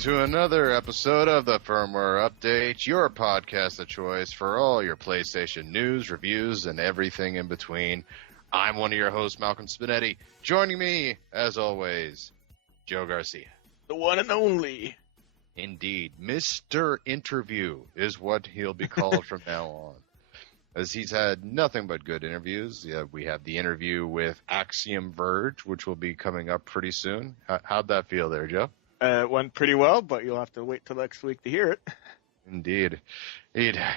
to another episode of the Firmware Update, your podcast of choice for all your PlayStation news, reviews, and everything in between. I'm one of your hosts, Malcolm Spinetti. Joining me, as always, Joe Garcia. The one and only. Indeed. Mr. Interview is what he'll be called from now on, as he's had nothing but good interviews. We have the interview with Axiom Verge, which will be coming up pretty soon. How'd that feel there, Joe? It went pretty well, but you'll have to wait till next week to hear it. Indeed.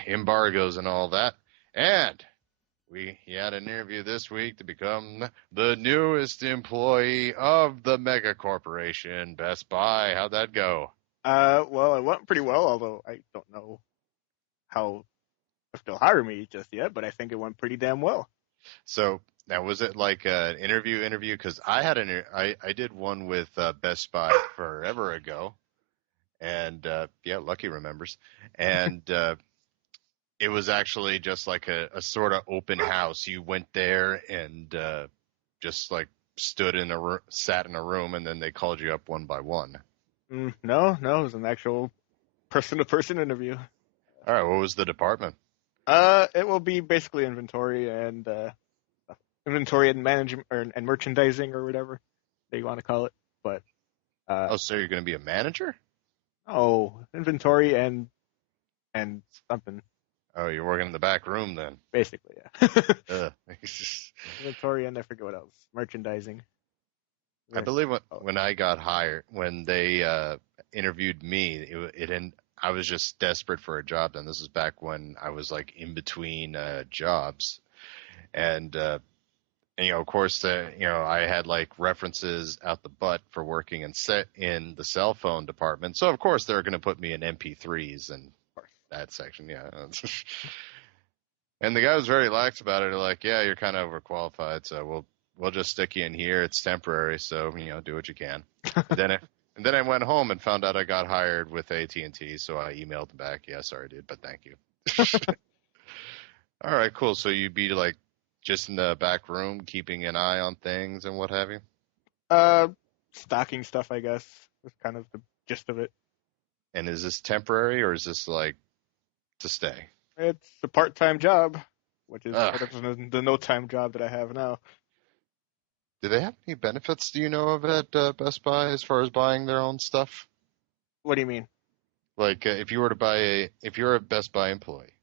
Embargoes and all that. And he had an interview this week to become the newest employee of the mega corporation, Best Buy. How'd that go? Well, it went pretty well, although I don't know if they'll hire me just yet, but I think it went pretty damn well. So, now, was it like an interview? Because I had I did one with Best Buy forever ago, and Lucky remembers. And it was actually just like a sort of open house. You went there and just like sat in a room, and then they called you up one by one. No, it was an actual person-to-person interview. All right, what was the department? It will be basically inventory and management and merchandising or whatever that you want to call it. But so you're going to be a manager? Oh, inventory and something. Oh, you're working in the back room then? Basically, yeah. Inventory and I forget what else. Merchandising. I believe when I got hired, when they interviewed me, I was just desperate for a job then. This is back when I was like in between jobs. And of course, I had like references out the butt for working in the cell phone department. So of course they're going to put me in MP3s and that section. Yeah. And the guy was very lax about it. They're like, yeah, you're kind of overqualified. So we'll just stick you in here. It's temporary. So, do what you can. And then I went home and found out I got hired with AT&T. So I emailed them back. Yeah, sorry, dude, but thank you. All right, cool. So you'd be like, just in the back room, keeping an eye on things and what have you? Stocking stuff, I guess, is kind of the gist of it. And is this temporary or is this like to stay? It's a part-time job, which is sort of the no-time job that I have now. Do they have any benefits, do you know of at Best Buy as far as buying their own stuff? What do you mean? Like if you're a Best Buy employee,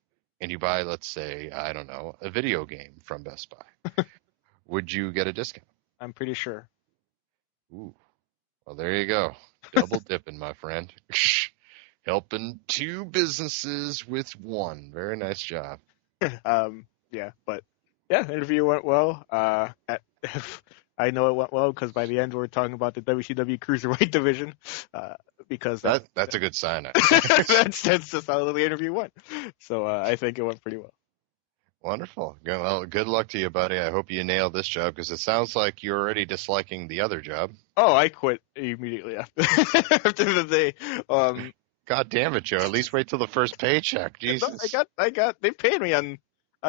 and you buy, let's say, I don't know, a video game from Best Buy, would you get a discount? I'm pretty sure. Ooh. Well, there you go. Double dipping, my friend. Helping two businesses with one. Very nice job. Yeah, but yeah, the interview went well. I know it went well because by the end we were talking about the WCW Cruiserweight division. Because that's a good sign. that's just how the interview went. So I think it went pretty well. Wonderful. Well, good luck to you, buddy. I hope you nail this job because it sounds like you're already disliking the other job. Oh, I quit immediately after the day. God damn it, Joe! At least wait till the first paycheck. Jesus. They paid me on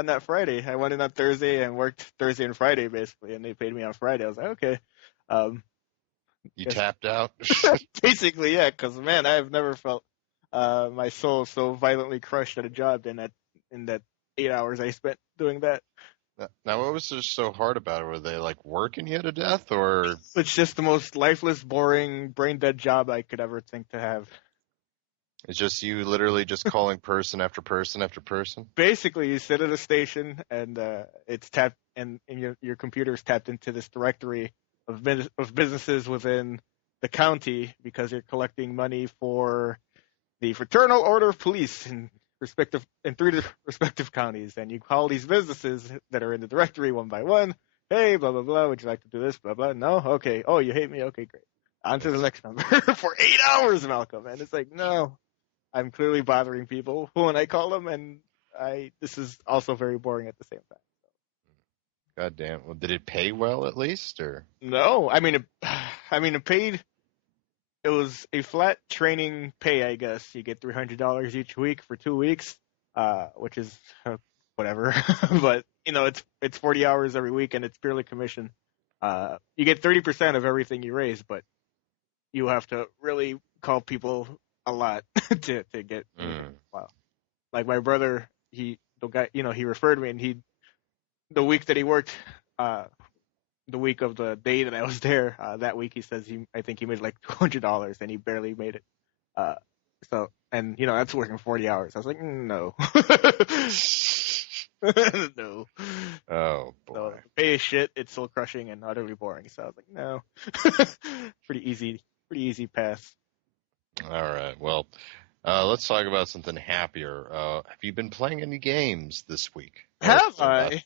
that Friday. I went in on Thursday and worked Thursday and Friday basically, and they paid me on Friday. I was like, okay. You tapped out? Basically, yeah, because, man, I have never felt my soul so violently crushed at a job in that 8 hours I spent doing that. Now, what was so hard about it? Were they, like, working you to death, or? It's just the most lifeless, boring, brain-dead job I could ever think to have. It's just you literally just calling person after person after person? Basically, you sit at a station, and it's tapped, and your computer's tapped into this directory of businesses within the county because you're collecting money for the Fraternal Order of Police in three respective counties, and you call these businesses that are in the directory one by one. Hey, blah blah blah. Would you like to do this? Blah blah. No, okay. Oh, you hate me? Okay, great. On to the next number for 8 hours, Malcolm. And it's like, no, I'm clearly bothering people when I call them, and this is also very boring at the same time. God damn. Well, did it pay well at least, or? No, I mean it paid. It was a flat training pay, I guess. You get $300 each week for 2 weeks, which is whatever. But it's 40 hours every week, and it's purely commission. You get 30% of everything you raise, but you have to really call people a lot to get. Wow. Like my brother, the guy, he referred me, and the week that he worked, the week of the day that I was there, that week he says I think he made like $200 and he barely made it. Uh, and that's working 40 hours. I was like, no, no. Oh boy. So pay is shit. It's soul crushing and utterly boring. So I was like, no. Pretty easy pass. All right. Well, let's talk about something happier. Have you been playing any games this week? Have I?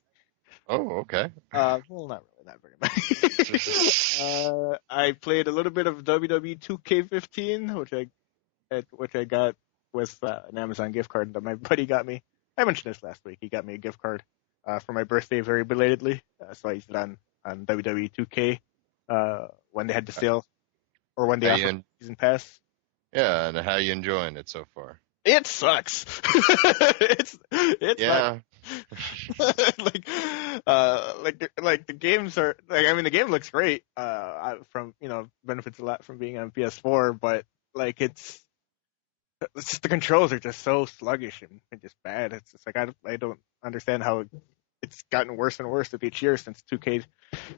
Oh, okay. Well, not really, not very much. I played a little bit of WWE 2K15, which I got with an Amazon gift card that my buddy got me. I mentioned this last week. He got me a gift card for my birthday very belatedly, so I used it on WWE 2K when they had the sale or when they offered season pass. Yeah, and how you enjoying it so far? It sucks. It's yeah. like the games are like, I mean, the game looks great. From benefits a lot from being on PS4, but like it's just the controls are just so sluggish and just bad. It's just like I don't understand how it's gotten worse and worse with each year since 2K.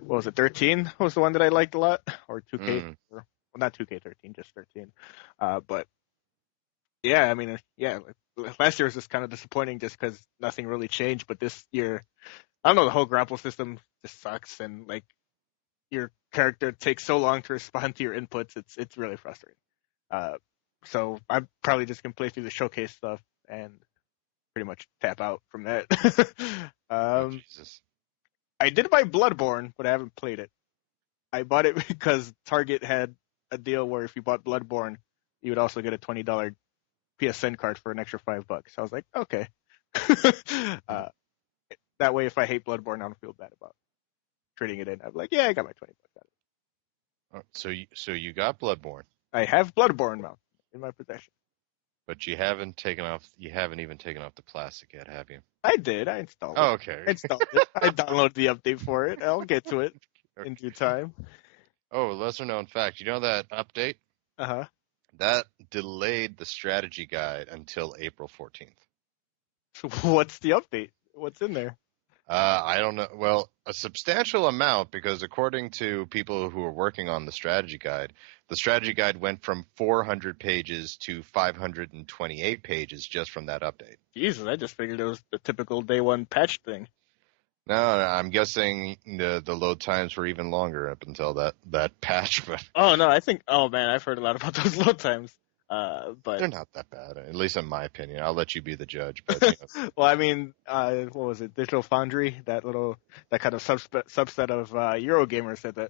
What was it? 13 was the one that I liked a lot, or 2K, or well, not 2K13, just 13. But yeah, I mean, yeah, last year was just kind of disappointing just because nothing really changed. But this year, I don't know, the whole grapple system just sucks, and like your character takes so long to respond to your inputs. It's really frustrating. So I'm probably just gonna play through the showcase stuff and pretty much tap out from that. Jesus. I did buy Bloodborne, but I haven't played it. I bought it because Target had a deal where if you bought Bloodborne, you would also get a $20 PSN card for an extra $5. I was like, okay. That way, if I hate Bloodborne, I don't feel bad about trading it in. I'm like, yeah, I got my $20 out of it. So you got Bloodborne. I have Bloodborne now in my possession. But you haven't even taken off the plastic yet, have you? I did. I installed it. Oh, okay. I installed it. I downloaded the update for it. I'll get to it in due time. Oh, lesser known fact. You know that update? Uh-huh. That delayed the strategy guide until April 14th. So what's the update? What's in there? I don't know. Well, a substantial amount, because according to people who are working on the strategy guide went from 400 pages to 528 pages just from that update. Jesus, I just figured it was the typical day one patch thing. No, I'm guessing the load times were even longer up until that patch. But oh no, oh man, I've heard a lot about those load times. But they're not that bad, at least in my opinion. I'll let you be the judge. But well, I mean, what was it? Digital Foundry, that kind of subset of Eurogamer said that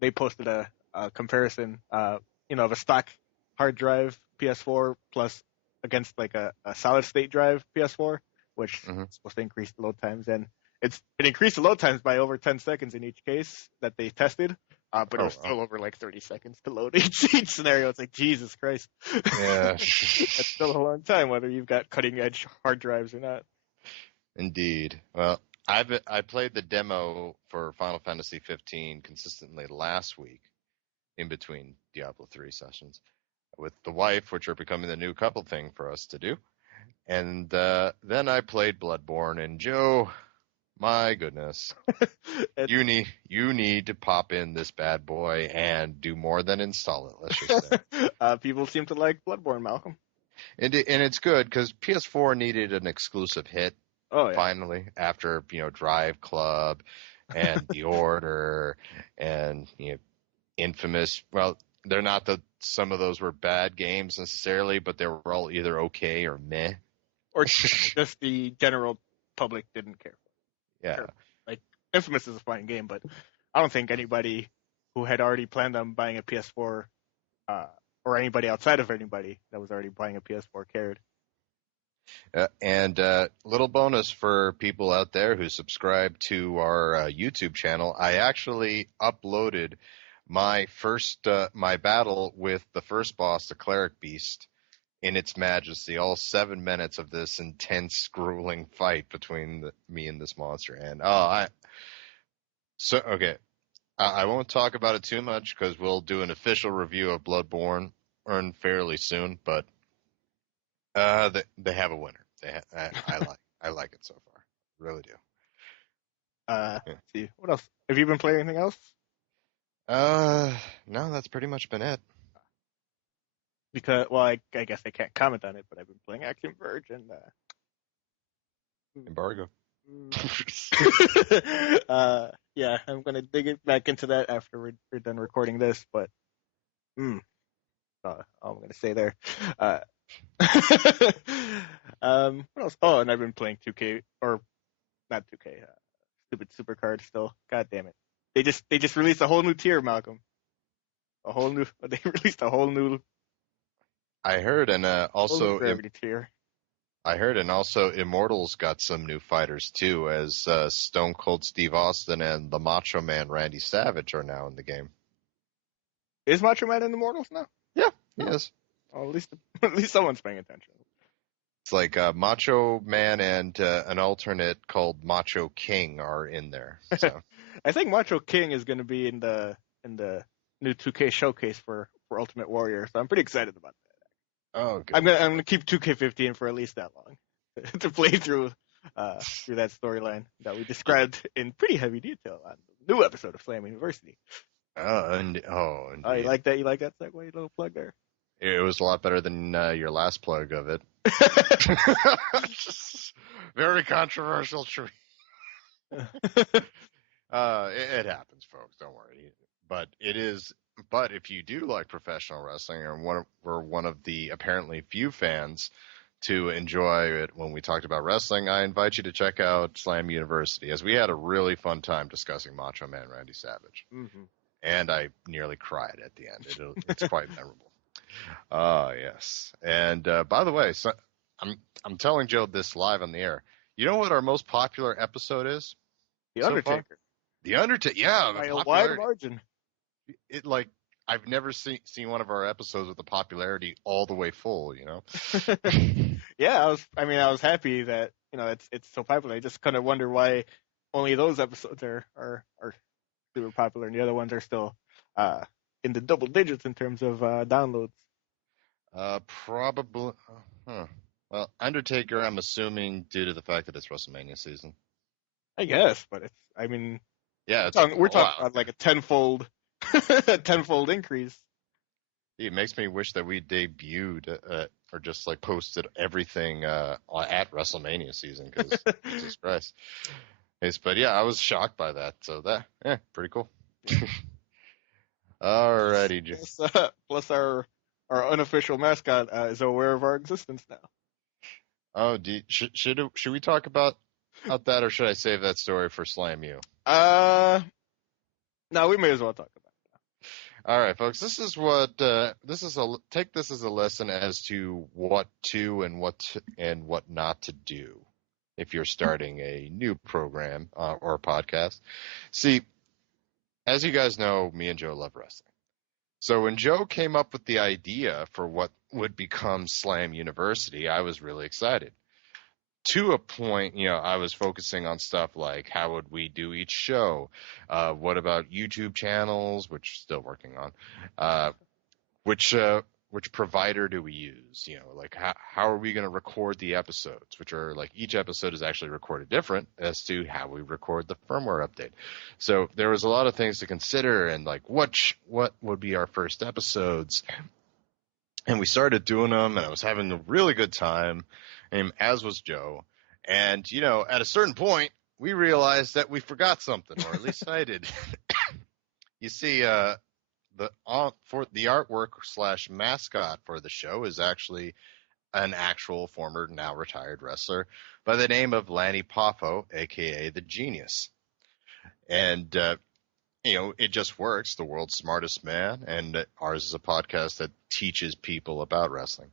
they posted a comparison, of a stock hard drive PS4 plus against like a solid state drive PS4, which is supposed to increase the load times, and it increased the load times by over 10 seconds in each case that they tested. But it was still over like 30 seconds to load each scenario. It's like, Jesus Christ. Yeah. That's still a long time, whether you've got cutting edge hard drives or not. Indeed. Well, I played the demo for Final Fantasy 15 consistently last week in between Diablo 3 sessions with the wife, which are becoming the new couple thing for us to do. And then I played Bloodborne, and Joe, my goodness, you need to pop in this bad boy and do more than install it. Let's just say. People seem to like Bloodborne, Malcolm, and it's good because PS4 needed an exclusive hit. Oh, yeah. Finally, after Driveclub and The Order and Infamous. Well, they're not some of those were bad games necessarily, but they were all either okay or meh, or just the general public didn't care. Yeah. Sure. Like, Infamous is a fine game, but I don't think anybody who had already planned on buying a PS4, or anybody outside of anybody that was already buying a PS4 cared. And little bonus for people out there who subscribe to our YouTube channel, I actually uploaded my battle with the first boss, the Cleric Beast, in its majesty, all 7 minutes of this intense, grueling fight between me and this monster. And I won't talk about it too much because we'll do an official review of Bloodborne fairly soon, but they have a winner. I like it so far, really do. Yeah. Let's see, what else? Have you been playing anything else? No, that's pretty much been it. Because, well, I guess I can't comment on it, but I've been playing Action Verge and Embargo. yeah, I'm gonna dig it back into that after we're done recording this. But all I'm gonna say there. What else? Oh, and I've been playing 2K or not 2K. Stupid Supercard still. God damn it! They just released a whole new tier, Malcolm. They released a whole new. I heard, and also gravity tier. I heard, and also Immortals got some new fighters too, as Stone Cold Steve Austin and the Macho Man Randy Savage are now in the game. Is Macho Man in Immortals now? Yeah, he is. Well, at least someone's paying attention. It's like Macho Man and an alternate called Macho King are in there. So. I think Macho King is going to be in the new 2K showcase for Ultimate Warrior, so I'm pretty excited about that. Oh, good. I'm gonna keep 2K15 for at least that long to play through that storyline that we described in pretty heavy detail on the new episode of Slam University. Indeed. Oh, you like that? You like that segue? Little plug there. It was a lot better than your last plug of it. Very controversial tree. It happens, folks. Don't worry. But it is. But if you do like professional wrestling, or were one of the apparently few fans to enjoy it when we talked about wrestling, I invite you to check out Slam University, as we had a really fun time discussing Macho Man Randy Savage. Mm-hmm. And I nearly cried at the end. It's quite memorable. Yes. And by the way, so I'm telling Joe this live on the air. You know what our most popular episode is? The Undertaker. The Undertaker. Yeah, by a wide margin. It like I've never seen one of our episodes with the popularity all the way full. You know. Yeah, I was happy that it's so popular. I just kind of wonder why only those episodes are super popular and the other ones are still in the double digits in terms of downloads. Probably. Well, Undertaker, I'm assuming due to the fact that it's WrestleMania season. I guess, but yeah, we're talking about like a tenfold increase. It makes me wish that we debuted or just like posted everything at WrestleMania season, because Jesus Christ. But yeah, I was shocked by that. So pretty cool. Alrighty, Joe. Plus our unofficial mascot is aware of our existence now. Oh, should we talk about that, or should I save that story for Slam U? No, we may as well talk about it now. All right, folks. This is take this as a lesson as to what to and what not to do if you're starting a new program or podcast. See, as you guys know, me and Joe love wrestling. So when Joe came up with the idea for what would become Slam University, I was really excited. To a point, I was focusing on stuff like how would we do each show? What about YouTube channels, which still working on? Which provider do we use? Like how are we going to record the episodes? Which are like each episode is actually recorded different as to how we record the firmware update. So there was a lot of things to consider, and like what would be our first episodes. And we started doing them, and I was having a really good time, and as was Joe. And at a certain point, we realized that we forgot something, or at least I did. You see, the artwork / mascot for the show is actually an actual former, now retired wrestler by the name of Lanny Poffo, aka the Genius. And it just works. The world's smartest man, and ours is a podcast that teaches people about wrestling.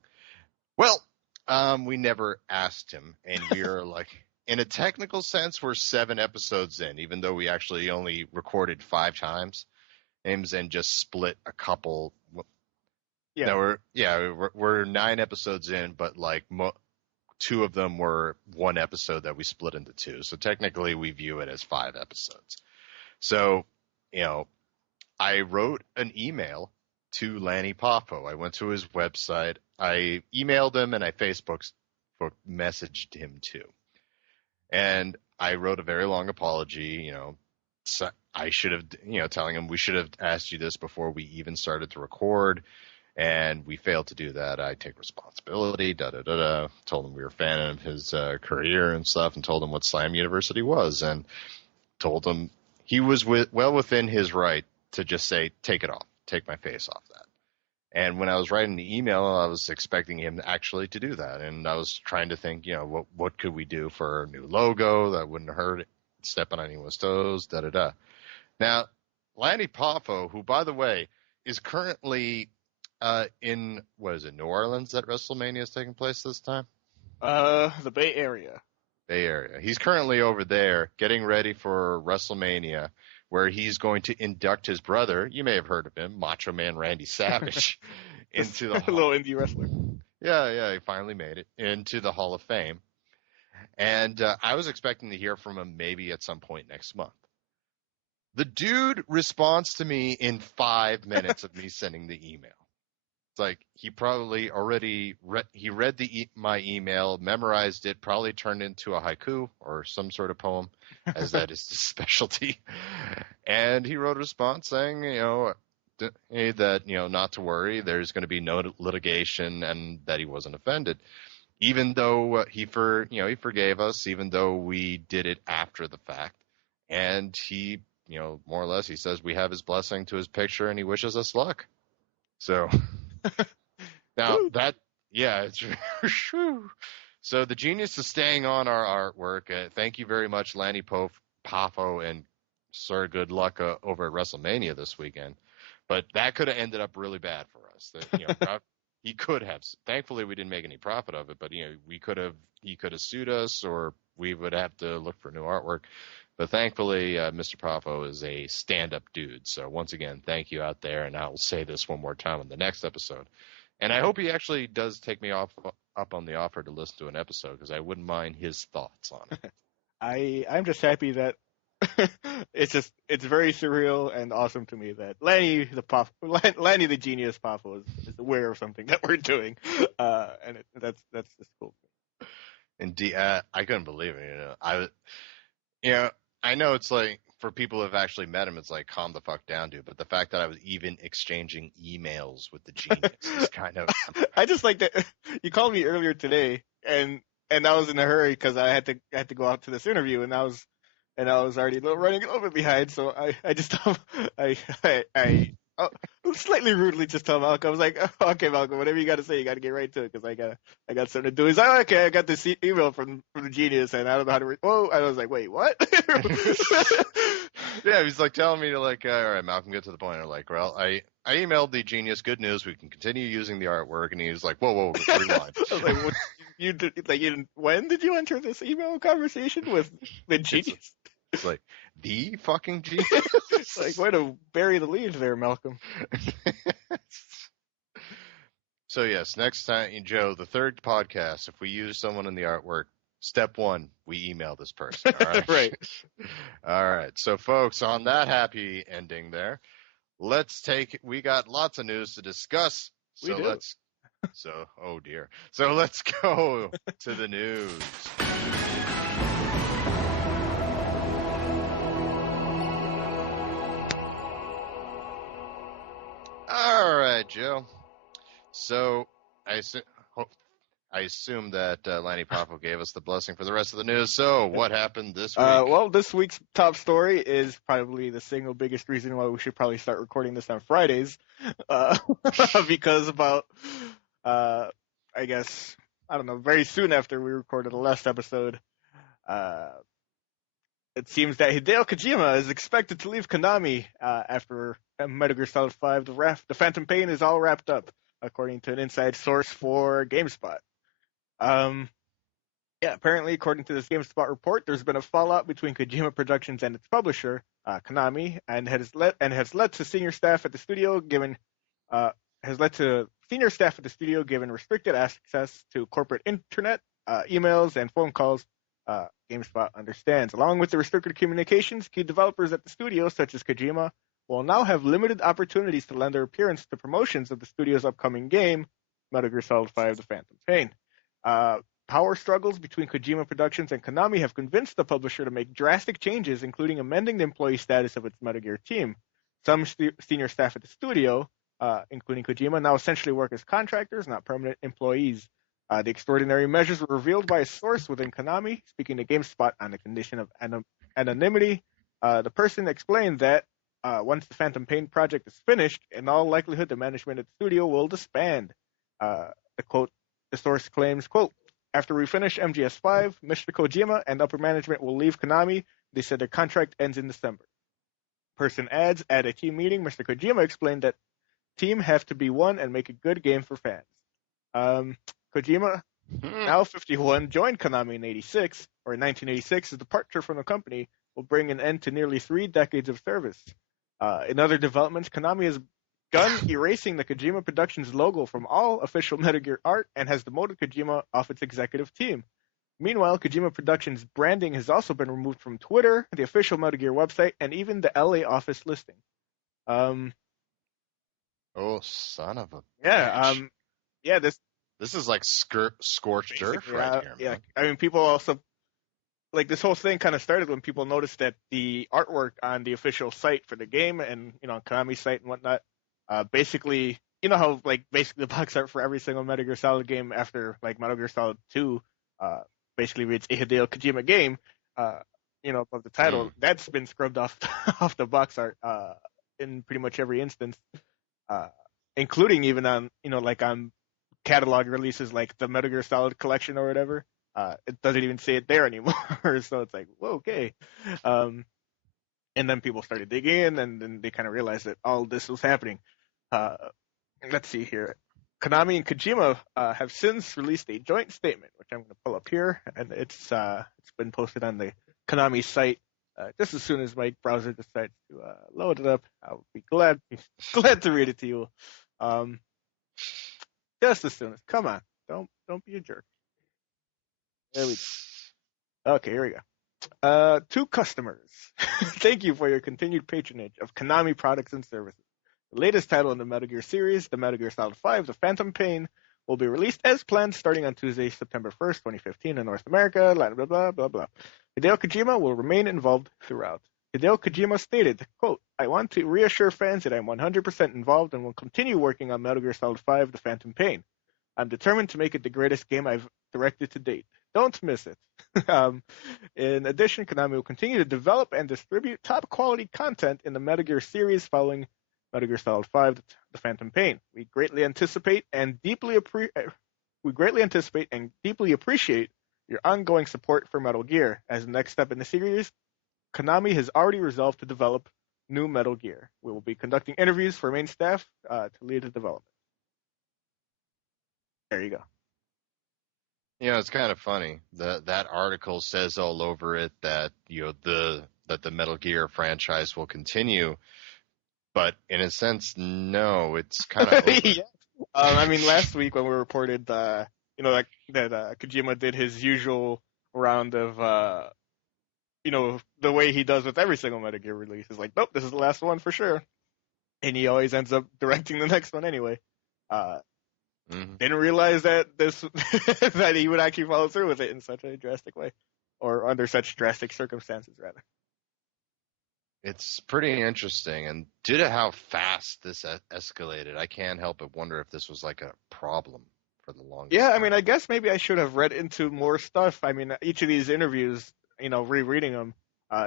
Well, we never asked him, and we're like, in a technical sense, we're 7 episodes in, even though we actually only recorded 5 times. And just split a couple. Yeah, we're 9 episodes in, but like 2 of them were 1 episode that we split into 2. So technically, we view it as 5 episodes. So, I wrote an email to Lanny Poffo. I went to his website. I emailed him and I Facebook messaged him too. And I wrote a very long apology, so I should have, telling him we should have asked you this before we even started to record, and we failed to do that. I take responsibility, da-da-da-da. Told him we were a fan of his career and stuff, and told him what Slam University was, and told him he was well within his right to just say, take it off, take my face off that. And when I was writing the email, I was expecting him actually to do that. And I was trying to think, what could we do for a new logo that wouldn't hurt, step on anyone's toes, da-da-da. Now, Lanny Poffo, who, by the way, is currently in, New Orleans that WrestleMania is taking place this time? The Bay Area. Bay Area. He's currently over there getting ready for WrestleMania, where he's going to induct his brother, you may have heard of him, Macho Man Randy Savage, into the little indie wrestler. Yeah, he finally made it into the Hall of Fame. And I was expecting to hear from him maybe at some point next month. The dude responds to me in 5 minutes of me sending the email. It's like he probably already read my email, memorized it, probably turned into a haiku or some sort of poem, as that is his specialty. And he wrote a response saying, that, not to worry, there's going to be no litigation, and that he wasn't offended. Even though he forgave us, even though we did it after the fact. And he, more or less, he says we have his blessing to his picture and he wishes us luck. So now it's true. So the genius is staying on our artwork. Thank you very much, Lanny Poffo, and sir, good luck over at WrestleMania this weekend. But that could have ended up really bad for us. He could have. Thankfully, we didn't make any profit of it. But he could have sued us, or we would have to look for new artwork. But thankfully, Mr. Poffo is a stand-up dude. So once again, thank you out there. And I'll say this one more time on the next episode. And I hope he actually does take me up on the offer to listen to an episode, because I wouldn't mind his thoughts on it. I'm just happy that it's very surreal and awesome to me that Lanny the genius Poffo is aware of something that we're doing, and that's just cool. Indeed, I couldn't believe it. I know it's like, for people who have actually met him, it's like, calm the fuck down, dude. But the fact that I was even exchanging emails with the genius is kind of. I just like that you called me earlier today, and I was in a hurry because I had to go out to this interview, and I was already running a little bit behind, so I just slightly rudely just told Malcolm, I was like, oh, okay, Malcolm, whatever you got to say, you got to get right to it, because I got something to do. He's like, oh, okay, I got this email from the genius, and I don't know how to I was like, wait, what? Yeah, he's like telling me to, like, all right, Malcolm, get to the point. I'm like, well, I emailed the genius, good news, we can continue using the artwork, and he was like, whoa, rewind. I was like, what, when did you enter this email conversation with the genius? It's like, the fucking genius? Like, way to bury the lead there, Malcolm. So, yes, next time, Joe, the third podcast, if we use someone in the artwork, step one, we email this person. All right? Right. All right. So, folks, on that happy ending there, we got lots of news to discuss. So we do. Oh dear. So let's go to the news. All right, Joe. So I assume that Lanny Poffo gave us the blessing for the rest of the news. So what happened this week? Well, this week's top story is probably the single biggest reason why we should probably start recording this on Fridays, because about, I guess, I don't know, very soon after we recorded the last episode, it seems that Hideo Kojima is expected to leave Konami after Metal Gear Solid 5. The Phantom Pain is all wrapped up, according to an inside source for GameSpot. Apparently, according to this GameSpot report, there's been a fallout between Kojima Productions and its publisher, Konami, and has led to senior staff at the studio given restricted access to corporate internet, emails, and phone calls. GameSpot understands. Along with the restricted communications, key developers at the studio, such as Kojima, will now have limited opportunities to lend their appearance to promotions of the studio's upcoming game, Metal Gear Solid 5: The Phantom Pain. Power struggles between Kojima Productions and Konami have convinced the publisher to make drastic changes, including amending the employee status of its Metal Gear team. Some senior staff at the studio, including Kojima, now essentially work as contractors, not permanent employees. The extraordinary measures were revealed by a source within Konami, speaking to GameSpot on the condition of anonymity. The person explained that once the Phantom Pain project is finished, in all likelihood, the management at the studio will disband. The source claims, quote, after we finish MGS5, Mr. Kojima and upper management will leave Konami. They said their contract ends in December. Person adds, at a team meeting, Mr. Kojima explained that team have to be one and make a good game for fans. Kojima, now 51, joined Konami in 1986. His departure from the company will bring an end to nearly 3 decades of service. In other developments, Konami has begun erasing the Kojima Productions logo from all official Metal Gear art and has demoted Kojima off its executive team. Meanwhile, Kojima Productions branding has also been removed from Twitter, the official Metal Gear website, and even the LA office listing. Oh, son of a bitch. This is like scorched earth right here, man. Yeah, I mean, people also, like, this whole thing kind of started when people noticed that the artwork on the official site for the game and, on Konami's site and whatnot, basically, how, like, basically the box art for every single Metal Gear Solid game after, like, Metal Gear Solid 2, basically reads a Hideo Kojima game, above the title. That's been scrubbed off the box art, in pretty much every instance, including even on, like on catalog releases like the Metal Gear Solid collection or whatever. It doesn't even say it there anymore. So it's like, whoa, okay. And then people started digging in, and then they kind of realized that all this was happening. Let's see here. Konami and Kojima have since released a joint statement, which I'm going to pull up here, and it's been posted on the Konami site. Just as soon as my browser decides to load it up, I'll be glad to read it to you. Just as soon as, come on, don't be a jerk. There we go. Okay, here we go. To customers, thank you for your continued patronage of Konami products and services. The latest title in the Metal Gear series, the Metal Gear Solid 5: The Phantom Pain, will be released as planned starting on Tuesday, September 1st, 2015 in North America, blah, blah, blah, blah, blah. Hideo Kojima will remain involved throughout. Hideo Kojima stated, quote, I want to reassure fans that I'm 100% involved and will continue working on Metal Gear Solid 5: The Phantom Pain. I'm determined to make it the greatest game I've directed to date. Don't miss it. In addition, Konami will continue to develop and distribute top-quality content in the Metal Gear series following Metal Gear Solid 5: The Phantom Pain. We greatly anticipate and deeply appreciate your ongoing support for Metal Gear. As the next step in the series, Konami has already resolved to develop new Metal Gear. We will be conducting interviews for main staff to lead the development. There you go. It's kind of funny. That article says all over it that that the Metal Gear franchise will continue, but in a sense, no. It's kind of yeah. I mean, last week when we reported, that Kojima did his usual round of, the way he does with every single Metal Gear release. Is like, nope, this is the last one for sure, and he always ends up directing the next one anyway. Didn't realize that that he would actually follow through with it in such a drastic way, or under such drastic circumstances, rather. It's pretty interesting, and due to how fast this escalated, I can't help but wonder if this was like a problem for the longest time. I mean, I guess maybe I should have read into more stuff. I mean, each of these interviews, rereading them,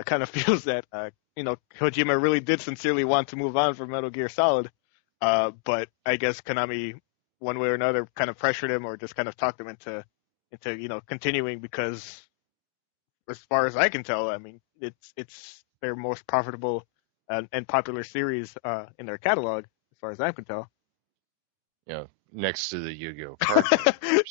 kind of feels that, Kojima really did sincerely want to move on from Metal Gear Solid, but I guess Konami, one way or another, kind of pressured him or just kind of talked him into continuing, because as far as I can tell, I mean, it's their most profitable and popular series in their catalog, as far as I can tell. Next to the Yu-Gi-Oh card.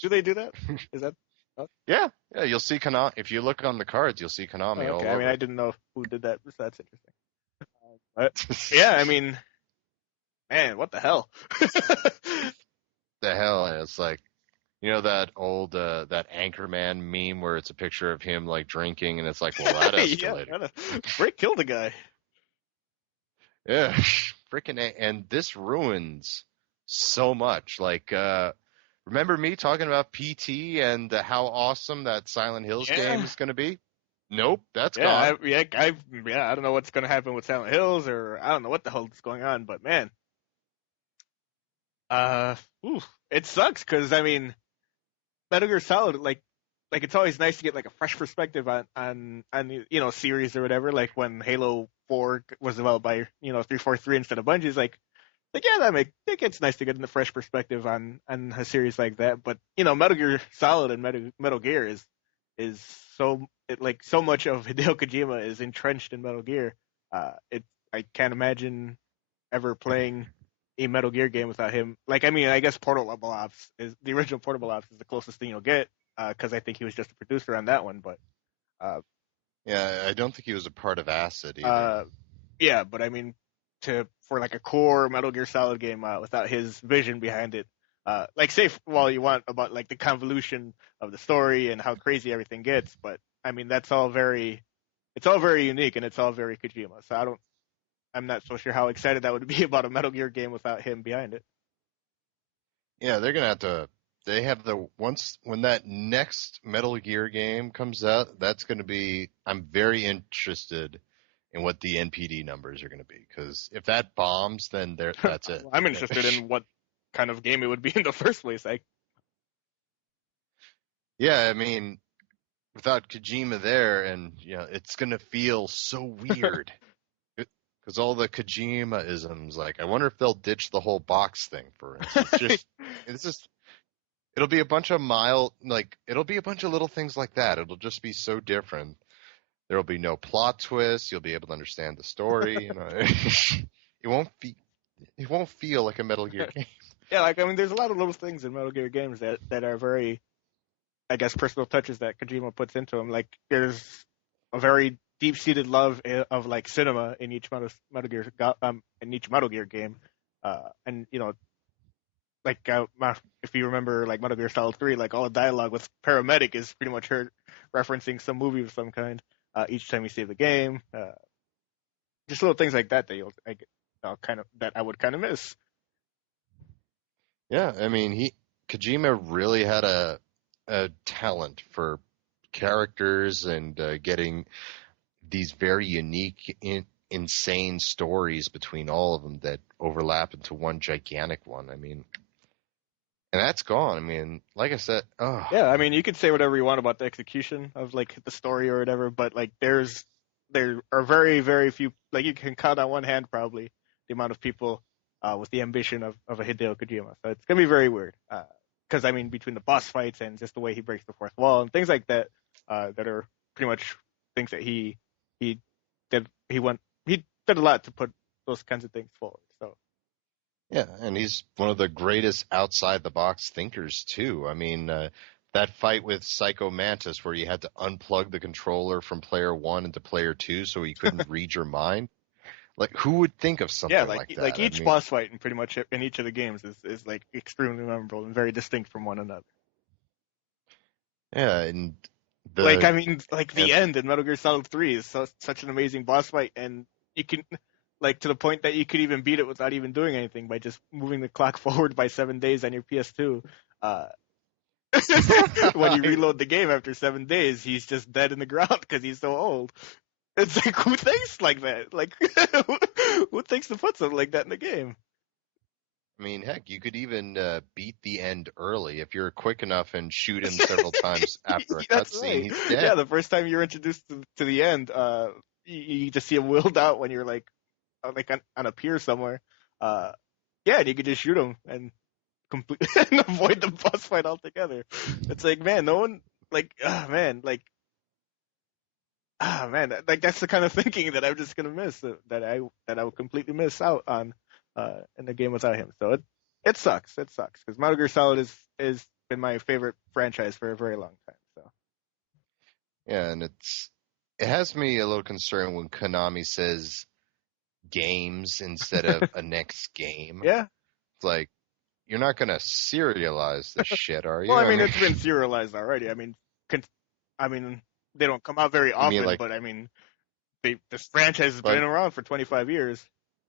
Do they do that? Is that? Oh. Yeah. You'll see Konami. If you look on the cards, you'll see Konami all over. I mean, I didn't know who did that, so that's interesting. But yeah, I mean, man, what the hell? The hell, it's like, that old that Anchorman meme where it's a picture of him like drinking, and it's like, well, that escalated. Brick killed a guy. Yeah, freaking and this ruins so much. Like, remember me talking about PT and how awesome that Silent Hills game Yeah. is going to be? Nope, that's Yeah, gone. I don't know what's gonna happen with Silent Hills, or I don't know what the hell is going on, but man, uh, ooh, it sucks because I mean, Metal Gear Solid, like it's always nice to get like a fresh perspective on series or whatever. Like when Halo 4 was developed by 343 instead of Bungie's, like yeah, it gets nice to get a fresh perspective on a series like that. But Metal Gear Solid and Metal Gear is so much of Hideo Kojima is entrenched in Metal Gear. It I can't imagine ever playing a Metal Gear game without him. Like I mean, I guess Portable Ops is the original Portable Ops is the closest thing you'll get because I think he was just a producer on that one. But uh, Yeah, I don't think he was a part of Acid either. uh, yeah, but I mean, for like a core Metal Gear Solid game without his vision behind it, like say while you want about like the convolution of the story and how crazy everything gets, but I mean it's all very unique and it's all very Kojima. So I'm not so sure how excited I would be about a Metal Gear game without him behind it. Yeah, they're gonna have to. They have the once when that next Metal Gear game comes out, that's gonna be. I'm very interested in what the NPD numbers are gonna be because if that bombs, then that's it. I'm interested in what kind of game it would be in the first place. Yeah, I mean, without Kojima there, and it's gonna feel so weird because all the Kojima isms. Like, I wonder if they'll ditch the whole box thing, for instance. Just it's just it'll be a bunch of it'll be a bunch of little things like that. It'll just be so different. There'll be no plot twist. You'll be able to understand the story. It won't feel like a Metal Gear game. Yeah, like I mean, there's a lot of little things in Metal Gear games that are very, I guess, personal touches that Kojima puts into them. Like there's a very deep-seated love of like cinema in each in each Metal Gear game, and like if you remember like Metal Gear Solid 3, like all the dialogue with paramedic is pretty much her referencing some movie of some kind. Each time you save the game, just little things like that that kind of that I would kind of miss. Yeah, I mean, Kojima really had a talent for characters and getting these very unique, insane stories between all of them that overlap into one gigantic one. I mean, and that's gone. I mean, like I said, oh, Yeah, I mean, you could say whatever you want about the execution of like the story or whatever, but like there are very very few, like you can count on one hand probably the amount of people with the ambition of a Hideo Kojima. So it's gonna be very weird because I mean between the boss fights and just the way he breaks the fourth wall and things like that that are pretty much things that he he did a lot to put those kinds of things forward. So yeah, and he's one of the greatest outside the box thinkers too. I mean, that fight with Psycho Mantis where you had to unplug the controller from player one into player two so he couldn't read your mind. Like, who would think of yeah, something like like that? I each mean, boss fight in pretty much in each of the games is like extremely memorable and very distinct from one another. yeah, and Like the I mean, like and the end in Metal Gear Solid 3 is such an amazing boss fight, and you can like to the point that you could even beat it without even doing anything by just moving the clock forward by 7 days on your PS2. Uh, when you reload the game after 7 days, he's just dead in the ground because he's so old. It's like who thinks like that? Like who thinks to put something like that in the game? I mean, heck, you could even beat the end early if you're quick enough and shoot him several times after a That's cutscene. right. He's Yeah, dead. the first time you're introduced to the end, you just see him willed out when you're like on a pier somewhere. Uh, yeah, and you could just shoot him and complete and avoid the boss fight altogether. It's like, man, no one like that's the kind of thinking that I'm just gonna miss that I would completely miss out on in the game without him. So it sucks. It sucks because Metal Gear Solid is been my favorite franchise for a very long time. So. Yeah, and it has me a little concerned when Konami says games instead of a next game. Yeah. It's like you're not gonna serialize this shit, are you? Well, I I mean, mean, it's been serialized already. I mean, they don't come out very you mean often, like but I mean, this franchise has been like around for 25 years.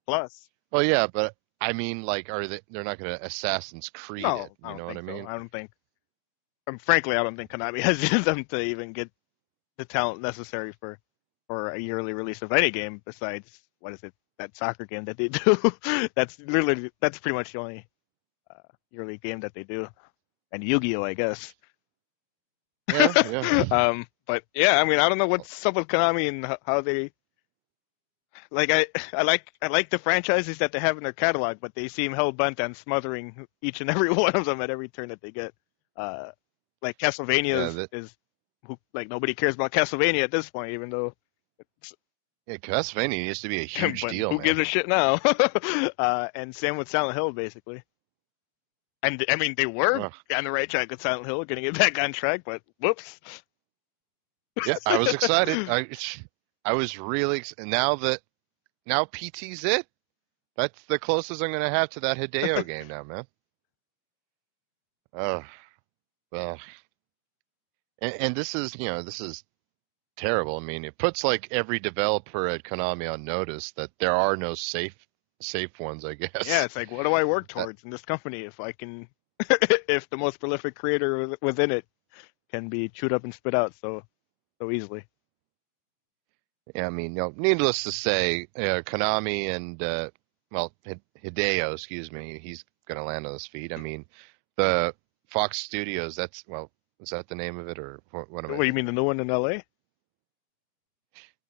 Plus. Well, yeah, but I mean, like, they're not going to Assassin's Creed No, it, I you don't know what think I so. mean? I don't think. Frankly, I don't think Konami has them to even get the talent necessary for a yearly release of any game besides what is it, that soccer game that they do. That's pretty much the only yearly game that they do, and Yu-Gi-Oh, I guess. Yeah, yeah. But yeah, I mean, I don't know what's up with Konami and how they like. I like the franchises that they have in their catalog, but they seem hell bent on smothering each and every one of them at every turn that they get. Like Castlevania is who, like, nobody cares about Castlevania at this point, even though yeah, Castlevania used to be a huge but deal, who man. gives a shit now? And same with Silent Hill, basically. And I mean, they were on the right track with Silent Hill, getting it back on track, but whoops. Yeah, I was excited. I was really now PT's it. That's the closest I'm gonna have to that Hideo game now, man. Oh, well, and this is terrible. I mean, it puts like every developer at Konami on notice that there are no safe ones, I guess. Yeah, it's like, what do I work towards in this company if I can, if the most prolific creator within it can be chewed up and spit out so easily. Yeah, I mean, needless to say, Konami and Hideo, excuse me, he's gonna land on his feet. I mean, the Fox Studios. Is that the name of it, or what am I? What, you mean the new one in LA?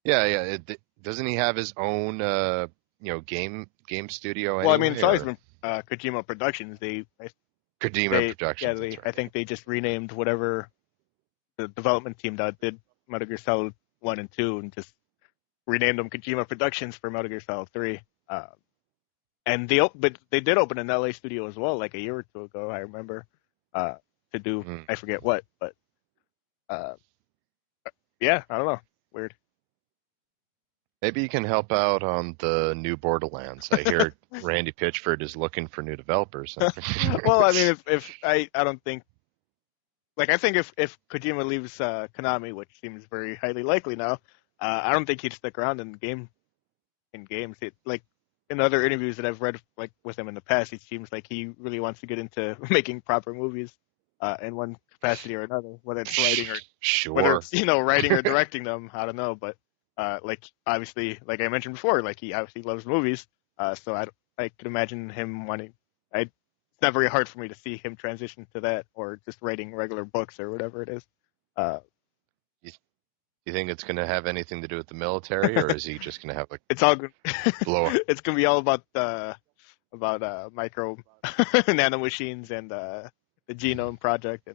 Yeah, yeah. Doesn't he have his own, game studio anyway? Well, I mean, it's always been Kojima Productions. Kojima Productions. Yeah, right. I think they just renamed whatever the development team that did Metal Gear Solid 1 and 2 and just renamed them Kojima Productions for Metal Gear Solid 3. And but they did open an LA studio as well, like a year or two ago, I remember, to do, I forget what, but yeah, I don't know. Weird. Maybe you can help out on the new Borderlands. I hear Randy Pitchford is looking for new developers. Well, I mean, if I don't think, like, I think if Kojima leaves Konami, which seems very highly likely now, I don't think he'd stick around in games. Like, in other interviews that I've read, like, with him in the past, it seems like he really wants to get into making proper movies in one capacity or another, whether it's writing or whether it's writing or directing them. I don't know, but like, obviously, like I mentioned before, like, he obviously loves movies, so I could imagine him wanting. It's not very hard for me to see him transition to that, or just writing regular books or whatever it is. You think it's going to have anything to do with the military, or is he just going to have, like, it's all good. blow up? It's going to be all about micro nano machines and the genome project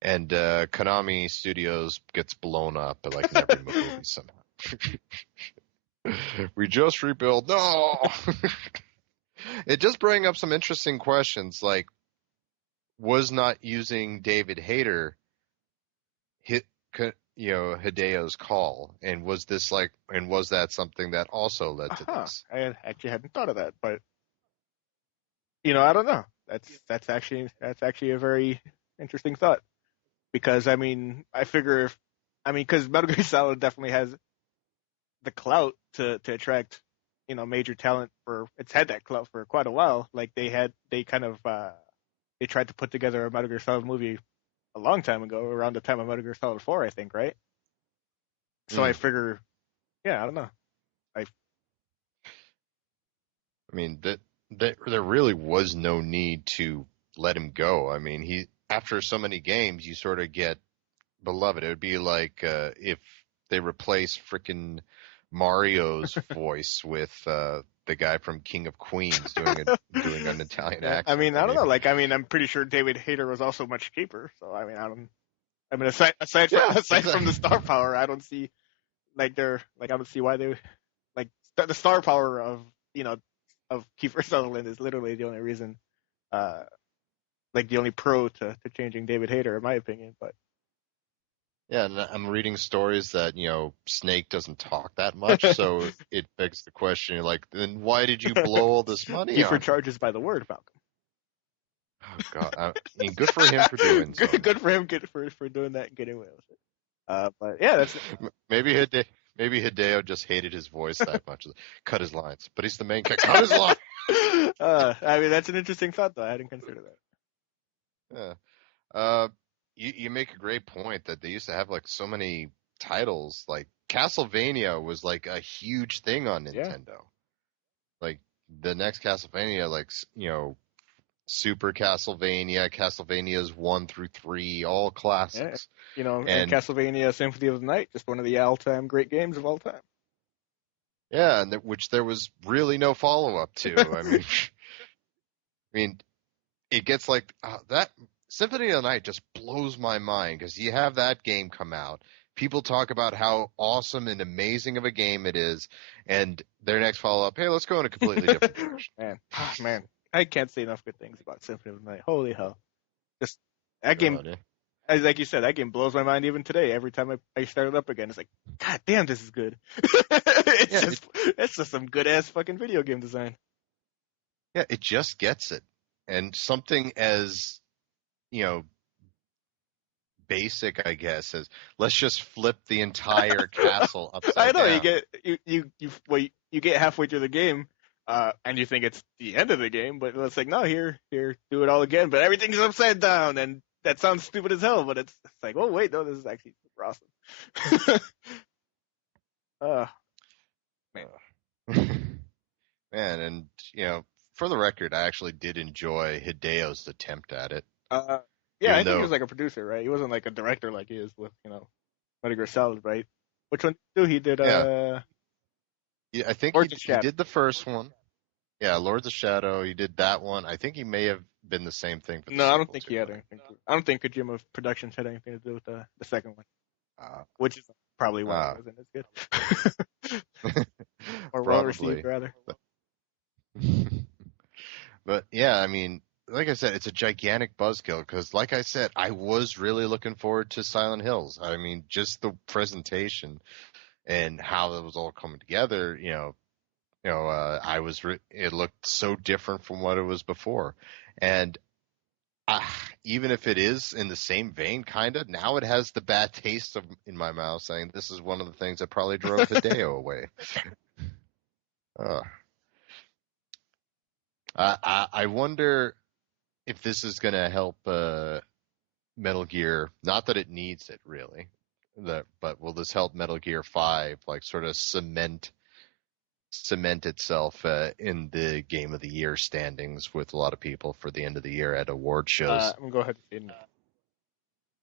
and Konami Studios gets blown up, like, in every movie somehow. We just rebuild. No. It just brings up some interesting questions, like, was not using David Hayter Hideo's call, and was that something that also led to this? I actually hadn't thought of that, but I don't know. That's actually a very interesting thought, because I mean, I figure because Metal Gear Solid definitely has the clout to attract major talent. It's had that clout for quite a while. Like, they tried to put together a Metal Gear Solid movie a long time ago, around the time of Metal Gear Solid 4, I think, right? So I figure, yeah, I don't know. I mean, there really was no need to let him go. I mean, after so many games, you sort of get beloved. It would be like if they replace frickin' Mario's voice with the guy from King of Queens doing an Italian accent. I mean, I don't know. Like, I mean, I'm pretty sure David Hayter was also much cheaper. So I mean, aside from the star power, I don't see I don't see why they the star power of of Kiefer Sutherland is literally the only reason, the only pro to changing David Hayter, in my opinion. But yeah, and I'm reading stories that Snake doesn't talk that much, so it begs the question, like, then why did you blow all this money? Kiefer charges by the word, Falcon. Oh God, I mean, good for him for doing so. Good for him for doing that and getting away with it. But yeah, that's maybe Maybe Hideo just hated his voice that much. Cut his lines. But he's the main guy. Cut his line! I mean, that's an interesting thought, though. I hadn't considered Yeah. that. You make a great point that they used to have like so many titles. Like Castlevania was like a huge thing on Nintendo. Yeah. Like the next Castlevania, like Super Castlevania, Castlevanias 1 through 3, all classics. Yeah. And Castlevania Symphony of the Night, just one of the all-time great games of all time. Yeah, and which there was really no follow-up to. I mean, it gets like that. Symphony of the Night just blows my mind because you have that game come out. People talk about how awesome and amazing of a game it is, and their next follow-up, hey, let's go in a completely different direction. Man, I can't say enough good things about Symphony of the Night. Holy hell! Just that game, like you said, that game blows my mind even today. Every time I start it up again, it's like, God damn, this is good. It's just some good ass fucking video game design. Yeah, it just gets it, and something as basic, I guess, is let's just flip the entire castle upside down. I know you get halfway through the game, and you think it's the end of the game, but it's like, no, here, do it all again, but everything's upside down, and that sounds stupid as hell, but it's like, oh wait, no, this is actually super awesome. Man, and for the record, I actually did enjoy Hideo's attempt at it. Yeah, I think he was like a producer, right? He wasn't like a director like he is with, Metal Gear Solid, right? Which one too? He did, yeah, I think he did the first one. Yeah, Lords of Shadow, he did that one. I think he may have been the same thing for the No, I don't think he had anything. I don't think Kojima Productions had anything to do with the second one. Which is probably why it wasn't as good. Or well received, rather. But yeah, I mean, like I said, it's a gigantic buzzkill because, like I said, I was really looking forward to Silent Hills. I mean, just the presentation and how it was all coming together. It looked so different from what it was before, and even if it is in the same vein, kind of, now it has the bad taste in my mouth, saying this is one of the things that probably drove Hideo away. I wonder if this is going to help Metal Gear. Not that it needs it, really. But will this help Metal Gear 5, like, sort of cement itself in the Game of the Year standings with a lot of people for the end of the year at award shows? I'm going to go ahead and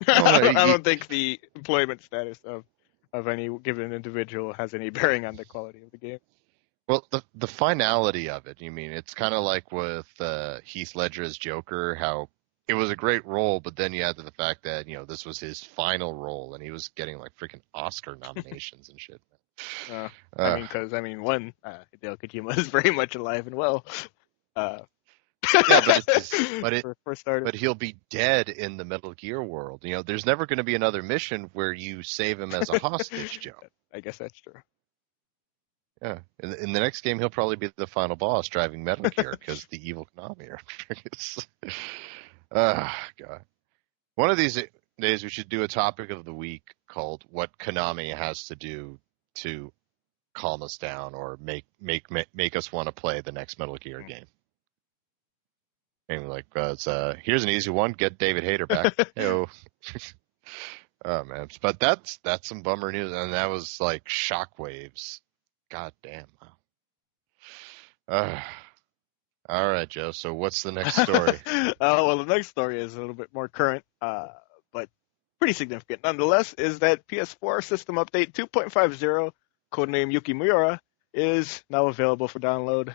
I don't think the employment status of any given individual has any bearing on the quality of the game. Well, the finality of it, it's kind of like with Heath Ledger's Joker, how it was a great role, but then you add to the fact that, this was his final role, and he was getting, like, freaking Oscar nominations and shit. Because Hideo Kojima is very much alive and well. Yeah, but he'll be dead in the Metal Gear world. There's never going to be another mission where you save him as a hostage, Joe. I guess that's true. Yeah, in the next game, he'll probably be the final boss driving Metal Gear because the evil Konami are. God. One of these days, we should do a topic of the week called "What Konami Has to Do to Calm Us Down or make us want to play the next Metal Gear game." And here's an easy one: get David Hayter back. Oh man, but that's some bummer news, and that was like shockwaves. God damn. All right, Joe. So what's the next story? Well, the next story is a little bit more current, but pretty significant nonetheless, is that PS4 system update 2.50, codename Yukimura, is now available for download.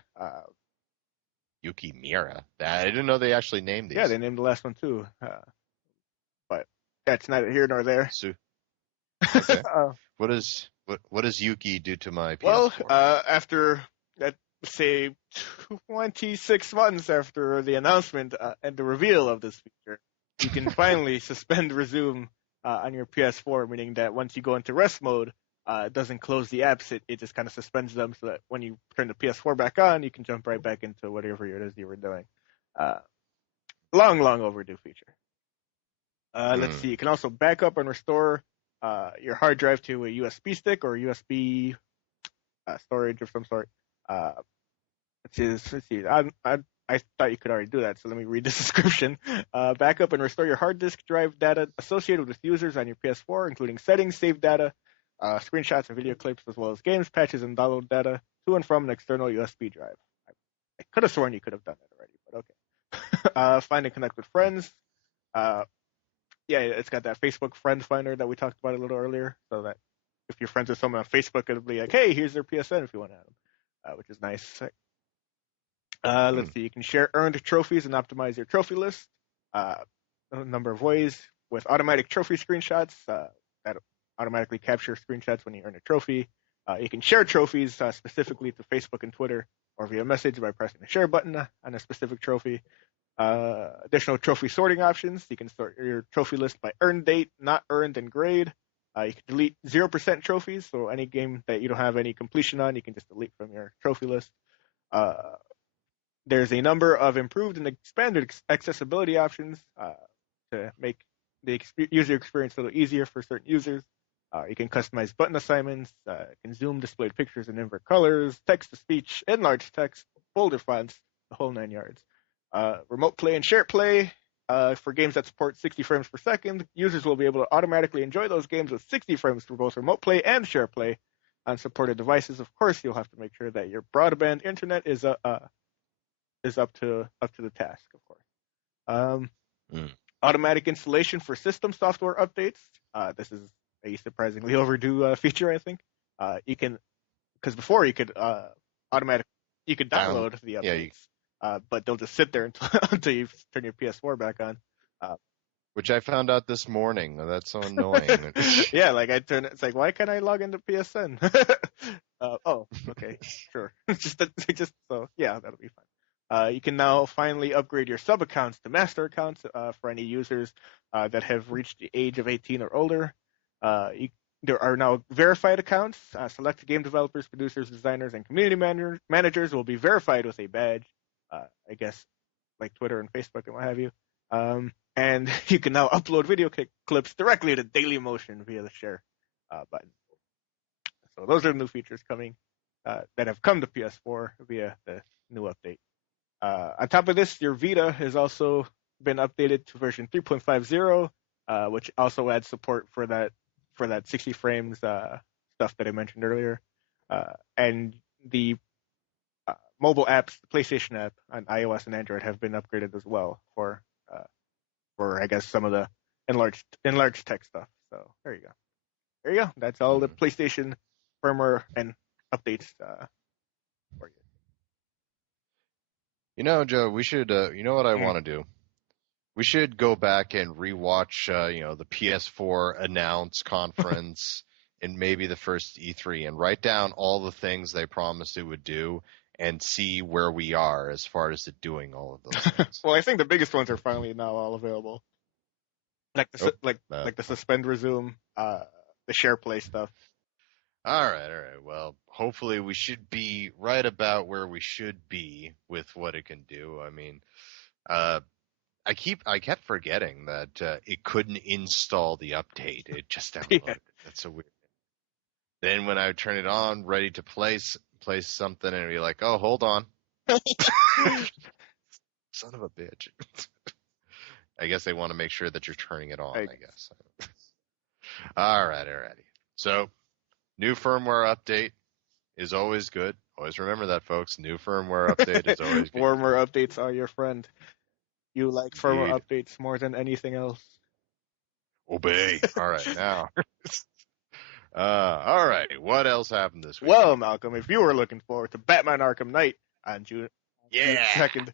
Yukimura? I didn't know they actually named these. Yeah, they named the last one too. But that's neither here nor there. Okay. What does Yuki do to my PS4? Well, after say 26 months after the announcement and the reveal of this feature, you can finally resume on your PS4, meaning that once you go into rest mode, it doesn't close the apps, it just kind of suspends them so that when you turn the PS4 back on, you can jump right back into whatever it is you were doing. Long overdue feature. Let's see, you can also back up and restore your hard drive to a USB stick or USB storage of some sort. Let's see, I thought you could already do that, so let me read the description. Backup and restore your hard disk drive data associated with users on your PS4, including settings, save data, screenshots and video clips, as well as games, patches, and download data to and from an external USB drive. I could have sworn you could have done that already, but okay. Find and connect with friends. Yeah, it's got that Facebook friend finder that we talked about a little earlier, so that if you're friends with someone on Facebook, it'll be like, hey, here's their PSN if you want to add them, which is nice. Let's see, you can share earned trophies and optimize your trophy list a number of ways with automatic trophy screenshots that automatically capture screenshots when you earn a trophy. You can share trophies specifically to Facebook and Twitter or via message by pressing the share button on a specific trophy. Additional trophy sorting options. You can sort your trophy list by earn date, not earned, and grade. You can delete 0% trophies, so any game that you don't have any completion on, you can just delete from your trophy list. There's a number of improved and expanded accessibility options to make the user experience a little easier for certain users. You can customize button assignments, can zoom displayed pictures in invert colors, text-to-speech, enlarge text, bolder fonts, the whole 9 yards. Remote play and shared play. For games that support 60 frames per second, users will be able to automatically enjoy those games with 60 frames for both remote play and share play on supported devices. Of course, you'll have to make sure that your broadband internet is up to the task, of course. Automatic installation for system software updates. This is a surprisingly overdue feature, I think. You can, because before you could download the updates. But they'll just sit there until you turn your PS4 back on. Which I found out this morning. That's so annoying. Yeah, like it's like, why can't I log into PSN? Oh, okay, sure. just so yeah, that'll be fine. You can now finally upgrade your sub accounts to master accounts for any users that have reached the age of 18 or older. There are now verified accounts. Select game developers, producers, designers, and community managers will be verified with a badge. I guess like Twitter and Facebook and what have you. And you can now upload video clips directly to Dailymotion via the share button. So those are the new features coming that have come to PS4 via the new update. On top of this, your Vita has also been updated to version 3.50, which also adds support for that 60 frames stuff that I mentioned earlier. And the mobile apps, the PlayStation app on iOS and Android have been upgraded as well for I guess some of the enlarged text stuff. So there you go. That's all the PlayStation firmware and updates for you. You know, Joe, we should. You know what I want to do? We should go back and rewatch, the PS4 announce conference and maybe the first E3 and write down all the things they promised it would do and see where we are as far as doing all of those things. Well, I think the biggest ones are finally now all available. Like the suspend, resume, the share play stuff. All right. Well, hopefully we should be right about where we should be with what it can do. I mean, I kept forgetting that it couldn't install the update. It just downloaded. Yeah. That's so weird. Then when I would turn it on, ready to place something, and be like, "Oh, hold on, son of a bitch." I guess they want to make sure that you're turning it on. I guess. Alrighty. So, new firmware update is always good. Always remember that, folks. New firmware update is always good. Firmware updates are your friend. You like firmware updates more than anything else. Obey. All right, now. All right. What else happened this week? Well, Malcolm, if you were looking forward to Batman Arkham Knight on June 2nd,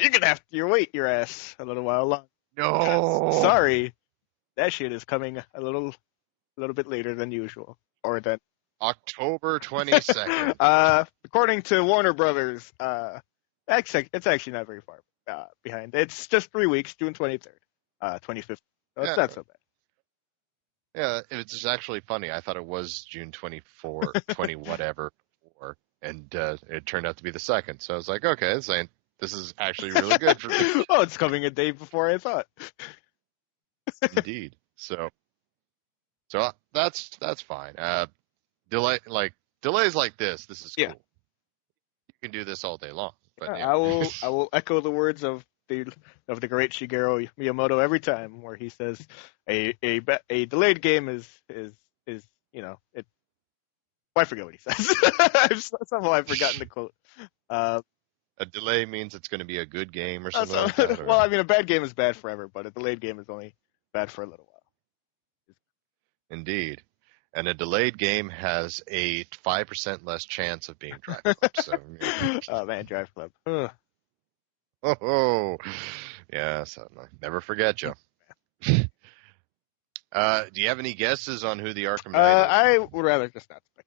you're gonna have to wait your ass a little while longer. No. Sorry, that shit is coming a little bit later than usual, or than October 22nd. According to Warner Brothers, it's actually not very far behind. It's just 3 weeks, June 23rd, 2015. So it's not so bad. Yeah, it's actually funny. I thought it was June 24, 20 whatever, and it turned out to be the 2nd. So I was like, okay, this is actually really good for me. Oh, it's coming a day before I thought. Indeed. So So that's fine. Delays like this is cool. Yeah. You can do this all day long. But I will echo the words of the great Shigeru Miyamoto every time, where he says a delayed game is it. I forget what he says. Somehow I've forgotten the quote. A delay means it's going to be a good game or something like that. Or... Well, I mean, a bad game is bad forever, but a delayed game is only bad for a little while. Indeed. And a delayed game has a 5% less chance of being Driveclub. So, oh man, Driveclub. Oh, yeah, certainly. Never forget, Joe. Do you have any guesses on who the Arkham Knight is? I would rather just not speculate.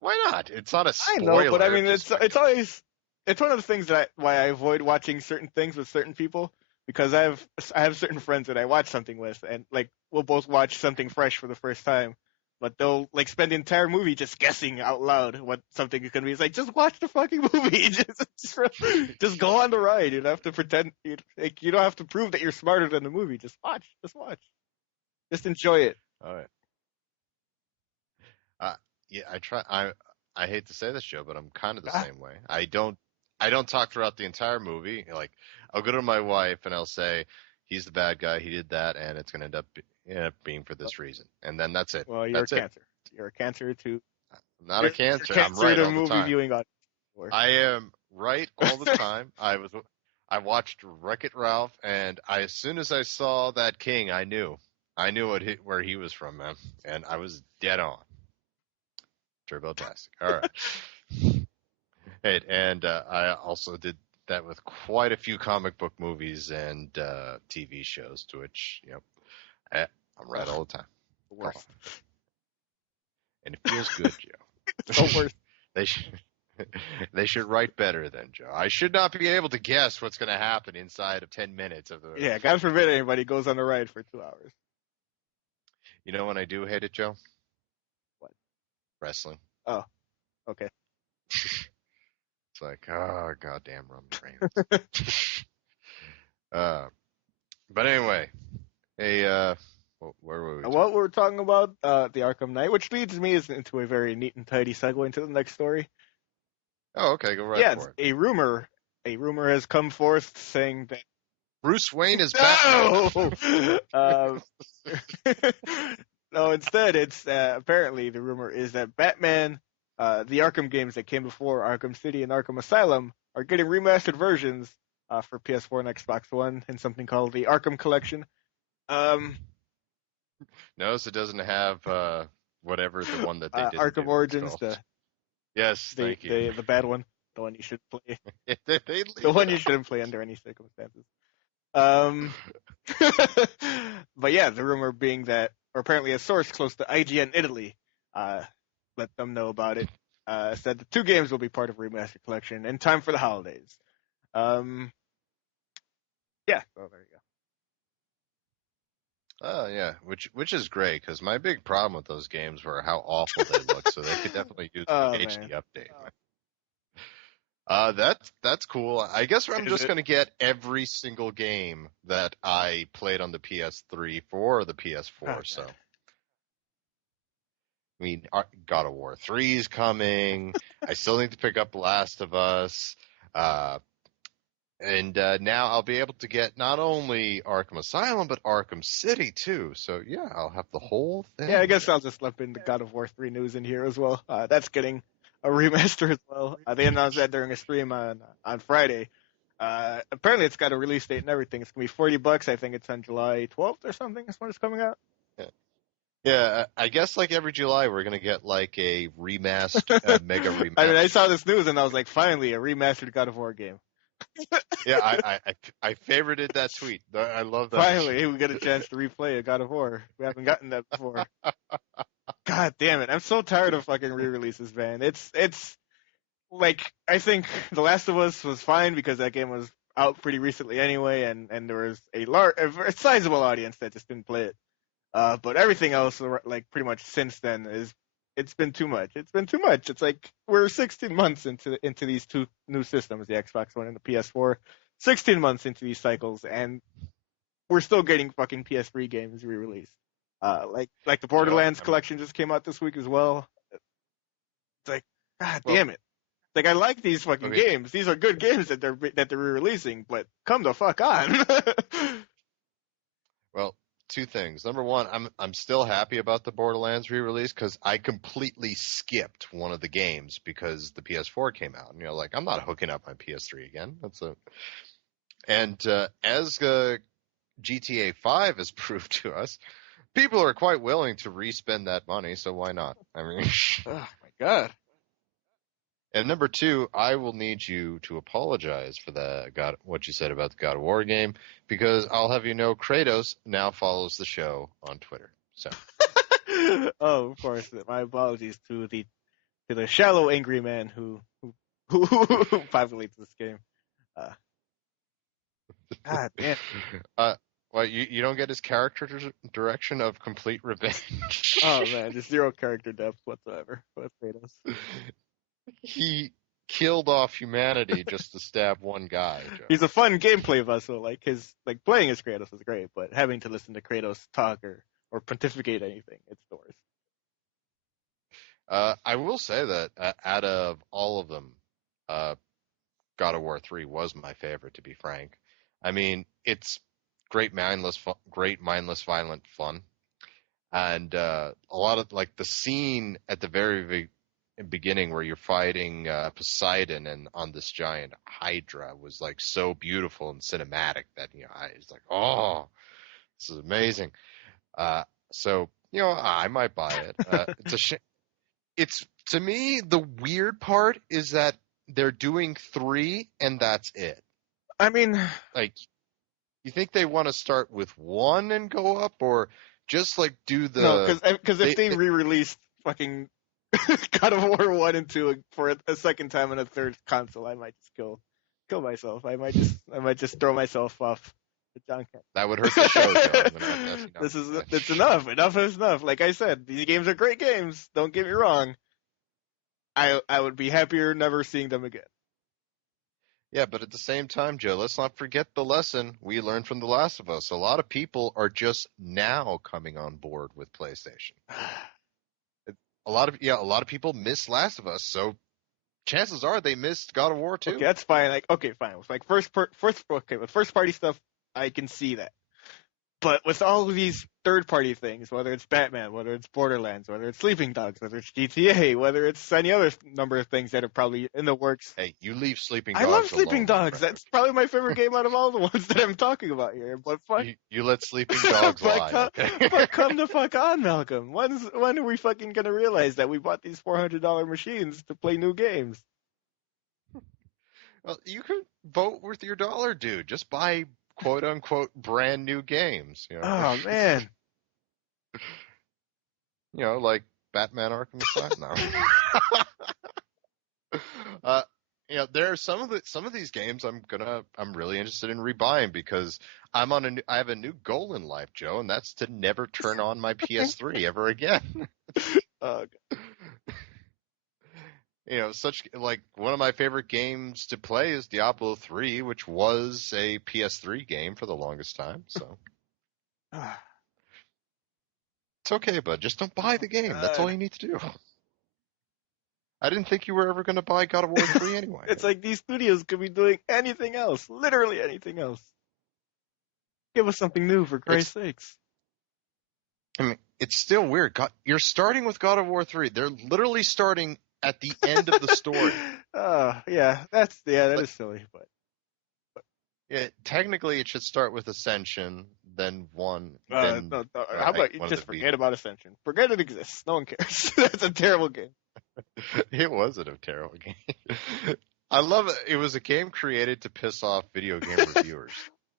Why not? It's not a spoiler. I know, but I mean, it's one of the things why I avoid watching certain things with certain people, because I have certain friends that I watch something with, and like we'll both watch something fresh for the first time, but they'll like spend the entire movie just guessing out loud what something is going to be. It's like, just watch the fucking movie. just go on the ride. You don't have to pretend. You don't have to prove that you're smarter than the movie. Just watch. Just enjoy it. All right. Yeah, I try. I hate to say this, Joe, but I'm kind of the same way. I don't talk throughout the entire movie. Like, I'll go to my wife and I'll say, he's the bad guy, he did that, and it's going to end up being for this reason. And then that's it. Well, you're a cancer. You're a cancer too. I'm not a cancer. I'm right all the time. Viewing audience. I am right all the time. I watched Wreck-It Ralph, and as soon as I saw that king, I knew where he was from, man, and I was dead on. Turbo-tastic. All right. Hey, and I also did that with quite a few comic book movies and TV shows, to which, I'm right all the time. The worst. And it feels good, Joe. The worst. They should write better than Joe. I should not be able to guess what's going to happen inside of 10 minutes of the... Yeah, God forbid anybody goes on the ride for 2 hours. You know when I do hate it, Joe? What? Wrestling. Oh, okay. It's like, oh, goddamn Roman Reigns. But anyway, where were we? What we're talking about, the Arkham Knight, which leads me into a very neat and tidy segue into the next story. Oh, okay, go right for it. A rumor has come forth saying that Bruce Wayne is Batman. No, instead, it's apparently the rumor is that Batman, the Arkham games that came before Arkham City and Arkham Asylum, are getting remastered versions for PS4 and Xbox One in something called the Arkham Collection. Notice it doesn't have whatever the one that they did. Arkham Origins. Yes, thank you. The bad one, the one you should play. The one you shouldn't play under any circumstances. But yeah, the rumor being that, or apparently a source close to IGN Italy, let them know about it, said the 2 games will be part of Remastered Collection in time for the holidays. Yeah, so there you go. Oh yeah, which is great, because my big problem with those games were how awful they look. So they could definitely use the HD update. That's cool. I guess I'm just going to get every single game that I played on the PS3 for the PS4. Oh, so, I mean, God of War 3 is coming. I still need to pick up Last of Us. And now I'll be able to get not only Arkham Asylum, but Arkham City, too. So, yeah, I'll have the whole thing. Yeah, I guess I'll just slip in the God of War 3 news in here as well. That's getting a remaster as well. They announced that during a stream on Friday. Apparently, it's got a release date and everything. It's going to be $40. I think it's on July 12th or something. That's when it's coming out. Yeah, I guess like every July we're going to get like a remastered, mega remaster. I mean, I saw this news and I was like, finally, a remastered God of War game. Yeah, I favorited that tweet. I love that. Finally, we get a chance to replay a God of War. We haven't gotten that before. God damn it! I'm so tired of fucking re-releases, man. It's like, I think The Last of Us was fine because that game was out pretty recently anyway, and there was a sizable audience that just didn't play it. But everything else, like pretty much since then, it's been too much. It's been too much. It's like we're 16 months into these 2 new systems, the Xbox One and the PS4. 16 months into these cycles, and we're still getting fucking PS3 games re-released. Like the Borderlands collection just came out this week as well. It's like, God damn it! Like I like these fucking games. These are good games that they're re-releasing, but come the fuck on. Well, two things. Number one, I'm still happy about the Borderlands re-release because I completely skipped one of the games because the PS4 came out. And, like I'm not hooking up my PS3 again. As GTA 5 has proved to us, people are quite willing to re-spend that money, so why not? I mean, oh my god. And number two, I will need you to apologize for what you said about the God of War game, because I'll have you know Kratos now follows the show on Twitter. So, oh, of course, my apologies to the shallow angry man who populates this game. God damn. Well, you don't get his character direction of complete revenge. Oh man, just zero character depth whatsoever with Kratos. He killed off humanity just to stab one guy. Joe. He's a fun gameplay vessel. Like playing as Kratos is great, but having to listen to Kratos talk or pontificate anything, it's the worst. I will say that out of all of them, God of War 3 was my favorite, to be frank. I mean, it's great mindless, violent fun, and a lot of like the scene at the very beginning where you're fighting Poseidon and on this giant Hydra was like so beautiful and cinematic that I was like, oh, this is amazing. So I might buy it. It's to me the weird part is that they're doing 3 and that's it. I mean, like, you think they want to start with 1 and go up, or just like do the? No, because if they re-released fucking God of War 1 and 2 for a second time on a third console, I might just kill myself. I might just throw myself off the John Cat. That would hurt the show, Joe. It's enough. Enough is enough. Like I said, these games are great games. Don't get me wrong. I would be happier never seeing them again. Yeah, but at the same time, Joe, let's not forget the lesson we learned from The Last of Us. A lot of people are just now coming on board with PlayStation. A lot of people missed Last of Us, so chances are they missed God of War 2. Okay, that's fine. With like with first party stuff, I can see that. But with all of these third party things, whether it's Batman, whether it's Borderlands, whether it's Sleeping Dogs, whether it's GTA, whether it's any other number of things that are probably in the works. Hey, you leave Sleeping Dogs alone. I love Sleeping alone, Dogs. That's probably my favorite game out of all the ones that I'm talking about here. But you let Sleeping Dogs lie. But come the fuck on, Malcolm. When are we fucking gonna realize that we bought these $400 machines to play new games? Well, you could vote with your dollar, dude. Just buy quote unquote brand new games. Oh man. Like Batman Arkham Knight. No. There are some of these games I'm really interested in rebuying because I have a new goal in life, Joe, and that's to never turn on my PS3 ever again. Oh, such like one of my favorite games to play is Diablo 3, which was a PS3 game for the longest time. So it's okay, bud. Just don't buy the game. That's all you need to do. I didn't think you were ever going to buy God of War 3 anyway. It's like these studios could be doing anything else, literally anything else. Give us something new, for Christ's sakes. I mean, it's still weird. You're starting with God of War 3. They're literally starting at the end of the story. That is silly, but yeah, technically it should start with Ascension, then 1. How about you just forget about Ascension? Forget it exists. No one cares. That's a terrible game. It wasn't a terrible game. I love it. It was a game created to piss off video game reviewers.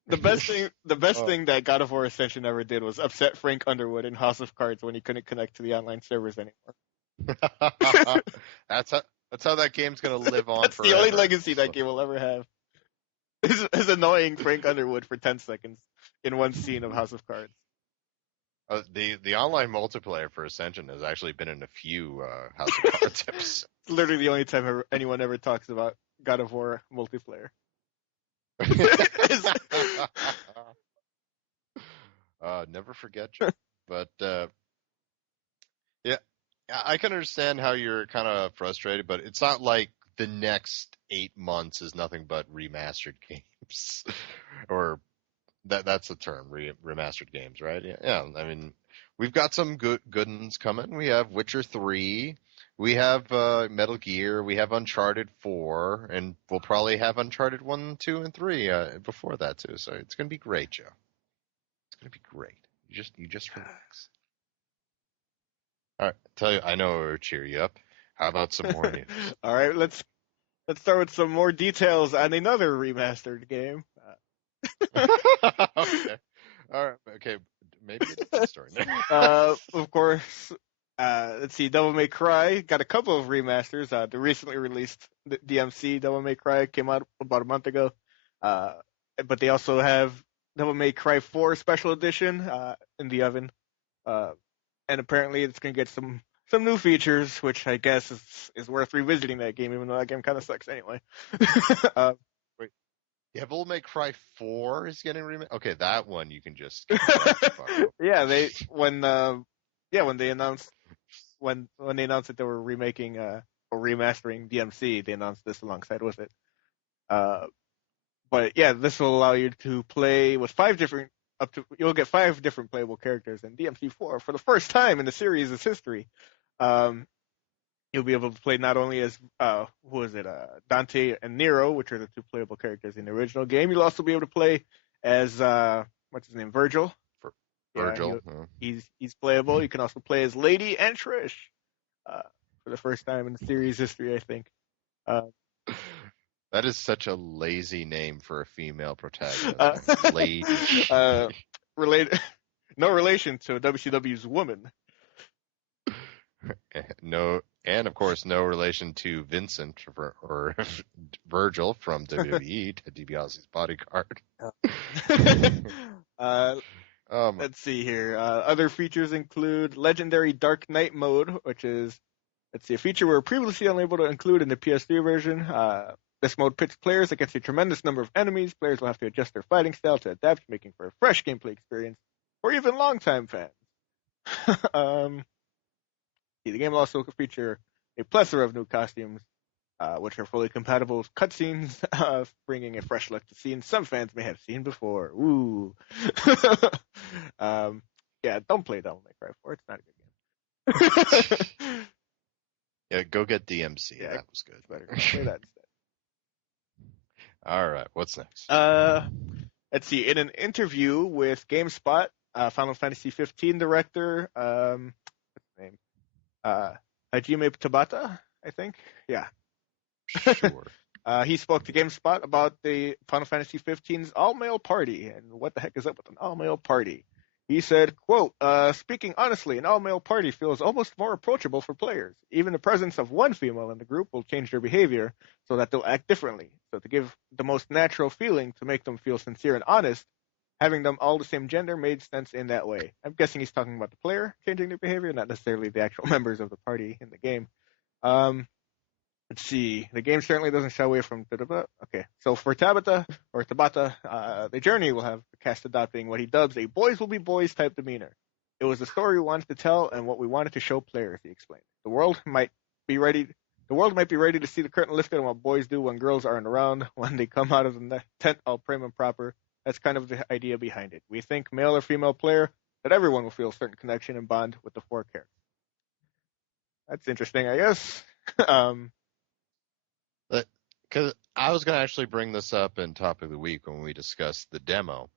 The best thing that God of War Ascension ever did was upset Frank Underwood in House of Cards when he couldn't connect to the online servers anymore. That's how that game's gonna live on. That's forever. The only legacy that game will ever have. Is annoying Frank Underwood for 10 seconds in one scene of House of Cards. The online multiplayer for Ascension has actually been in a few House of Cards episodes. It's literally the only time anyone ever talks about God of War multiplayer. Never forget you. But yeah, I can understand how you're kind of frustrated, but it's not like the next 8 months is nothing but remastered games, or that's the term, remastered games, right? Yeah, yeah. I mean, we've got some good ones coming. We have Witcher 3, we have Metal Gear, we have Uncharted 4, and we'll probably have Uncharted 1, 2, and 3 before that too. So it's gonna be great, Joe. It's gonna be great. You just relax. All right, tell you, I know it'll cheer you up. How about some more news? All right, let's start with some more details on another remastered game. Okay. All right. Okay. Maybe it's a story now. Of course, let's see, Devil May Cry got a couple of remasters. The recently released DMC Devil May Cry came out about a month ago, but they also have Devil May Cry 4 Special Edition in the oven, and apparently it's gonna get some new features, which I guess is worth revisiting that game, even though that game kind of sucks anyway. Wait, Devil May Cry 4 is getting remade? Okay, that one you can just. Yeah, when they announced they announced that they were remaking or remastering DMC, they announced this alongside with it. But yeah, this will allow you to play with you'll get 5 different playable characters in DMC4 for the first time in the series' history. You'll be able to play not only as Dante and Nero, which are the 2 playable characters in the original game. You'll also be able to play as what's his name, Virgil. Virgil. He's playable. You can also play as Lady and Trish for the first time in the series history, I think. That is such a lazy name for a female protagonist. Lady. No relation to WCW's Woman. No, and of course, no relation to Vincent or Virgil from WWE, Ted DiBiase's bodyguard. Let's see here. Other features include Legendary Dark Knight mode, which is, a feature we were previously unable to include in the PS3 version. This mode pits players against a tremendous number of enemies. Players will have to adjust their fighting style to adapt, making for a fresh gameplay experience for even longtime fans. The game will also feature a plethora of new costumes, which are fully compatible with cutscenes, bringing a fresh look to scenes some fans may have seen before. Ooh. Yeah, don't play Devil May Cry 4. It's not a good game. Yeah, go get DMC. Yeah, that was good. Better play that instead. All right, what's next? Let's see. In an interview with GameSpot, Final Fantasy 15 director, what's his name? Hajime Tabata, I think. Yeah. Sure. He spoke to GameSpot about the Final Fantasy 15's all-male party, and what the heck is up with an all-male party? He said, quote, speaking honestly, an all-male party feels almost more approachable for players. Even the presence of one female in the group will change their behavior so that they'll act differently. So to give the most natural feeling to make them feel sincere and honest, having them all the same gender made sense in that way. I'm guessing he's talking about the player changing their behavior, not necessarily the actual members of the party in the game. Let's see. The game certainly doesn't shy away from. Okay, so for Tabata, the journey will have the cast adopting what he dubs a "boys will be boys" type demeanor. It was the story we wanted to tell and what we wanted to show players. He explained. The world might be ready to see the curtain lifted on what boys do when girls aren't around. When they come out of the tent all prim and proper. That's kind of the idea behind it. We think, male or female player, that everyone will feel a certain connection and bond with the 4 characters. That's interesting, I guess. Because I was going to actually bring this up in Topic of the Week when we discussed the demo,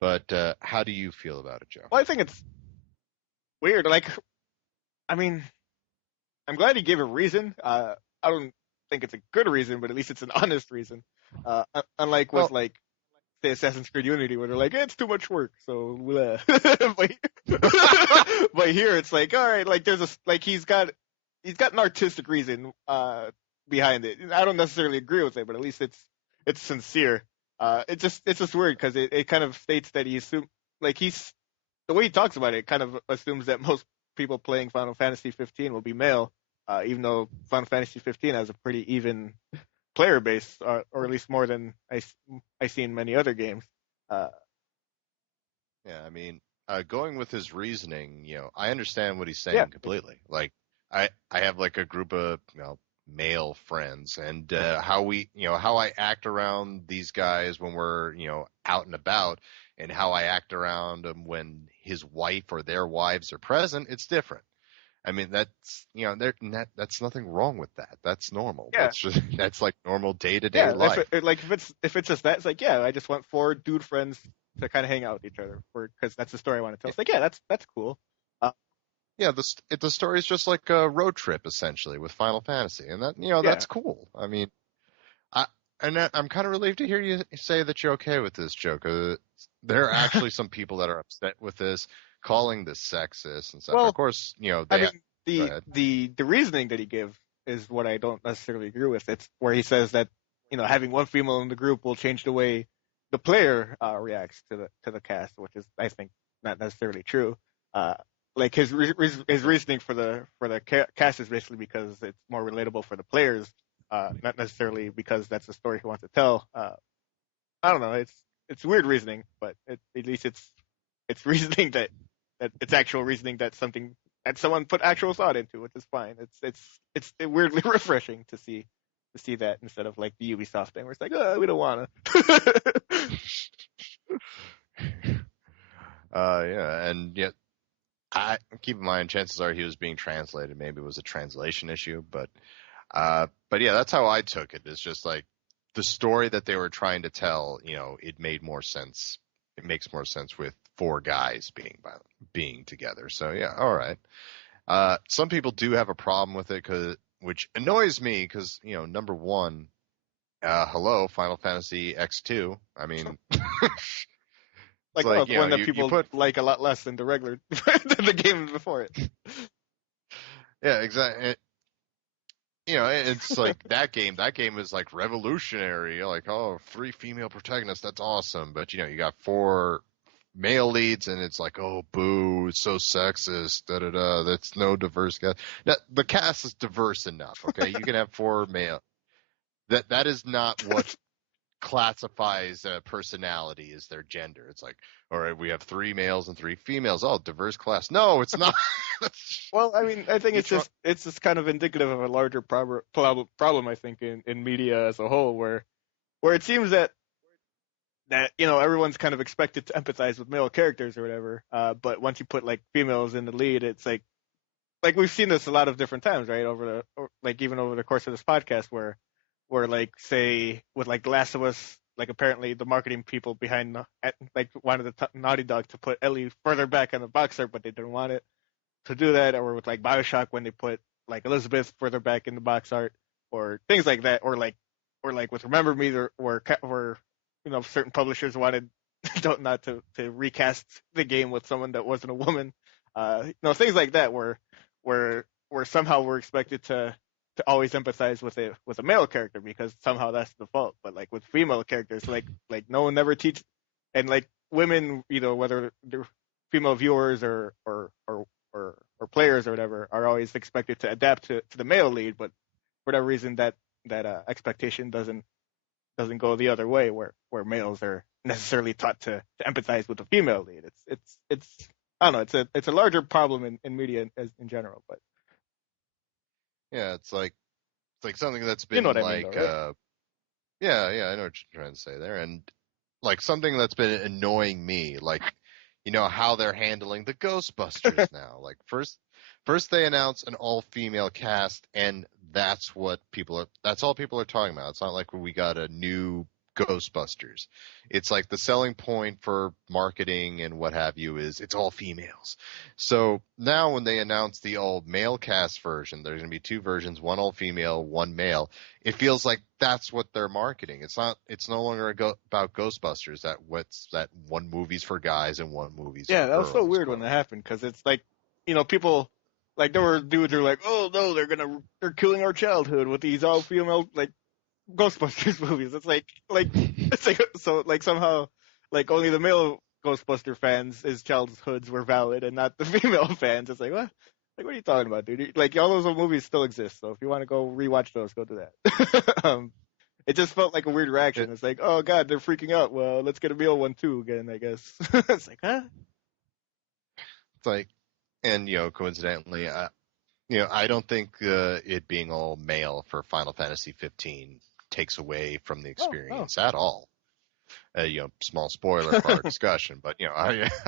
but how do you feel about it, Joe? Well, I think it's weird. Like, I mean, I'm glad he gave a reason. I don't think it's a good reason, but at least it's an honest reason. Unlike with, say, Assassin's Creed Unity, where they're like, it's too much work, so but here it's like, all right, like he's got an artistic reason behind it. I don't necessarily agree with it, but at least it's sincere. It's just weird because it kind of states that the way he talks about it kind of assumes that most people playing Final Fantasy 15 will be male, even though Final Fantasy 15 has a pretty even player base, or at least more than I see in many other games. Yeah, I mean, going with his reasoning, I understand what he's saying Yeah. completely. Like, I have like a group of, male friends, and how I act around these guys when we're, out and about, and how I act around them when his wife or their wives are present, it's different. I mean, that's, that's nothing wrong with that. That's normal. Yeah. That's like normal day-to-day Yeah. life. If it's just that, it's like, yeah, I just want 4 dude friends to kind of hang out with each other because that's the story I want to tell. It's like, yeah, that's cool. Yeah, the story is just like a road trip essentially with Final Fantasy, and that that's cool. I mean, I'm kind of relieved to hear you say that you're okay with this joke. There are actually some people that are upset with this, calling this sexist and stuff. Well, of course, the reasoning that he gives is what I don't necessarily agree with. It's where he says that having one female in the group will change the way the player reacts to the cast, which is, I think, not necessarily true. Like his reasoning for the cast is basically because it's more relatable for the players, not necessarily because that's the story he wants to tell. I don't know. It's weird reasoning, but at least it's reasoning that it's actual reasoning that someone put actual thought into, which is fine. It's weirdly refreshing to see that instead of like the Ubisoft thing where it's like, oh, we don't want to. Yeah, and yet I keep in mind, chances are he was being translated. Maybe it was a translation issue, but yeah, that's how I took it. It's just like the story that they were trying to tell. It made more sense. It makes more sense with 4 guys being together. So yeah, all right. Some people do have a problem with it, which annoys me because number one, hello, Final Fantasy X2. I mean. Like, one that people like a lot less than the regular than the game before it. Yeah, exactly. It's like that game. That game is like revolutionary. You're like, oh, 3 female protagonists. That's awesome. But you got 4 male leads, and it's like, oh, boo, it's so sexist. Da da da. That's no diverse cast. Now, the cast is diverse enough. Okay, you can have 4 male. That is not what classifies a personality as their gender. It's like, all right, we have 3 males and 3 females. Oh, diverse class. No, it's not. Well, I mean, I think it's just kind of indicative of a larger problem, I think, in media as a whole, where it seems that everyone's kind of expected to empathize with male characters or whatever. But once you put like females in the lead, it's like we've seen this a lot of different times, right? Even over the course of this podcast, where like, say with like The Last of Us, like apparently the marketing people behind wanted the Naughty Dog to put Ellie further back on the box art, but they didn't want it to do that. Or with like BioShock, when they put like Elizabeth further back in the box art, or things like that. Or like with Remember Me, where certain publishers wanted not to recast the game with someone that wasn't a woman. Things like that where somehow we're expected to always empathize with a male character because somehow that's the default. But like with female characters, like no one ever teach, and like women, whether they're female viewers or players or whatever, are always expected to adapt to the male lead. But for whatever reason, that expectation doesn't go the other way, where males are necessarily taught to empathize with the female lead. It's I don't know. It's a larger problem in media in general, but. Yeah, it's like something that's been like, I mean, though, right? Yeah, I know what you're trying to say there, and like something that's been annoying me, like how they're handling the Ghostbusters now. Like first they announce an all-female cast, and that's all people are talking about. It's not like we got a new Ghostbusters. It's like the selling point for marketing and what have you is it's all females. So now when they announce the all male cast version, there's going to be 2 versions, 1 all female, 1 male. It feels like that's what they're marketing. It's no longer about Ghostbusters, that 1 movie's for guys and 1 movie's for girls. Yeah, that was so weird when that happened, because it's like, people, like, there were dudes who were like, oh no, they're killing our childhood with these all female like Ghostbusters movies. It's like so like somehow like only the male Ghostbuster fans' childhoods were valid and not the female fans. It's like, what? Like, what are you talking about, dude? Like, all those movies still exist, so if you want to go rewatch those, go do that. It just felt like a weird reaction. It's like, oh god, they're freaking out. Well, let's get a male one too again, I guess. It's like, huh? It's like, and coincidentally, I don't think it being all male for Final Fantasy 15 takes away from the experience at all. Small spoiler for our discussion, but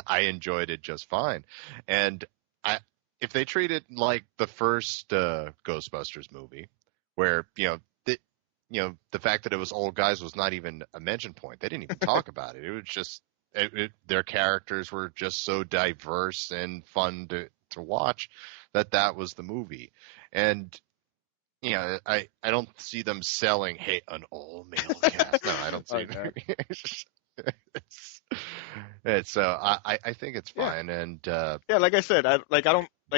I enjoyed it just fine. And if they treat it like the first Ghostbusters movie, where the fact that it was old guys was not even a mention point. They didn't even talk about it. It was just their characters were just so diverse and fun to watch that was the movie. And I don't see them selling an all male cast. No, I don't see it. It's I think it's fine. And like I said, I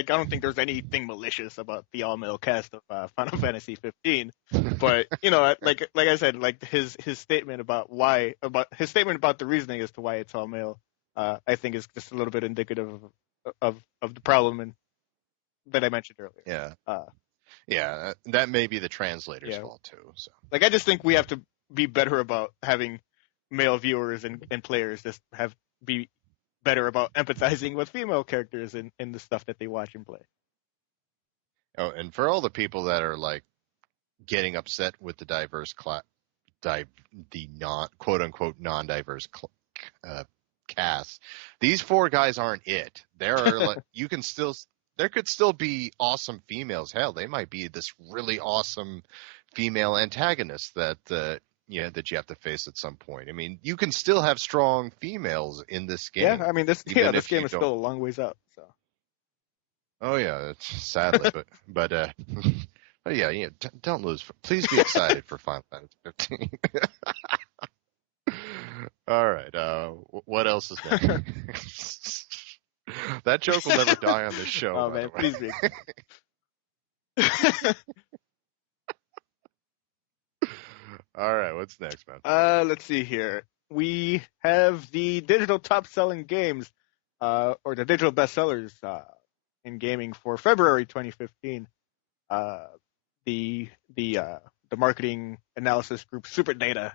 don't think there's anything malicious about the all male cast of Final Fantasy 15. But like I said, like his statement about the reasoning as to why it's all male, I think is just a little bit indicative of the problem that I mentioned earlier. Yeah. That may be the translator's fault too. So, like, I just think we have to be better about having male viewers and players just be better about empathizing with female characters in the stuff that they watch and play. Oh, and for all the people that are like getting upset with the diverse the non quote unquote non-diverse cast, these four guys aren't it. There are like there could still be awesome females. Hell, they might be this really awesome female antagonist that that you have to face at some point. I mean, you can still have strong females in this game. Yeah, I mean, this game is still a long ways out. So. Oh yeah, it's sadly, but don't lose. Please be excited for Final Fantasy 15. All right, what else is there? That joke will never die on this show. Oh man, please be. All right, what's next, man? Let's see here. We have the digital top-selling games, or the digital bestsellers in gaming for February 2015. The marketing analysis group SuperData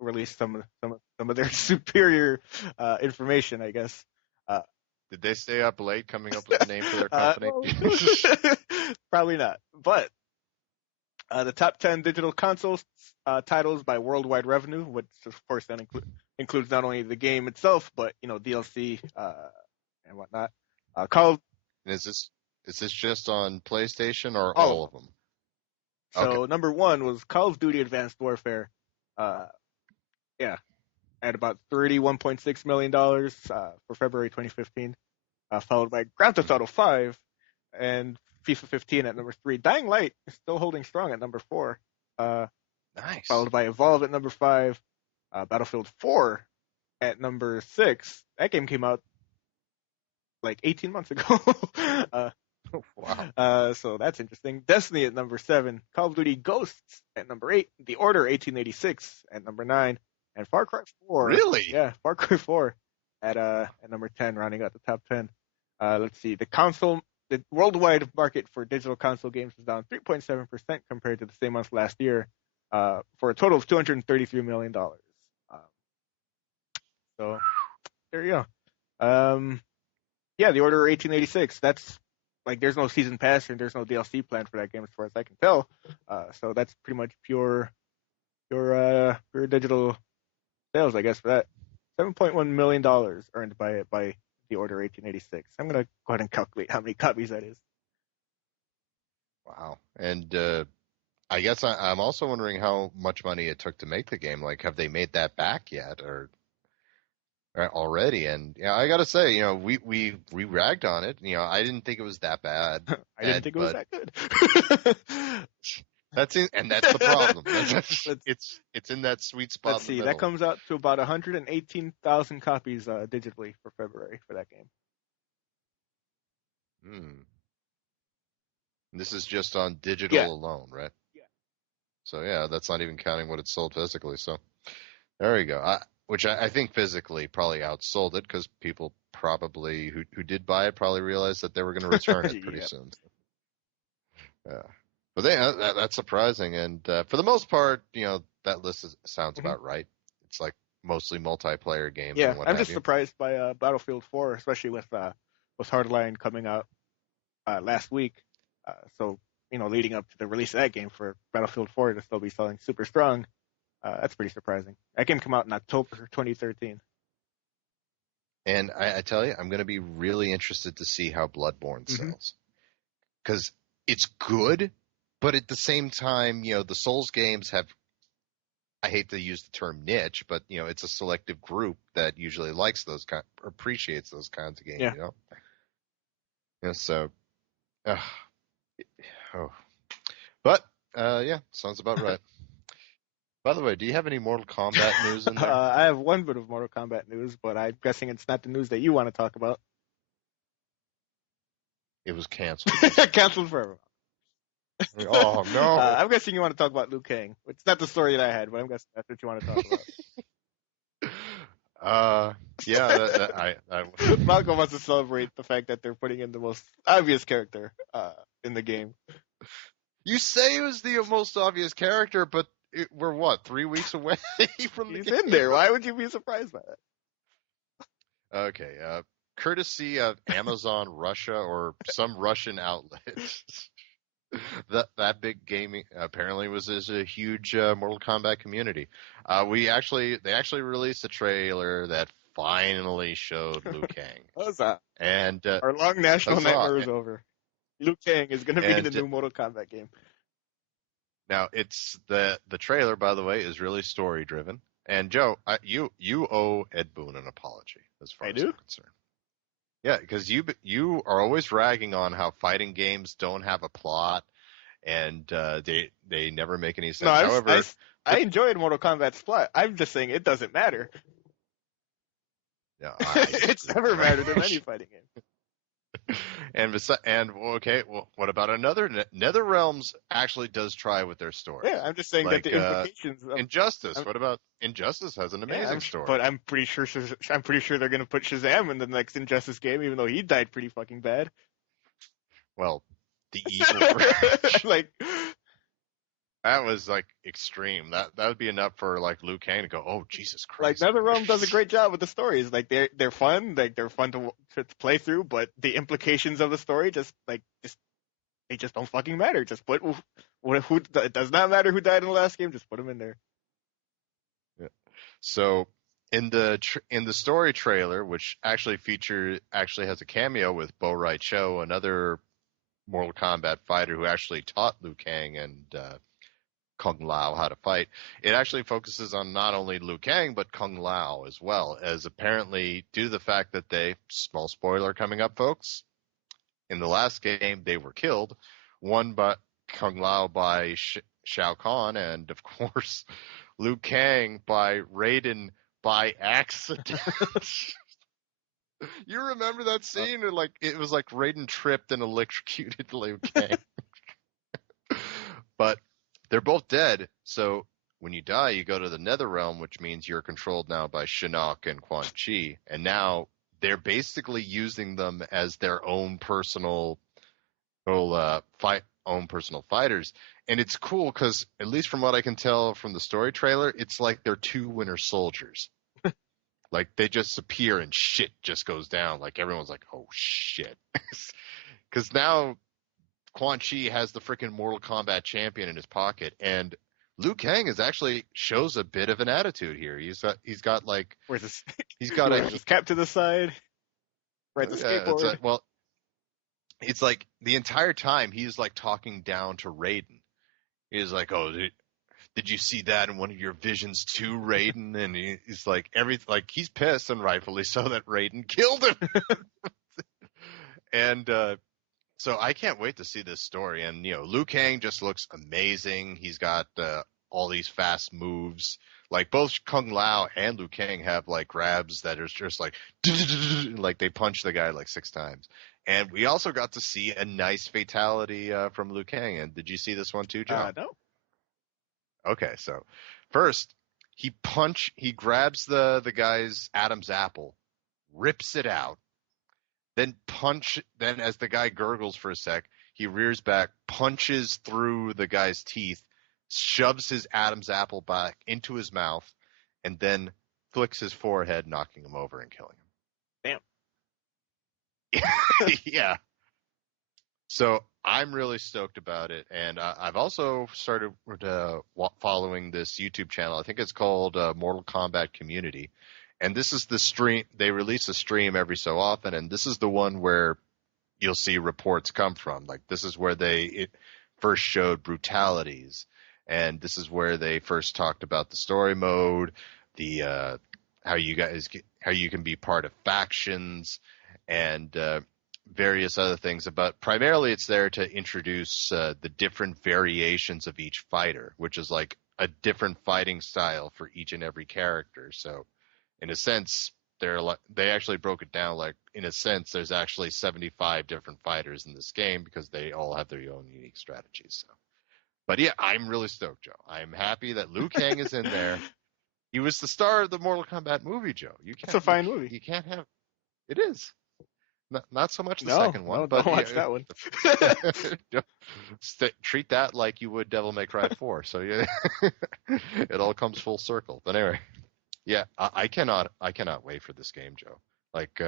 released some of their superior information, I guess. Did they stay up late coming up with a name for their company? Probably not. But the top 10 digital console titles by worldwide revenue, which of course then includes not only the game itself, but DLC and whatnot. Is this just on PlayStation or all of them? So number one was Call of Duty Advanced Warfare. At about $31.6 million for February 2015, followed by Grand Theft Auto 5 and FIFA 15 at number 3. Dying Light is still holding strong at number 4. Nice. Followed by Evolve at number 5. Battlefield 4 at number 6. That game came out like 18 months ago. Wow. So that's interesting. Destiny at number 7. Call of Duty Ghosts at number 8. The Order 1886 at number 9. And Far Cry 4. Really? Yeah, Far Cry 4 at number 10, rounding out the top 10. Let's see. The worldwide market for digital console games was down 3.7% compared to the same month last year, for a total of $233 million. So there you go. The Order 1886. That's like, there's no season pass and there's no DLC plan for that game as far as I can tell. So that's pretty much pure digital sales, I guess, for that. $7.1 million earned by the Order 1886. I'm going to go ahead and calculate how many copies that is. Wow. And I guess I'm also wondering how much money it took to make the game. Like, have they made that back yet or already? And I got to say, we ragged on it. I didn't think it was that bad. I didn't think it was that good. That's the problem. It's in that sweet spot. Let's see. That comes out to about 118,000 copies digitally for February for that game. This is just on digital alone, right? Yeah. So that's not even counting what it sold physically. So there you go. Which I think physically probably outsold it because people probably who did buy it probably realized that they were going to return it pretty soon. Yeah. But that's surprising, and for the most part, that list sounds about right. It's like mostly multiplayer games. Yeah, and what I'm have just you. surprised by Battlefield 4, especially with with Hardline coming out last week. So, leading up to the release of that game for Battlefield 4 to still be selling super strong, that's pretty surprising. That game came out in October 2013. And I tell you, I'm going to be really interested to see how Bloodborne sells. Because it's good, but at the same time, the Souls games have, I hate to use the term niche, but, it's a selective group that usually likes those appreciates those kinds of games, so, But, sounds about right. By the way, do you have any Mortal Kombat news in there? I have one bit of Mortal Kombat news, but I'm guessing it's not the news that you want to talk about. It was canceled. Canceled forever. Oh, no. I'm guessing you want to talk about Liu Kang. It's not the story that I had, but I'm guessing that's what you want to talk about. Malcolm wants to celebrate the fact that they're putting in the most obvious character in the game. You say it was the most obvious character, but we're 3 weeks away from the game? He's in there. Why would you be surprised by that? Okay. Courtesy of Amazon Russia or some Russian outlet. That big gaming apparently is a huge Mortal Kombat community. They actually released a trailer that finally showed Liu Kang. What was that? And our long national nightmare is over. Liu Kang is going to be in the new Mortal Kombat game. Now it's the trailer, by the way, is really story driven. And Joe, you owe Ed Boon an apology as far as I'm concerned. Yeah, because you are always ragging on how fighting games don't have a plot, and they never make any sense. No, However, I enjoyed Mortal Kombat's plot. I'm just saying it doesn't matter. Yeah, it's never mattered in any fighting game. What about another? NetherRealms actually does try with their story. Yeah, I'm just saying that the implications of Injustice. What about Injustice? Has an amazing story. But I'm pretty sure they're going to put Shazam in the next Injustice game, even though he died pretty fucking bad. Well, the evil. That was extreme. That would be enough for Liu Kang to go, oh Jesus Christ. NetherRealm does a great job with the stories. They're fun. They're fun to play through, but the implications of the story they just don't fucking matter. Just put who. It does not matter who died in the last game. Just put them in there. Yeah. So in the story trailer, which actually has a cameo with Bo Rai Cho, another Mortal Kombat fighter who actually taught Liu Kang and Kung Lao how to fight. It actually focuses on not only Liu Kang, but Kung Lao as well, as apparently due to the fact that small spoiler coming up, folks, in the last game they were killed, one by Kung Lao by Shao Kahn, and of course Liu Kang by Raiden by accident. You remember that scene? It was like Raiden tripped and electrocuted Liu Kang. But they're both dead, so when you die, you go to the Netherrealm, which means you're controlled now by Shinnok and Quan Chi, and now they're basically using them as their own personal fighters. And it's cool because, at least from what I can tell from the story trailer, it's like they're two Winter Soldiers. They just appear and shit just goes down. Everyone's like, oh shit. Because now Quan Chi has the freaking Mortal Kombat champion in his pocket, and Liu Kang shows a bit of an attitude here. He's got where's his his cap to the side, right? The skateboard. It's the entire time he's talking down to Raiden. He's like, oh, did you see that in one of your visions too, Raiden? And he's he's pissed, and rightfully so, that Raiden killed him. And so I can't wait to see this story. And Liu Kang just looks amazing. He's got all these fast moves. Both Kung Lao and Liu Kang have grabs that are just they punch the guy 6 times. And we also got to see a nice fatality from Liu Kang. And did you see this one too, John? No. Okay, so first he grabs the guy's Adam's apple, rips it out, then as the guy gurgles for a sec, he rears back, punches through the guy's teeth, shoves his Adam's apple back into his mouth, and then flicks his forehead, knocking him over and killing him. Damn. Yeah. So I'm really stoked about it, and I've also started following this YouTube channel. I think it's called Mortal Kombat Community, and this is the stream. They release a stream every so often, and this is the one where you'll see reports come from. Like this is where it first showed brutalities, and this is where they first talked about the story mode, the how you can be part of factions, and various other things. But primarily, it's there to introduce the different variations of each fighter, which is like a different fighting style for each and every character. So, in a sense, they actually broke it down like, in a sense, there's actually 75 different fighters in this game because they all have their own unique strategies. So, but yeah, I'm really stoked, Joe. I'm happy that Liu Kang is in there. He was the star of the Mortal Kombat movie, Joe. It's a fine movie. You can't have. It is. Not so much the No, second one, no, but don't watch that one. Treat that like you would Devil May Cry 4. So yeah, it all comes full circle. But anyway, yeah, I cannot wait for this game, Joe. Like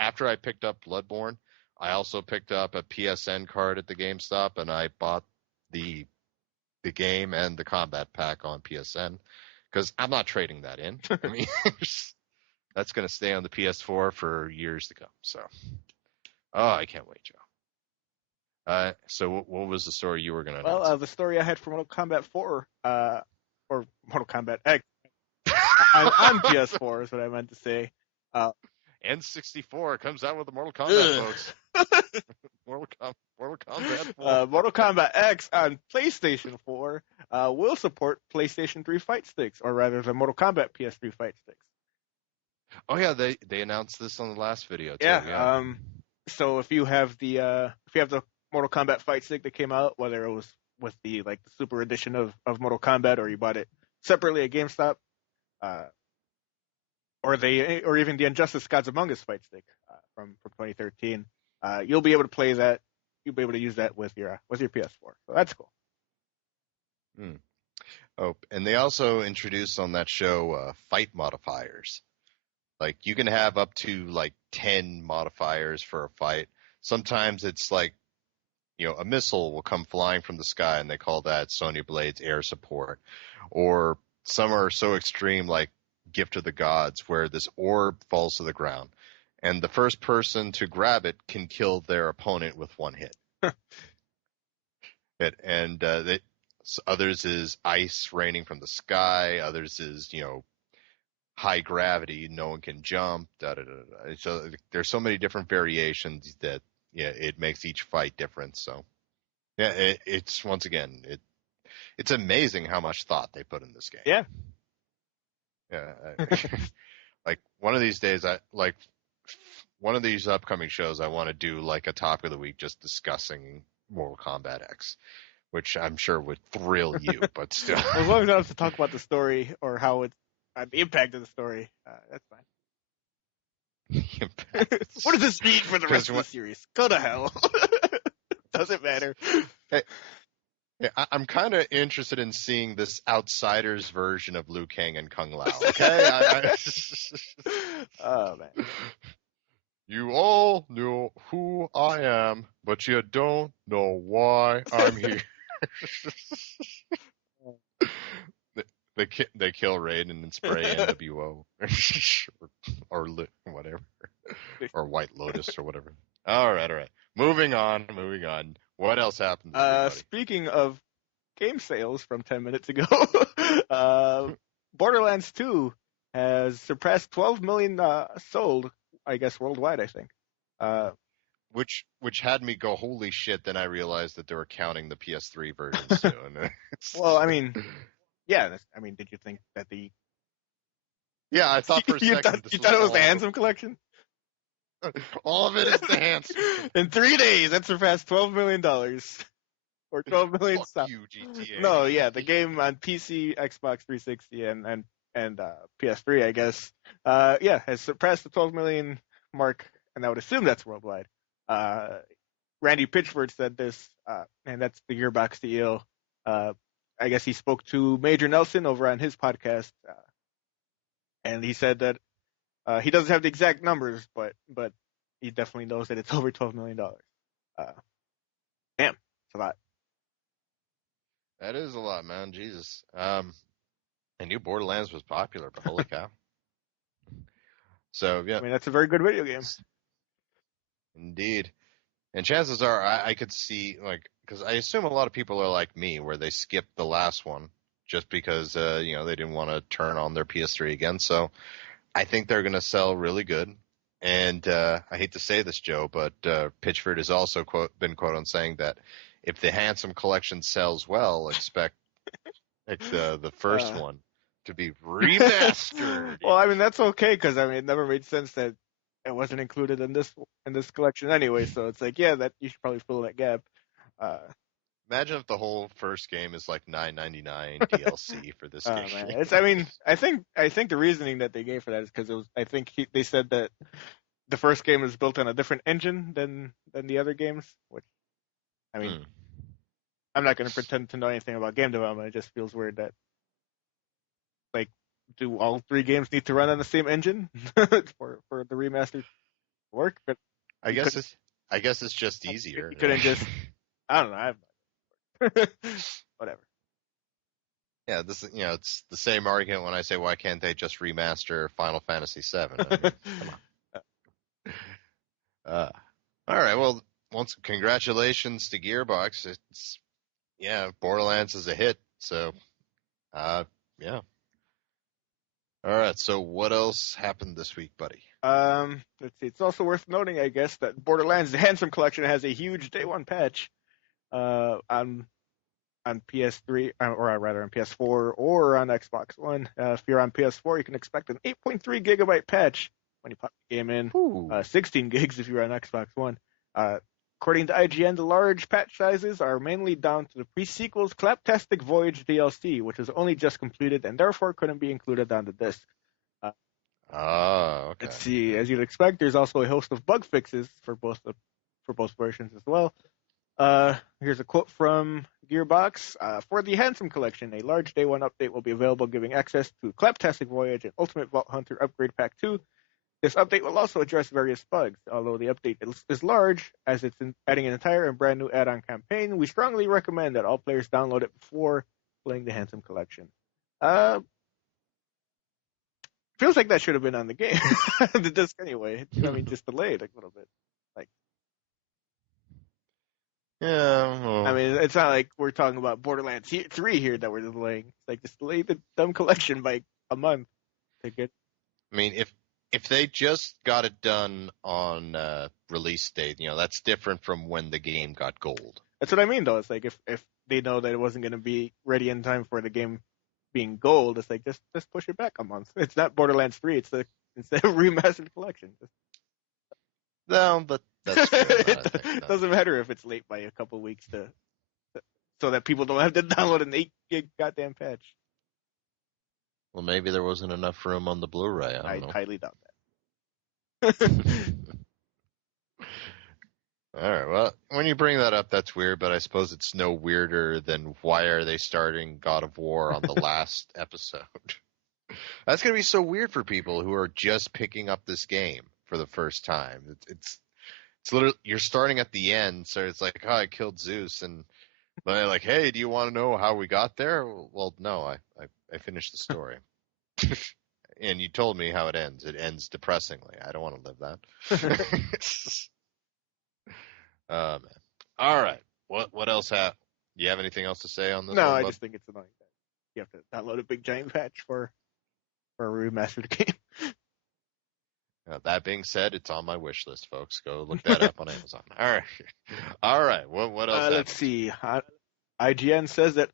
after I picked up Bloodborne, I also picked up a PSN card at the GameStop, and I bought the game and the combat pack on PSN because I'm not trading that in. I mean. That's going to stay on the PS4 for years to come. So, I can't wait, Joe. So what was the story you were going to announce? Well, the story I had for Mortal Kombat 4, or Mortal Kombat X, on PS4 is what I meant to say. N64 comes out with the Mortal Kombat, folks. Mortal Kombat 4. Mortal Kombat X on PlayStation 4 will support PlayStation 3 fight sticks, or rather the Mortal Kombat PS3 fight sticks. Oh yeah, they announced this on the last video too. Yeah. So if you have the Mortal Kombat fight stick that came out, whether it was with the Super Edition of Mortal Kombat, or you bought it separately at GameStop, or even the Injustice Gods Among Us fight stick from 2013, you'll be able to play that. You'll be able to use that with your PS4. So that's cool. Oh, and they also introduced on that show fight modifiers. Like you can have up to 10 modifiers for a fight. Sometimes it's a missile will come flying from the sky, and they call that Sonya Blade's air support. Or some are so extreme, like Gift of the Gods, where this orb falls to the ground, and the first person to grab it can kill their opponent with one hit. Others is ice raining from the sky. Others is high gravity, no one can jump. So there's so many different variations that it makes each fight different. So yeah, it's once again it's amazing how much thought they put in this game. Yeah. Like one of these days, one of these upcoming shows, I want to do a topic of the week just discussing Mortal Kombat X, which I'm sure would thrill you, but still. As long as I don't have to talk about the story or how it's the impact of the story, that's fine. What does this mean for the rest of the series? Go to hell. Doesn't matter. Hey, I'm kind of interested in seeing this outsider's version of Liu Kang and Kung Lao. Okay. Oh man. You all know who I am, but you don't know why I'm here. They kill Raiden and spray NWO or whatever, or White Lotus or whatever. All right. Moving on. What else happened this week, speaking of game sales from 10 minutes ago, Borderlands 2 has surpassed 12 million sold, I guess, worldwide, I think. Which had me go, holy shit, then I realized that they were counting the PS3 versions too. Well, I mean, yeah, did you think that Yeah, I thought for a second... You thought it was the Handsome Collection? All of it is the Handsome. In 3 days, that surpassed $12 million. Or 12 million Fuck you, GTA. No, yeah, the game on PC, Xbox 360, and PS3, I guess, has surpassed the 12 million mark, and I would assume that's worldwide. Randy Pitchford said this, and that's the Gearbox CEO. I guess he spoke to Major Nelson over on his podcast, and he said that he doesn't have the exact numbers, but he definitely knows that it's over $12 million. Damn, it's a lot. That is a lot, man. Jesus. I knew Borderlands was popular, but holy cow. So, yeah. I mean, that's a very good video game. Indeed. And chances are I could see, like, because I assume a lot of people are like me, where they skipped the last one just because, they didn't want to turn on their PS3 again. So I think they're going to sell really good. And I hate to say this, Joe, but Pitchford has also been quoted saying that if the Handsome Collection sells well, expect the first one to be remastered. Well, I mean, that's okay because I mean, it never made sense that it wasn't included in this collection anyway. So it's like, yeah, that you should probably fill that gap. Imagine if the whole first game is like $9.99 DLC for this game. Man. I mean, I think the reasoning that they gave for that is because it was. I think they said that the first game is built on a different engine than the other games. Which, I mean, I'm not going to pretend to know anything about game development. It just feels weird that, like, do all 3 games need to run on the same engine for the remaster to work? But I guess it's just easier. You couldn't just. I don't know. Whatever. Yeah, this it's the same argument when I say why can't they just remaster Final Fantasy VII? I mean, come on. All right. Well, congratulations to Gearbox. Borderlands is a hit. So, yeah. All right. So, what else happened this week, buddy? Let's see. It's also worth noting, I guess, that Borderlands: The Handsome Collection has a huge day one patch. On PS3, or rather on PS4 or on Xbox One. If you're on PS4, you can expect an 8.3 gigabyte patch when you pop the game in. 16 gigs if you're on Xbox One. According to IGN, the large patch sizes are mainly down to the pre-sequel's Claptastic Voyage DLC, which was only just completed and therefore couldn't be included on the disc. Okay. Let's see. As you'd expect, there's also a host of bug fixes for both versions as well. Here's a quote from Gearbox. For the Handsome Collection, a large day one update will be available, giving access to Claptastic Voyage and Ultimate Vault Hunter Upgrade Pack 2. This update will also address various bugs. Although the update is large, as it's adding an entire and brand new add-on campaign, we strongly recommend that all players download it before playing the Handsome Collection. Feels like that should have been on the game, the disc anyway. I mean, just delayed a little bit. Yeah. Well, I mean, it's not like we're talking about Borderlands 3 here that we're delaying. It's like just delay the dumb collection by a month to get. I mean, if they just got it done on release date, that's different from when the game got gold. That's what I mean, though. It's like if they know that it wasn't going to be ready in time for the game being gold, it's like just push it back a month. It's not Borderlands 3. It's the remastered collection. No, but that's true. It doesn't matter if it's late by a couple of weeks so that people don't have to download an 8 gig goddamn patch. Well, maybe there wasn't enough room on the Blu-ray. I don't know. Highly doubt that. All right. Well, when you bring that up, that's weird, but I suppose it's no weirder than why are they starting God of War on the last episode? That's going to be so weird for people who are just picking up this game for the first time. It's literally, you're starting at the end, so it's like, oh, I killed Zeus, and they're like, hey, do you want to know how we got there? Well, no, I finished the story. And you told me how it ends. It ends depressingly. I don't want to live that. Man. All right. What else do you have anything else to say on this? No, I just think it's annoying that you have to download a big giant patch for a remastered game. That being said, it's on my wish list, folks. Go look that up on Amazon. All right. What else? Let's see. IGN says that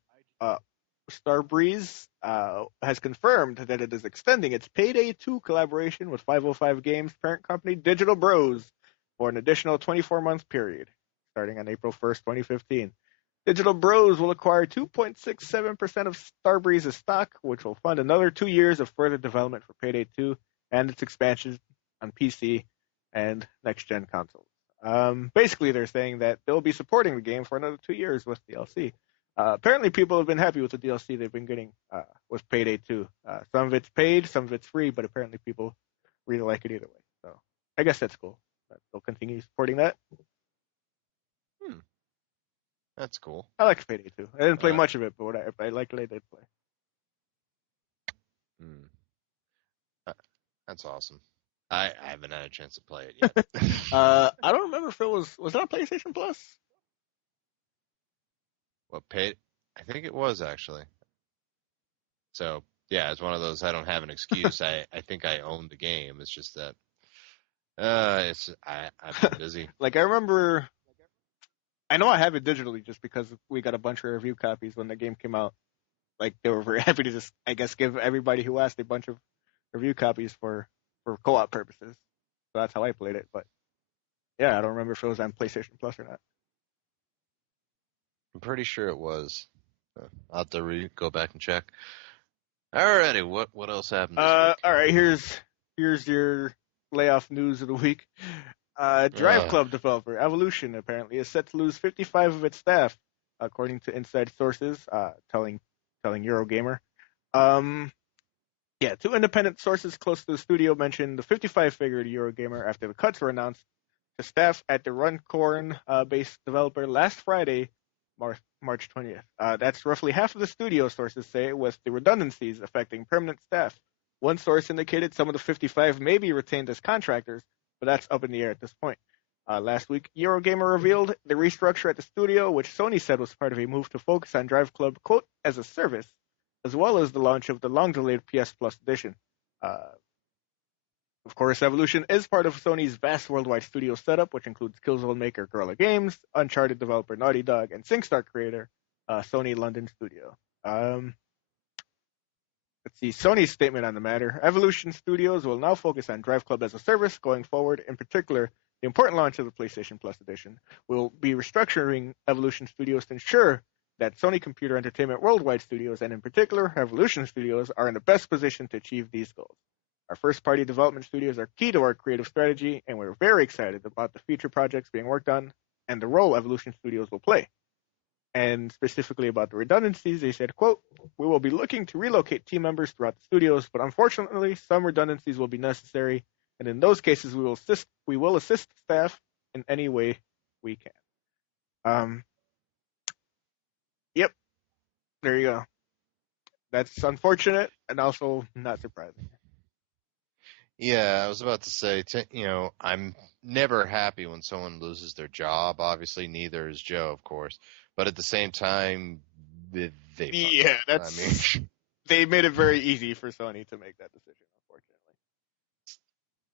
Starbreeze has confirmed that it is extending its Payday 2 collaboration with 505 Games parent company Digital Bros for an additional 24-month period, starting on April 1st, 2015. Digital Bros will acquire 2.67% of Starbreeze's stock, which will fund another 2 years of further development for Payday 2 and its expansion on PC and next-gen consoles. Basically, they're saying that they'll be supporting the game for another 2 years with DLC. Apparently, people have been happy with the DLC they've been getting with Payday 2. Some of it's paid, some of it's free, but apparently people really like it either way. So I guess that's cool. they'll continue supporting that. That's cool. I like Payday 2. I didn't play much of it, but I liked what I did play. That's awesome. I haven't had a chance to play it yet. I don't remember if it was that on PlayStation Plus? What paid? I think it was actually. So yeah, it's one of those. I don't have an excuse. I think I own the game. It's just that I've been busy. Like I remember, I know I have it digitally just because we got a bunch of review copies when the game came out. Like they were very happy to just, I guess, give everybody who asked a bunch of review copies for co-op purposes. So that's how I played it. But yeah, I don't remember if it was on PlayStation Plus or not. I'm pretty sure it was. I'll have to go back and check. Alrighty, what else happened this week? All right, here's your layoff news of the week. Driveclub developer Evolution apparently is set to lose 55 of its staff, according to inside sources, telling Eurogamer. Yeah, two independent sources close to the studio mentioned the 55 figure to Eurogamer after the cuts were announced to staff at the Runcorn-based developer last Friday, March 20th. That's roughly half of the studio, sources say, with the redundancies affecting permanent staff. One source indicated some of the 55 may be retained as contractors, but that's up in the air at this point. Last week, Eurogamer revealed the restructure at the studio, which Sony said was part of a move to focus on Driveclub, quote, as a service, as well as the launch of the long-delayed PS Plus edition. Of course, Evolution is part of Sony's vast worldwide studio setup, which includes Killzone maker Guerrilla Games, Uncharted developer Naughty Dog, and SingStar creator Sony London Studio. Let's see, Sony's statement on the matter. Evolution Studios will now focus on Driveclub as a service going forward. In particular, the important launch of the PlayStation Plus edition. We'll be restructuring Evolution Studios to ensure that Sony Computer Entertainment Worldwide Studios, and in particular, Evolution Studios, are in the best position to achieve these goals. Our first-party development studios are key to our creative strategy, and we're very excited about the future projects being worked on and the role Evolution Studios will play. And specifically about the redundancies, they said, quote, we will be looking to relocate team members throughout the studios, but unfortunately, some redundancies will be necessary, and in those cases, we will assist staff in any way we can. Yep. There you go. That's unfortunate and also not surprising. Yeah, I was about to say, I'm never happy when someone loses their job. Obviously, neither is Joe, of course. But at the same time, they made it very easy for Sony to make that decision, unfortunately.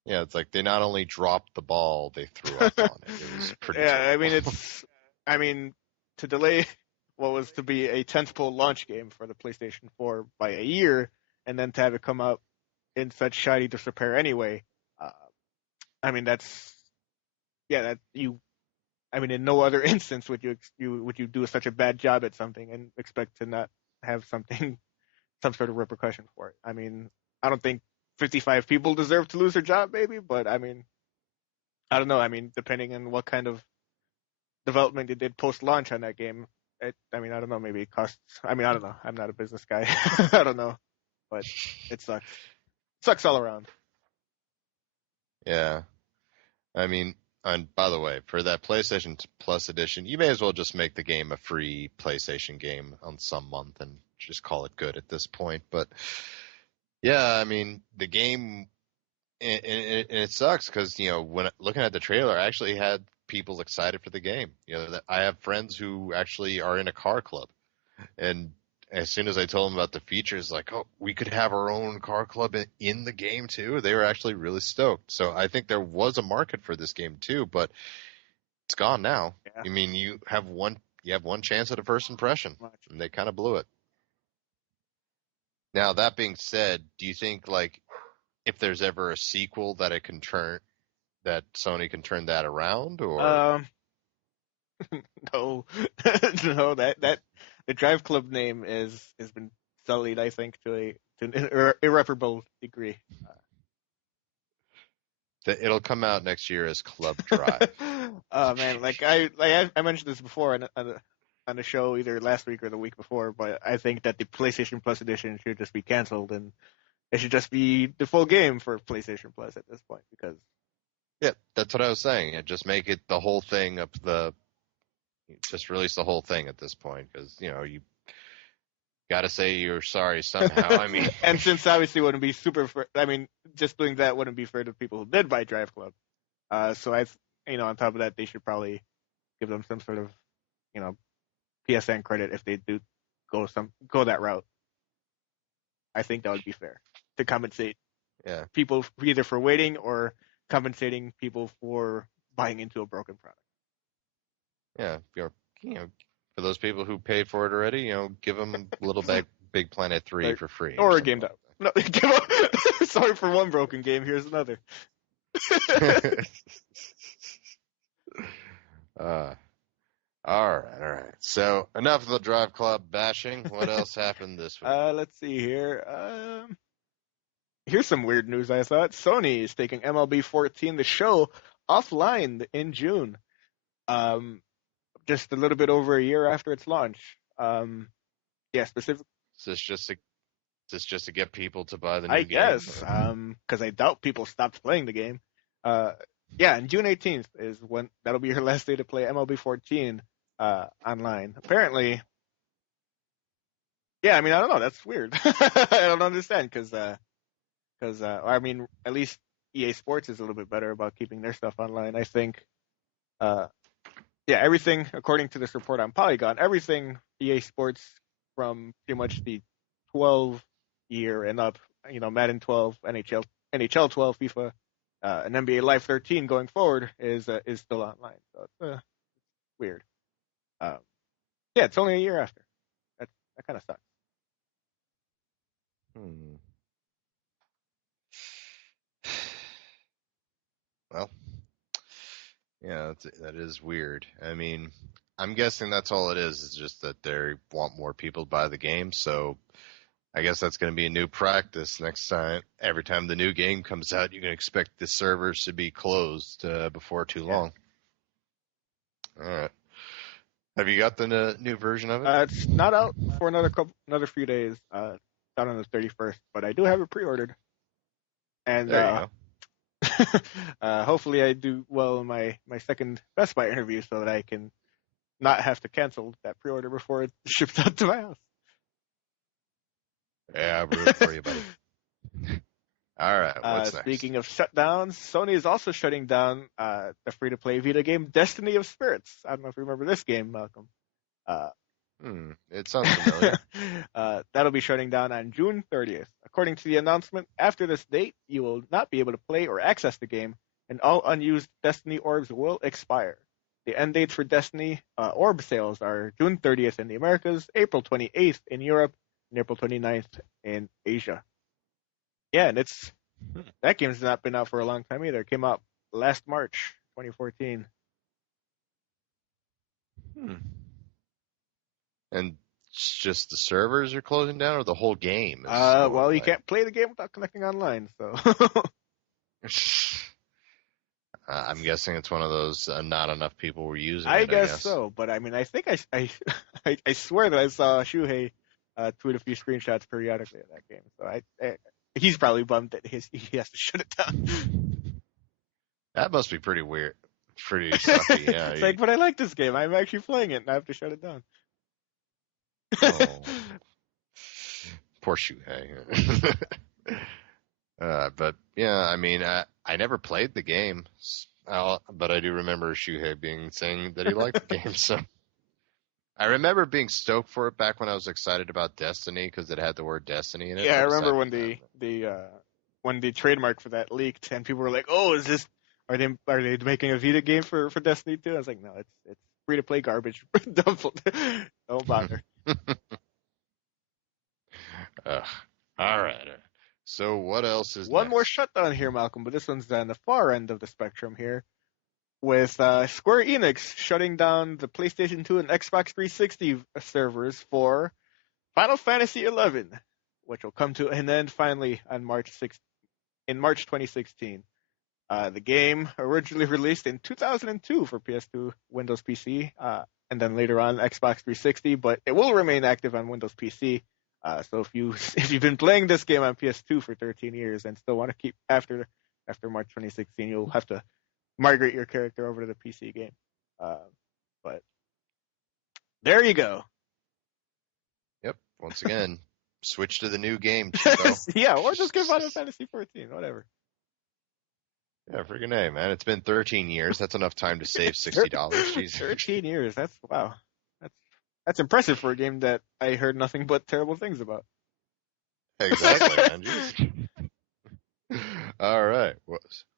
Yeah, it's like they not only dropped the ball, they threw up on it. It was pretty terrible. I mean, to delay what was to be a tentpole launch game for the PlayStation 4 by a year, and then to have it come out in such shoddy disrepair anyway. In no other instance would you do such a bad job at something and expect to not have some sort of repercussion for it. I mean, I don't think 55 people deserve to lose their job, maybe, but I mean, I don't know. I mean, depending on what kind of development you did post-launch on that game, I don't know. Maybe it costs. I mean, I don't know. I'm not a business guy. I don't know, but it sucks. Sucks all around. Yeah. I mean, and by the way, for that PlayStation Plus edition, you may as well just make the game a free PlayStation game on some month and just call it good at this point. But yeah, I mean, the game, and it sucks because, when looking at the trailer, I actually had people excited for the game. I have friends who actually are in a car club, and as soon as I told them about the features, like, oh, we could have our own car club in the game too, they were actually really stoked. So I think there was a market for this game too, but it's gone now. Yeah. I mean, you have one chance at a first impression, and they kind of blew it. Now, that being said, do you think, like, if there's ever a sequel that Sony can turn that around, or? No, that the Driveclub name has been sullied, I think, to an irreparable degree. It'll come out next year as Club Drive. Oh man, I mentioned this before on the show either last week or the week before, but I think that the PlayStation Plus edition should just be canceled and it should just be the full game for PlayStation Plus at this point, because Yeah, that's what I was saying. Just make it the whole thing just release the whole thing at this point, because you got to say you're sorry somehow. I mean, And since obviously it wouldn't be super fair, I mean, just doing that wouldn't be fair to people who did buy Driveclub. So on top of that, they should probably give them some sort of, you know, PSN credit if they do go that route. I think that would be fair to compensate people either for waiting or compensating people for buying into a broken product. Yeah, for those people who paid for it already, give them a little Big Planet 3 for free. Or a game that. No, sorry for one broken game. Here's another. All right. So enough of the Driveclub bashing. What else happened this week? Let's see here. Here's some weird news I thought. Sony is taking MLB 14, the show, offline in June. Just a little bit over a year after its launch. Specifically. Is this just to get people to buy the new game? I guess, because I doubt people stopped playing the game. And June 18th is when that'll be your last day to play MLB 14 online. Apparently, I mean, I don't know. That's weird. I don't understand because I mean, at least EA Sports is a little bit better about keeping their stuff online. I think, everything according to this report on Polygon, everything EA Sports from pretty much the 12 year and up, Madden 12, NHL 12, FIFA, and NBA Live 13 going forward is still online. So it's weird. It's only a year after. That kind of sucks. Well, yeah, that is weird. I mean, I'm guessing that's all it is just that they want more people to buy the game. So I guess that's going to be a new practice next time. Every time the new game comes out, you can expect the servers to be closed before too long. All right. Have you got the new version of it? It's not out for another few days. It's out on the 31st, but I do have it pre-ordered. And there you go. Hopefully I do well in my second Best Buy interview so that I can not have to cancel that pre-order before it ships out to my house. Yeah, I'm rooting for you, buddy. All right, what's next? Speaking of shutdowns, Sony is also shutting down the free-to-play Vita game Destiny of Spirits. I don't know if you remember this game, Malcolm. It sounds familiar. That'll be shutting down on June 30th. According to the announcement, after this date, you will not be able to play or access the game, and all unused Destiny orbs will expire. The end dates for Destiny orb sales are June 30th in the Americas, April 28th in Europe, and April 29th in Asia. Yeah, and that game's not been out for a long time either. It came out last March, 2014. And just the servers are closing down, or the whole game? Well, you can't play the game without connecting online, so. I'm guessing it's one of those not enough people were using it. I guess so, but I mean, I think I swear that I saw Shuhei tweet a few screenshots periodically of that game. So he's probably bummed that he has to shut it down. That must be pretty weird, pretty sucky. Yeah, it's like, but I like this game. I'm actually playing it, and I have to shut it down. Oh. Poor Shuhei. But yeah, I mean, I never played the game, but I do remember Shuhei saying that he liked the game. So I remember being stoked for it back when I was excited about Destiny because it had the word Destiny in it. Yeah, I remember when when the trademark for that leaked and people were like, "Oh, are they making a Vita game for Destiny 2?" I was like, "No, it's free to play garbage. Don't bother." All right. So what else is one next? more shutdown here, Malcolm, but this one's on the far end of the spectrum here, with Square Enix shutting down the PlayStation 2 and Xbox 360 servers for Final Fantasy XI, which will come to an end finally on March 2016. The game originally released in 2002 for PS2, Windows PC, and then later on Xbox 360, but it will remain active on Windows PC. So if you've been playing this game on PS2 for 13 years and still want to keep after March 2016, you'll have to migrate your character over to the PC game. But there you go. Yep. Once again, switch to the new game, Chico. Yeah, or just get Final Fantasy 14, whatever. Yeah, freaking A, man. It's been 13 years. That's enough time to save $60. Jesus. 13 years. That's wow. That's impressive for a game that I heard nothing but terrible things about. Exactly, man. All right.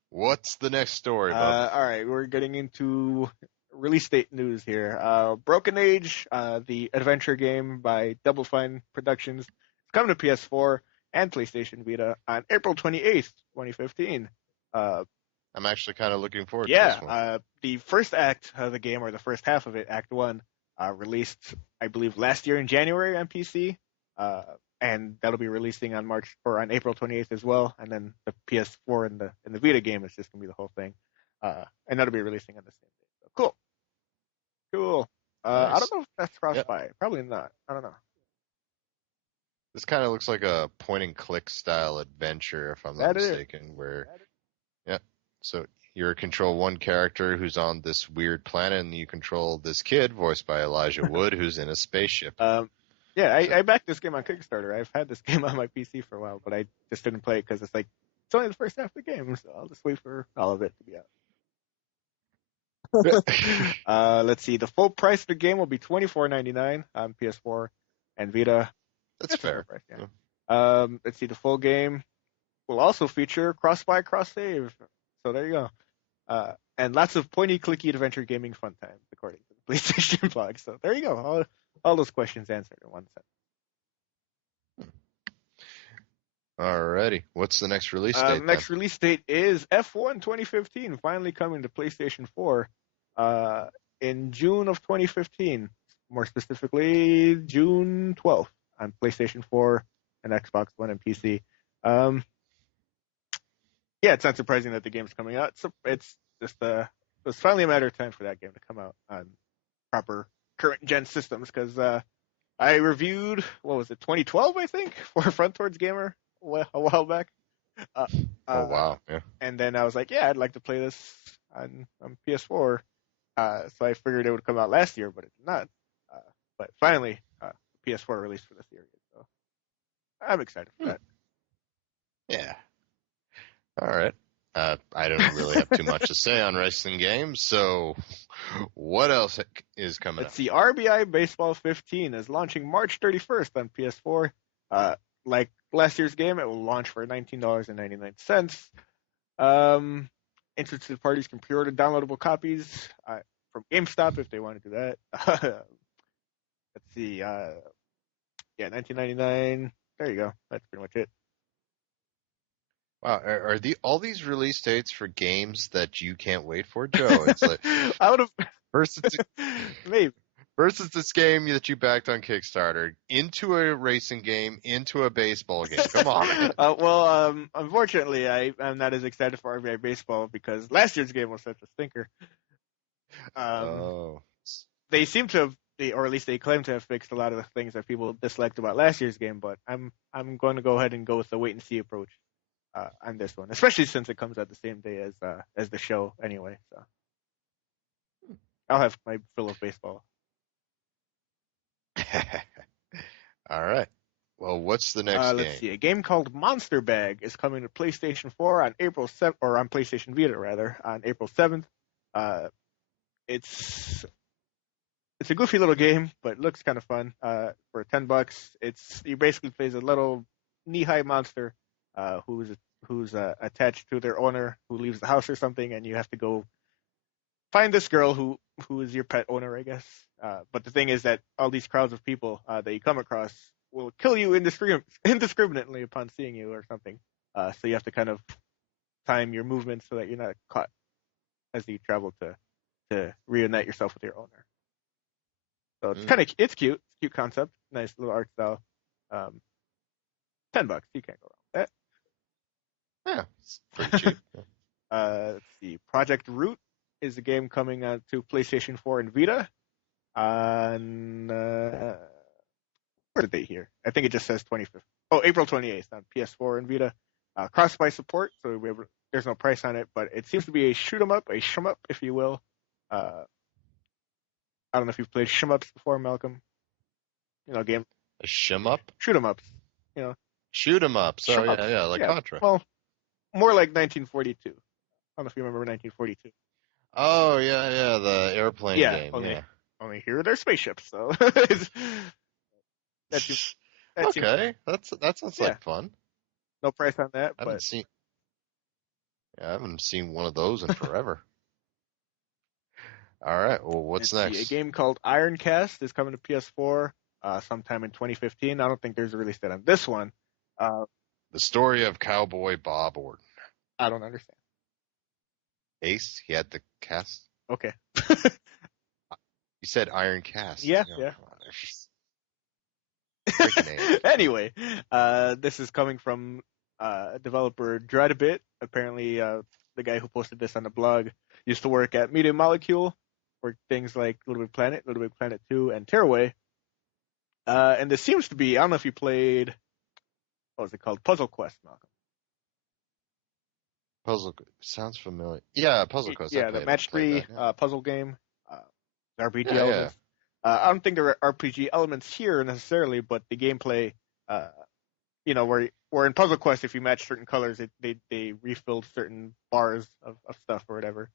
What's the next story, bub? All right, we're getting into release date news here. Broken Age, the adventure game by Double Fine Productions, is coming to PS4 and PlayStation Vita on April 28th, 2015. I'm actually kind of looking forward to this one. The first act of the game, or the first half of it, Act 1, released, I believe, last year in January on PC, and that'll be releasing on April 28th as well. And then the PS4 and the Vita game is just gonna be the whole thing, and that'll be releasing on the same day. So cool. Nice. I don't know if that's cross-buy. Yep. Probably not. I don't know. This kind of looks like a point-and-click style adventure, if I'm not mistaken. So you control one character who's on this weird planet, and you control this kid, voiced by Elijah Wood, who's in a spaceship. I backed this game on Kickstarter. I've had this game on my PC for a while, but I just didn't play it because it's only the first half of the game, so I'll just wait for all of it to be out. Let's see. The full price of the game will be $24.99 on PS4 and Vita. That's fair. Price, yeah. Let's see. The full game will also feature cross-buy, cross-save. So there you go. And lots of pointy-clicky adventure gaming fun times, according to the PlayStation blog. So there you go. All those questions answered in one sentence. Alrighty. What's the next release date? Next release date is F1 2015, finally coming to PlayStation 4 in June of 2015. More specifically, June 12th on PlayStation 4 and Xbox One and PC. Yeah, it's not surprising that the game's coming out. It's just it's finally a matter of time for that game to come out on proper current gen systems, because I reviewed, 2012, I think, for Front Towards Gamer a while back. Oh wow, yeah. And then I was like, yeah, I'd like to play this on PS4. So I figured it would come out last year, but it did not. But finally, PS4 released for this year, so I'm excited for that. Yeah. All right. I don't really have too much to say on racing games, so what else is coming Let's see. RBI Baseball 15 is launching March 31st on PS4. Like last year's game, it will launch for $19.99. Interested parties can pre-order downloadable copies from GameStop if they want to do that. Let's see. $19.99. There you go. That's pretty much it. Wow, are all these release dates for games that you can't wait for, Joe? It's like I would have maybe versus this game that you backed on Kickstarter into a racing game, into a baseball game. Come on. Unfortunately, I'm not as excited for RBI Baseball because last year's game was such a stinker. They seem to have, or at least they claim to have fixed a lot of the things that people disliked about last year's game, but I'm going to go ahead and go with the wait and see approach on this one, especially since it comes out the same day as the show anyway. So I'll have my fill of baseball. All right. Well, what's the next game? Let's see. A game called Monster Bag is coming to PlayStation 4 on April 7th, or on PlayStation Vita rather, on April 7th. It's a goofy little game, but it looks kind of fun. For $10, you basically play as a little knee-high monster who's attached to their owner who leaves the house or something, and you have to go find this girl who is your pet owner, I guess. But the thing is that all these crowds of people that you come across will kill you indiscriminately upon seeing you or something. So you have to kind of time your movements so that you're not caught as you travel to reunite yourself with your owner. So it's it's cute. It's a cute concept. Nice little art style. $10. You can't go wrong with that. Yeah, it's pretty cheap. Let's see. Project Root is a game coming out to PlayStation 4 and Vita on what are they here? I think it just says 25th. Oh, April 28th on PS4 and Vita. Cross-buy support, so there's no price on it, but it seems to be a shoot 'em up, a shmup, if you will. I don't know if you've played shmups before, Malcolm. Game A shim up? shoot 'em ups. You know, Shoot 'em up. So shmups. yeah, like Yeah, Contra. well, more like 1942. I don't know if you remember 1942. Oh yeah, the airplane game. Only here they're spaceships, so that's Okay, that sounds like fun. no price on that. I haven't seen one of those in forever. All right, well, what's next? A game called Ironcast is coming to PS4 sometime in 2015. I don't think there's a release date on this one. The story of Cowboy Bob Orton. I don't understand. Ace, he had the cast. Okay. You said Iron Cast. Yeah. Anyway, this is coming from developer Driveclub. Apparently, the guy who posted this on the blog used to work at Media Molecule for things like Little Big Planet 2, and Tearaway. And this seems to be, I don't know if you played, what was it called? Puzzle Quest, Malcolm. Sounds familiar. Yeah, Puzzle Quest. Yeah, the match 3 puzzle game. RPG elements. Yeah. I don't think there are RPG elements here necessarily, but the gameplay, where in Puzzle Quest, if you match certain colors, they refilled certain bars of stuff or whatever.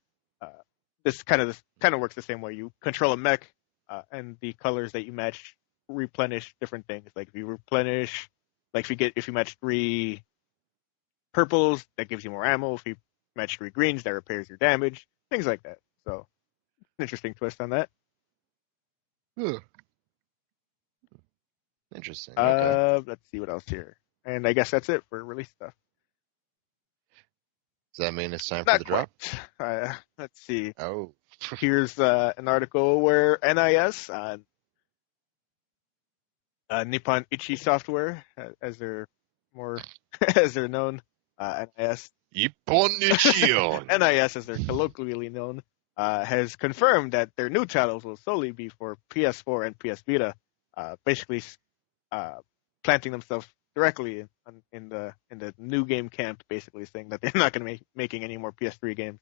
This kind of works the same way. You control a mech, and the colors that you match replenish different things. Like if you match 3 purples, that gives you more ammo. If you match 3 greens, that repairs your damage. Things like that. So, interesting twist on that. Interesting. Okay. Let's see what else here. And I guess that's it for release stuff. Does that mean it's time for the drop? Let's see. Oh. Here's an article where NIS, Nippon Ichi Software, as they're known, NIS. Nippon Ichi. NIS, as they're colloquially known, has confirmed that their new titles will solely be for PS4 and PS Vita, basically planting themselves directly in the new game camp, basically saying that they're not going to be making any more PS3 games.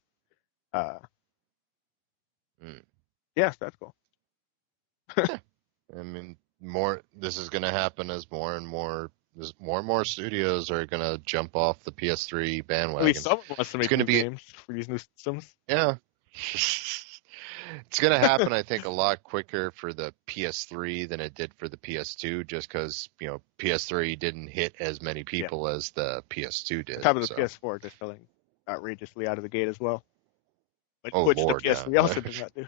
Yeah, that's cool. I mean, this is going to happen as more and more studios are going to jump off the PS3 bandwagon. At least someone wants to make new games for these new systems. Yeah. It's going to happen, I think, a lot quicker for the PS3 than it did for the PS2, just because, PS3 didn't hit as many people as the PS2 did. Top of the PS4 just selling outrageously out of the gate as well. Which Lord, the PS3 also did not do.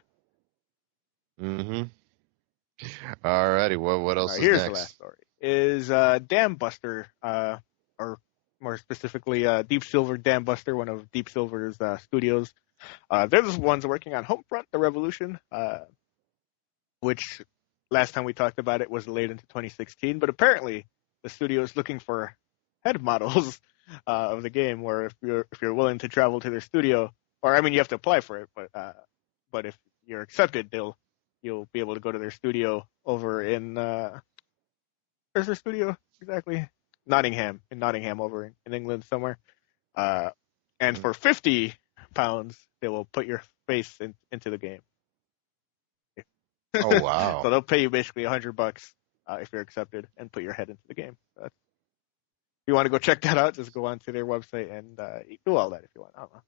Mm-hmm. Alrighty, what else is here's next? The last story. Is Dam Buster, or more specifically, Deep Silver Dam Buster, one of Deep Silver's studios. They're the ones working on Homefront: The Revolution, which last time we talked about it was late into 2016. But apparently, the studio is looking for head models of the game. Where if you're willing to travel to their studio, or you have to apply for it, but if you're accepted, you'll be able to go to their studio over in where's their studio exactly? Nottingham over in England somewhere. And for £50, they will put your face into the game. Oh wow! So they'll pay you basically $100 if you're accepted and put your head into the game. If you want to go check that out, just go onto their website and do all that if you want. I don't know.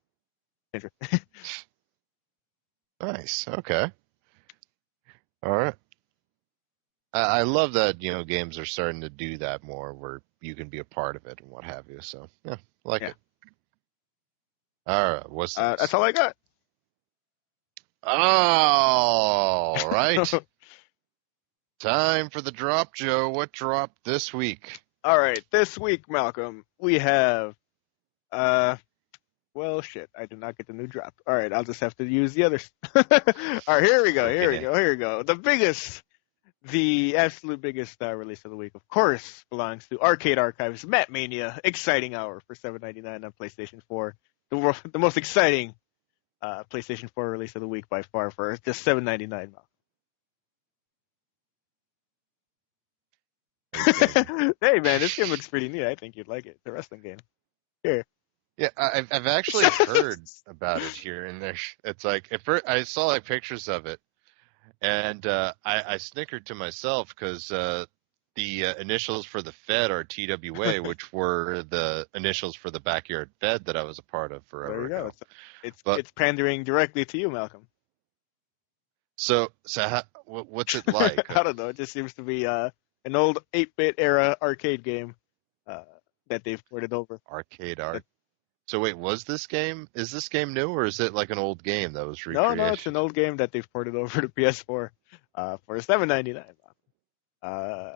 Interesting. Nice. Okay. All right. I love that games are starting to do that more, where you can be a part of it and what have you. So yeah, I like it. All right, what's next? That's all I got. All right. Time for the drop, Joe. What dropped this week? All right, this week, Malcolm, we have well, shit, I did not get the new drop. All right, I'll just have to use the others. All right, here we go. The absolute biggest release of the week, of course, belongs to Arcade Archive's Map Mania Exciting Hour for $7.99 on PlayStation 4. The most exciting PlayStation 4 release of the week by far for just $7.99. Hey man, this game looks pretty neat. I think you'd like it. It's a wrestling game. Here. Yeah, I've actually heard about it here and there. It's like I saw like pictures of it, and I snickered to myself because the initials for the Fed are TWA, which were the initials for the Backyard Fed that I was a part of There forever you go. ago. It's But it's pandering directly to you, Malcolm. so what's it like? I don't know. It just seems to be an old 8-bit era arcade game uh, that they've ported over. Arcade art. So wait, is this game new or is it like an old game that was No, it's recreation? an old game that they've ported over to PS4 for $7.99. Uh,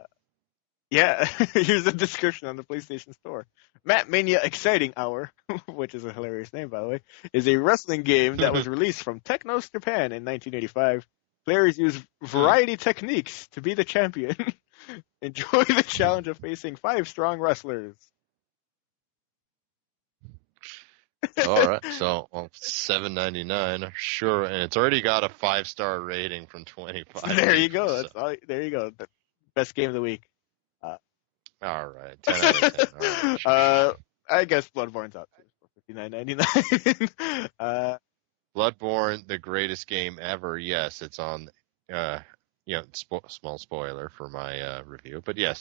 yeah, here's a description on the PlayStation Store. Matt Mania Exciting Hour, which is a hilarious name, by the way, is a wrestling game that was released from Technos Japan in 1985. Players use variety techniques to be the champion. Enjoy the challenge of facing 5 strong wrestlers. All right, so $7.99, sure, and it's already got a 5-star rating from 25 There you people. go. So. That's all, there you go. The best game of the week. All right, 10 out of 10. All right, sure. I guess Bloodborne's out too for $59.99. Bloodborne, the greatest game ever. Yes, it's on. Small spoiler for my review, but yes.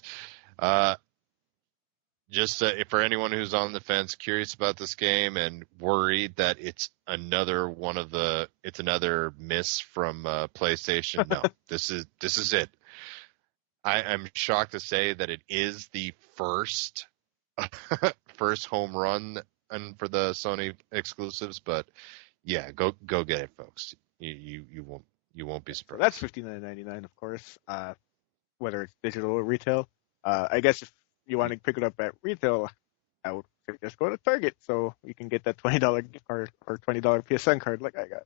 Just for anyone who's on the fence, curious about this game, and worried that it's another miss from PlayStation. No, this is it. I'm shocked to say that it is the first home run and for the Sony exclusives, but yeah, go get it, folks. You won't be surprised. That's $59.99, of course. Whether it's digital or retail. I guess if you want to pick it up at retail, I would just go to Target so you can get that $20 gift card or $20 PSN card like I got.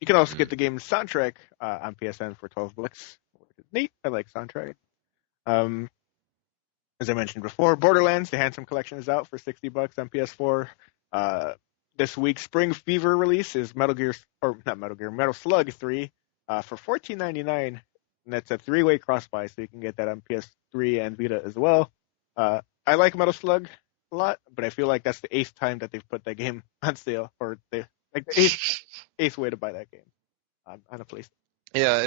You can also get the game's soundtrack on PSN for $12, which is neat. I like soundtrack. As I mentioned before, Borderlands, the Handsome Collection is out for $60 on PS4. This week's Spring Fever release is Metal Slug 3 for $14.99, and that's a 3-way cross-buy, so you can get that on PS3 and Vita as well. I like Metal Slug a lot, but I feel like that's the 8th time that they've put that game on sale, or the 8th way to buy that game on a PlayStation. Yeah,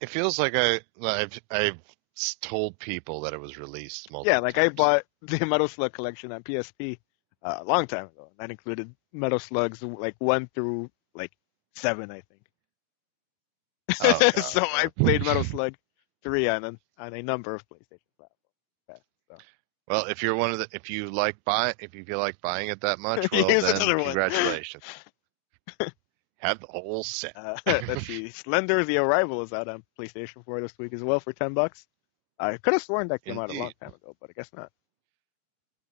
it feels like I've told people that it was released multiple times. I bought the Metal Slug collection on PSP a long time ago. That included Metal Slugs 1 through 7, I think. Oh, So I played Metal Slug 3 on a number of PlayStation platforms. Yeah, so. Well, if you're if you feel like buying it that much, well Here's then another one. Congratulations. Have the whole set. Let's see. Slender: The Arrival is out on PlayStation 4 this week as well for $10. I could have sworn that came out a long time ago, but I guess not.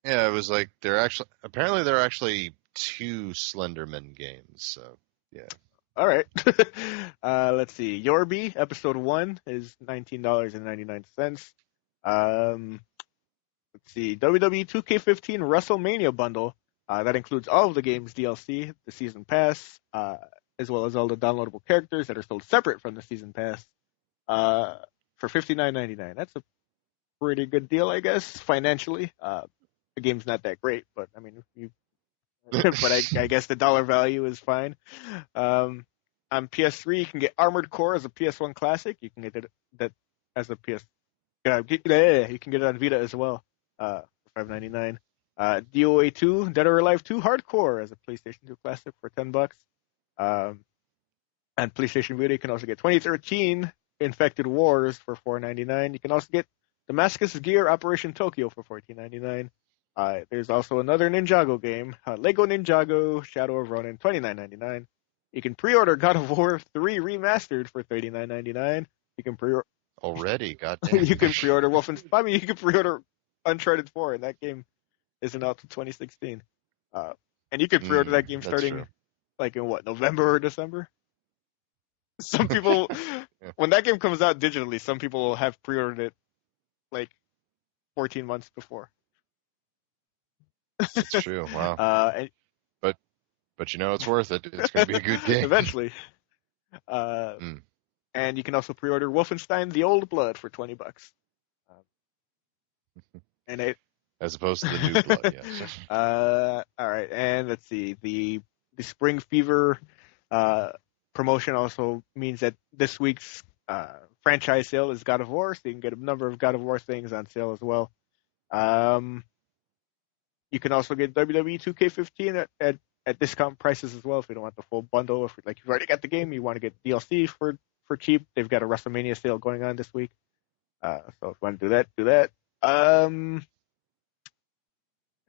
Yeah, it was like there are actually 2 Slenderman games. So yeah. All right. Let's see. Yorby Episode 1 is $19.99. Let's see. WWE 2K15 WrestleMania bundle. That includes all of the game's DLC, the season pass, as well as all the downloadable characters that are sold separate from the season pass, for $59.99. That's a pretty good deal, I guess, financially. The game's not that great, but I mean, but I guess the dollar value is fine. On PS3, you can get Armored Core as a PS1 classic. You can get that as a PS. You can get it on Vita as well for $5.99. DOA 2, Dead or Alive 2 Hardcore as a PlayStation 2 classic for $10. And PlayStation Vita, you can also get 2013 Infected Wars for $4.99. You can also get Damascus Gear Operation Tokyo for $14.99. There's also another Ninjago game, Lego Ninjago Shadow of Ronin, $29.99. You can pre-order God of War 3 Remastered for $39.99. You can pre-order Already, goddamn. You can pre-order Wolfenstein. I mean, you can pre-order Uncharted 4, and that game isn't out till 2016. And you can pre-order that game starting in November or December? Some people, when that game comes out digitally, some people will have pre-ordered it 14 months before. That's true. Wow. But it's worth it. It's going to be a good game. Eventually. And you can also pre-order Wolfenstein: The Old Blood for $20. And As opposed to the new blood, yes. All right, and let's see. The Spring Fever promotion also means that this week's franchise sale is God of War, so you can get a number of God of War things on sale as well. You can also get WWE 2K15 at discount prices as well if you don't want the full bundle. If you've already got the game, you want to get DLC for cheap. They've got a WrestleMania sale going on this week. So if you want to do that, do that.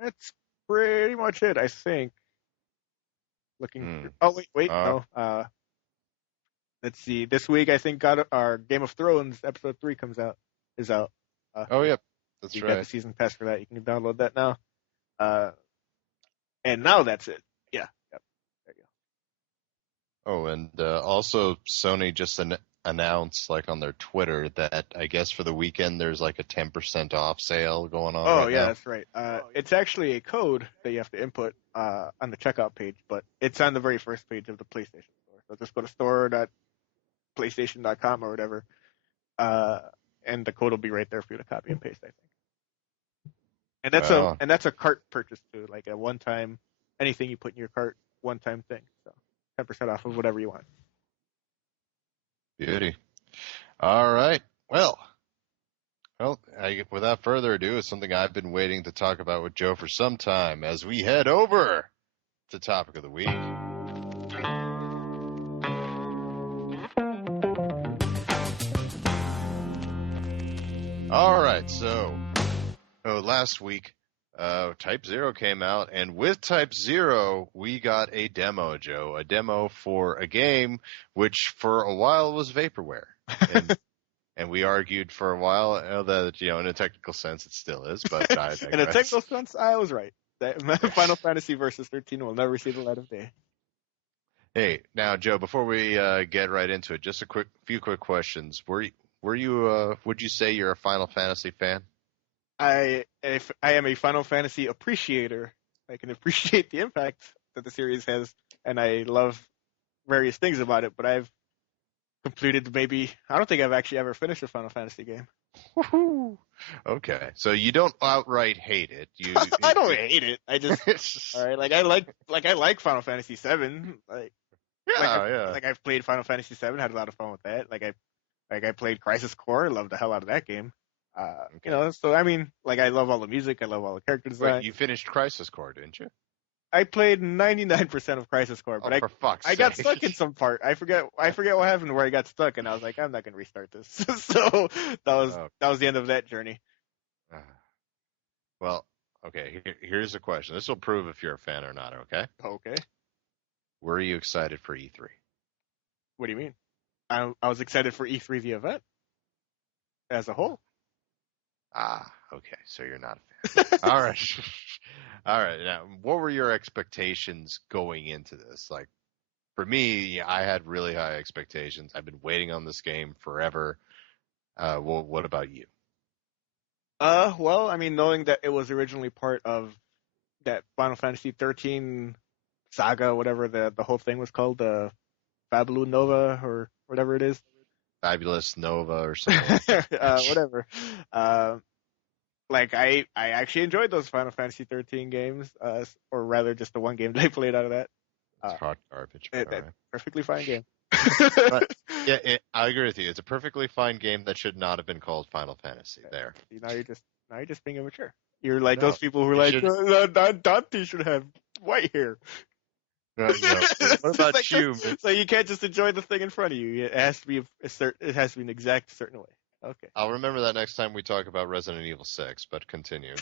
That's pretty much it, I think. Oh wait, no. Let's see. This week, I think our Game of Thrones episode 3 is out. Yep, that's you right. got the season pass for that. You can download that now. And now that's it. Yeah. Yep. There you go. Oh, and also Sony just announced, like on their Twitter, that I guess for the weekend there's like a 10% off sale going on. Oh, yeah, that's right. It's actually a code that you have to input on the checkout page, but it's on the very first page of the PlayStation Store. So just go to store.playstation.com or whatever, and the code will be right there for you to copy and paste, I think. And that's a cart purchase too, like a one-time, anything you put in your cart, one-time thing. So 10% off of whatever you want. Beauty. All right. Well, without further ado, it's something I've been waiting to talk about with Joe for some time as we head over to Topic of the Week. All right. So, last week, Type 0 came out, and with Type 0, we got a demo, Joe. A demo for a game which, for a while, was vaporware. And we argued for a while that, in a technical sense, it still is, but I digress. In a technical sense, I was right. Final Fantasy Versus 13 will never see the light of day. Hey, now, Joe, before we get right into it, just a few quick questions. Would you say you're a Final Fantasy fan? I am a Final Fantasy appreciator. I can appreciate the impact that the series has, and I love various things about it, but I've completed I don't think I've actually ever finished a Final Fantasy game. Woo-hoo. Okay, so you don't outright hate it. I don't hate it. I just all right. Like I like Final Fantasy 7. I've played Final Fantasy 7, had a lot of fun with that. I played Crisis Core, loved the hell out of that game. Okay. So I mean, I love all the music, I love all the character design. Wait, you finished Crisis Core, didn't you? I played 99% of Crisis Core, but I got stuck in some part. I forget what happened where I got stuck, and I was like, I'm not gonna restart this. So that was the end of that journey. Well, okay. Here's the question. This will prove if you're a fan or not. Okay. Okay. Were you excited for E3? What do you mean? I was excited for E3 the event as a whole. Okay. So you're not a fan. All right. All right. Now, what were your expectations going into this? Like, for me, I had really high expectations. I've been waiting on this game forever. Well, what about you? Well, I mean, knowing that it was originally part of that Final Fantasy 13 saga, whatever the whole thing was called, Fabulous Nova or whatever it is. Fabulous Nova or something. Whatever. I actually enjoyed those Final Fantasy 13 games, or rather just the one game that I played out of that. It's hot garbage. Perfectly fine game. Yeah, I agree with you. It's a perfectly fine game that should not have been called Final Fantasy. There. Now you're just being immature. You're like those people who are like, Dante should have white hair. No. What about you? So you can't just enjoy the thing in front of you. It has to be it has to be an exact certain way. Okay. I'll remember that next time we talk about Resident Evil 6, but continue.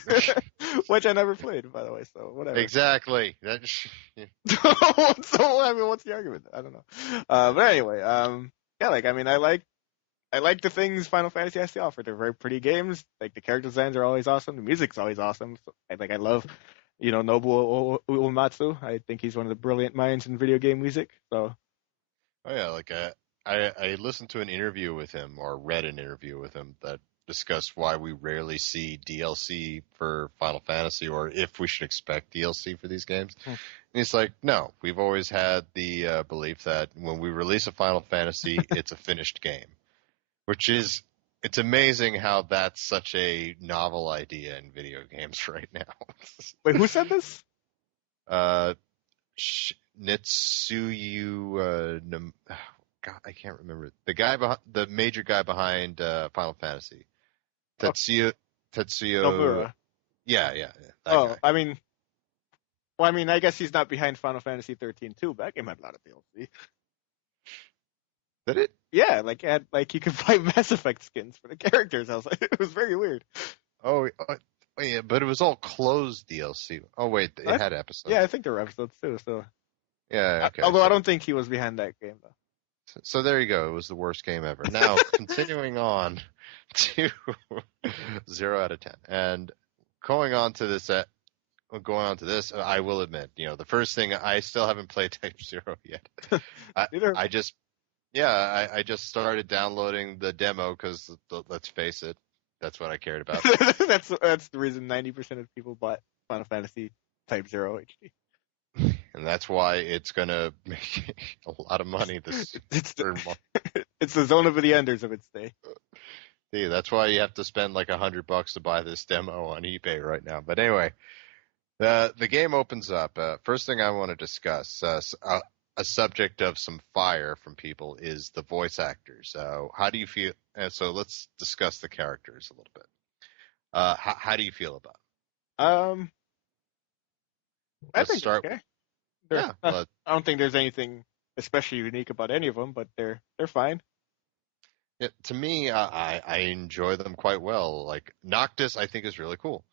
Which I never played, by the way, so whatever. Exactly. So, I mean, what's the argument? I don't know. But anyway, I like the things Final Fantasy has to offer. They're very pretty games. Like, the character designs are always awesome. The music's always awesome. So, I love, Nobuo Uematsu. I think he's one of the brilliant minds in video game music, so. Oh, yeah, I listened to an interview with him, or read an interview with him, that discussed why we rarely see DLC for Final Fantasy, or if we should expect DLC for these games. And he's like, no, we've always had the belief that when we release a Final Fantasy, it's a finished game, which is It's amazing how that's such a novel idea in video games right now. Wait, who said this? Uh, Nitsuyu, God, I can't remember the major guy behind Final Fantasy, Tetsuya. Nomura. Yeah, that Oh, guy. I guess he's not behind Final Fantasy 13 too. But that game had a lot of DLC. Did it? Yeah, you could buy Mass Effect skins for the characters. I was like, it was very weird. Oh, yeah, but it was all closed DLC. Oh wait, it had episodes. Yeah, I think there were episodes too. So yeah, okay. Although I don't think he was behind that game though. So there you go. It was the worst game ever. Now continuing on to 0 out of 10, and going on to this, I will admit, the first thing, I still haven't played Type 0 yet. I just started downloading the demo because let's face it, that's what I cared about. That's the reason 90% of people bought Final Fantasy Type 0 HD. And that's why it's gonna make a lot of money this third month. It's the zone of the enders of its day. See, that's why you have to spend like $100 to buy this demo on eBay right now. But anyway, the game opens up. First thing I want to discuss, a subject of some fire from people, is the voice actors. How do you feel? So let's discuss the characters a little bit. How do you feel about them? I think start. Okay. Yeah, I don't think there's anything especially unique about any of them, but they're fine. Yeah, to me, I enjoy them quite well. Like Noctis, I think is really cool.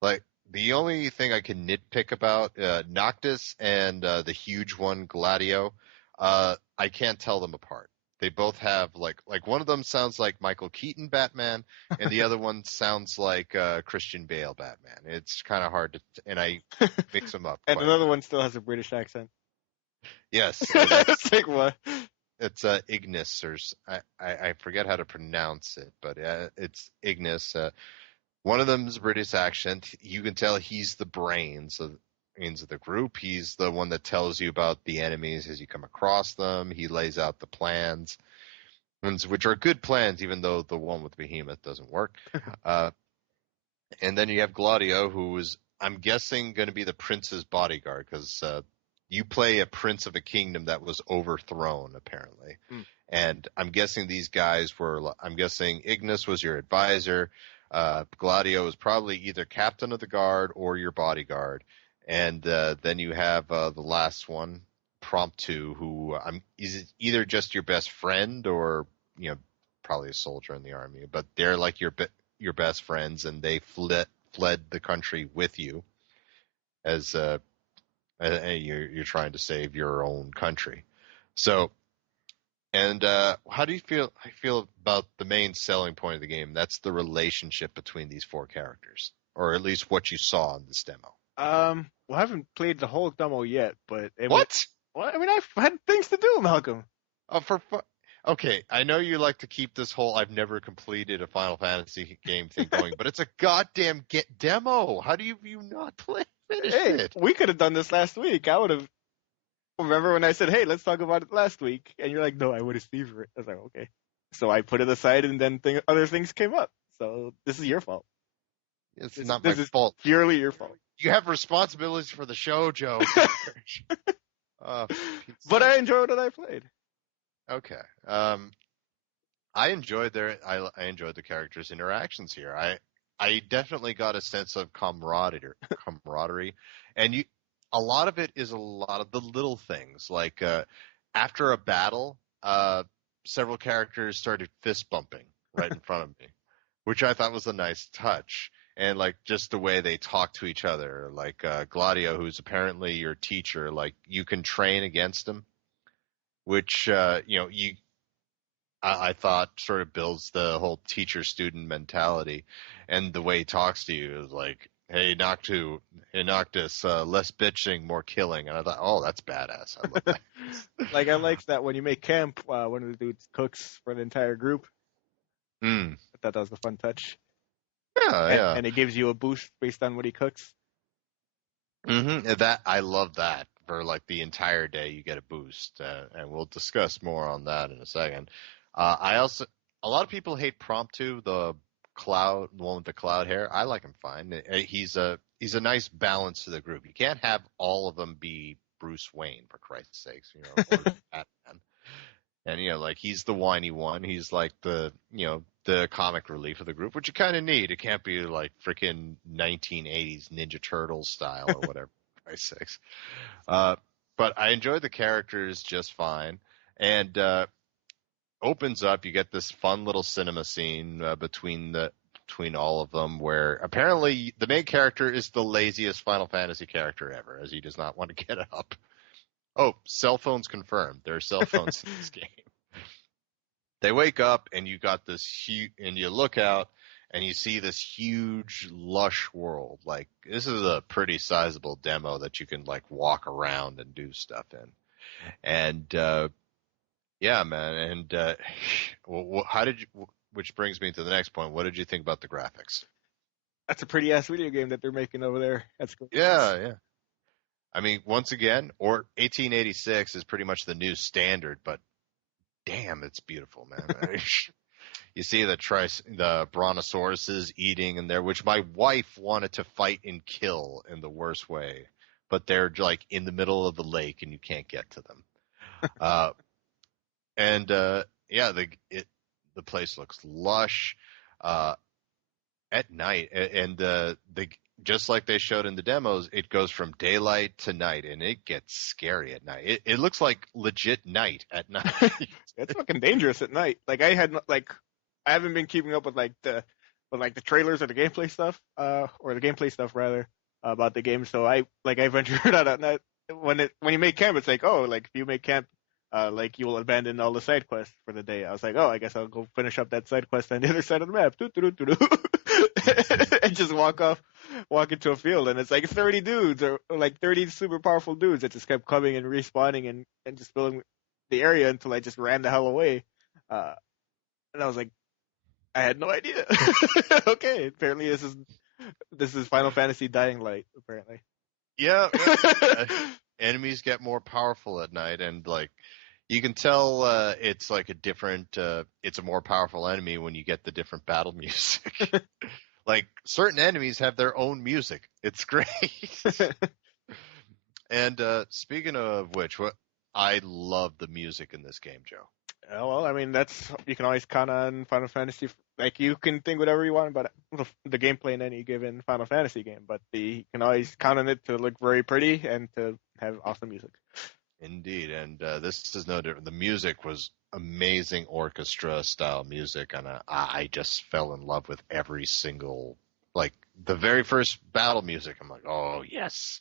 Like the only thing I can nitpick about Noctis and the huge one Gladio, I can't tell them apart. They both have like one of them sounds like Michael Keaton Batman, and the other one sounds like Christian Bale Batman. It's kind of hard to, and I mix them up. And another one still has a British accent. Yes, it's like what? It's Ignis, or I forget how to pronounce it, but it's Ignis. One of them is a British accent. You can tell he's the brains of the group. He's the one that tells you about the enemies as you come across them. He lays out the plans, which are good plans, even though the one with Behemoth doesn't work. And then you have Gladio, who is, I'm guessing, going to be the prince's bodyguard, because you play a prince of a kingdom that was overthrown, apparently. And I'm guessing these guys I'm guessing Ignis was your advisor. Gladio is probably either captain of the guard or your bodyguard. And then you have the last one, Promptu, who is either just your best friend or, probably a soldier in the army. But they're like your best friends, and they fled the country with you as you're trying to save your own country. So, and how do you feel? I feel about the main selling point of the game. That's the relationship between these four characters, or at least what you saw in this demo. Well, I haven't played the whole demo yet, but what? I mean, I've had things to do, Malcolm. Okay, I know you like to keep this whole I've never completed a Final Fantasy game thing going, but it's a goddamn demo. How do you not finish it? We could have done this last week. I would have. Remember when I said, "Hey, let's talk about it last week," and you're like, "No, I would have saved it." I was like, "Okay." So I put it aside, and then other things came up. So this is your fault. It's not my fault. Purely your fault. You have responsibilities for the show, Joe. But I enjoyed what I played. Okay. I enjoyed I enjoyed the characters' interactions here. I definitely got a sense of camaraderie, and a lot of it is a lot of the little things. Like after a battle, several characters started fist bumping right in front of me, which I thought was a nice touch. And like just the way they talk to each other, like Gladio, who's apparently your teacher, like you can train against him, which I thought sort of builds the whole teacher-student mentality. And the way he talks to you is like, "Hey, Noctis, less bitching, more killing." And I thought, oh, that's badass. I love that. I liked that when you make camp, one of the dudes cooks for the entire group. I thought that was a fun touch. Yeah. And it gives you a boost based on what he cooks. That I love that. For like the entire day, you get a boost, and we'll discuss more on that in a second. I also a lot of people hate Promptu, the one with the cloud hair. I like him fine. He's a nice balance to the group. You can't have all of them be Bruce Wayne, for Christ's sakes, or Batman. And like he's the whiny one. He's like the the comic relief of the group, which you kind of need. It can't be like freaking 1980s Ninja Turtles style or whatever. For Christ's sakes. But I enjoyed the characters just fine, and opens up. You get this fun little cinema scene between all of them, where apparently the main character is the laziest Final Fantasy character ever, as he does not want to get up. Oh, cell phones confirmed. There are cell phones in this game. They wake up and you got this and you look out and you see this huge, lush world. Like, this is a pretty sizable demo that you can like walk around and do stuff in. And yeah, man. And how did you? Which brings me to the next point. What did you think about the graphics? That's a pretty ass video game that they're making over there. That's cool. Yeah. I mean, once again, or 1886 is pretty much the new standard, but damn, it's beautiful, man. You see the brontosauruses eating in there, which my wife wanted to fight and kill in the worst way, but they're like in the middle of the lake and you can't get to them. And yeah, the place looks lush at night, and just like they showed in the demos, it goes from daylight to night, and it gets scary at night. It looks like legit night at night. It's fucking dangerous at night. Like I haven't been keeping up with the trailers or the gameplay stuff, or the gameplay stuff rather, about the game. So I ventured out at night. When you make camp, it's like, oh, like if you make camp, like you will abandon all the side quests for the day. I was like, oh, I guess I'll go finish up that side quest on the other side of the map. And just walk into a field, and it's like 30 dudes or like 30 super powerful dudes that just kept coming and respawning and just filling the area until I just ran the hell away. And I was like, I had no idea. Okay, apparently this is Final Fantasy Dying Light, apparently. Yeah. Enemies get more powerful at night, and like you can tell it's like it's a more powerful enemy when you get the different battle music. Like certain enemies have their own music. It's great. And speaking of which, I love the music in this game, Joe. Well, I mean, you can always count on Final Fantasy. Like, you can think whatever you want about the gameplay in any given Final Fantasy game, but you can always count on it to look very pretty and to have awesome music. Indeed, and this is no different. The music was amazing orchestra-style music, and I just fell in love with every single, like, the very first battle music. I'm like, oh, yes,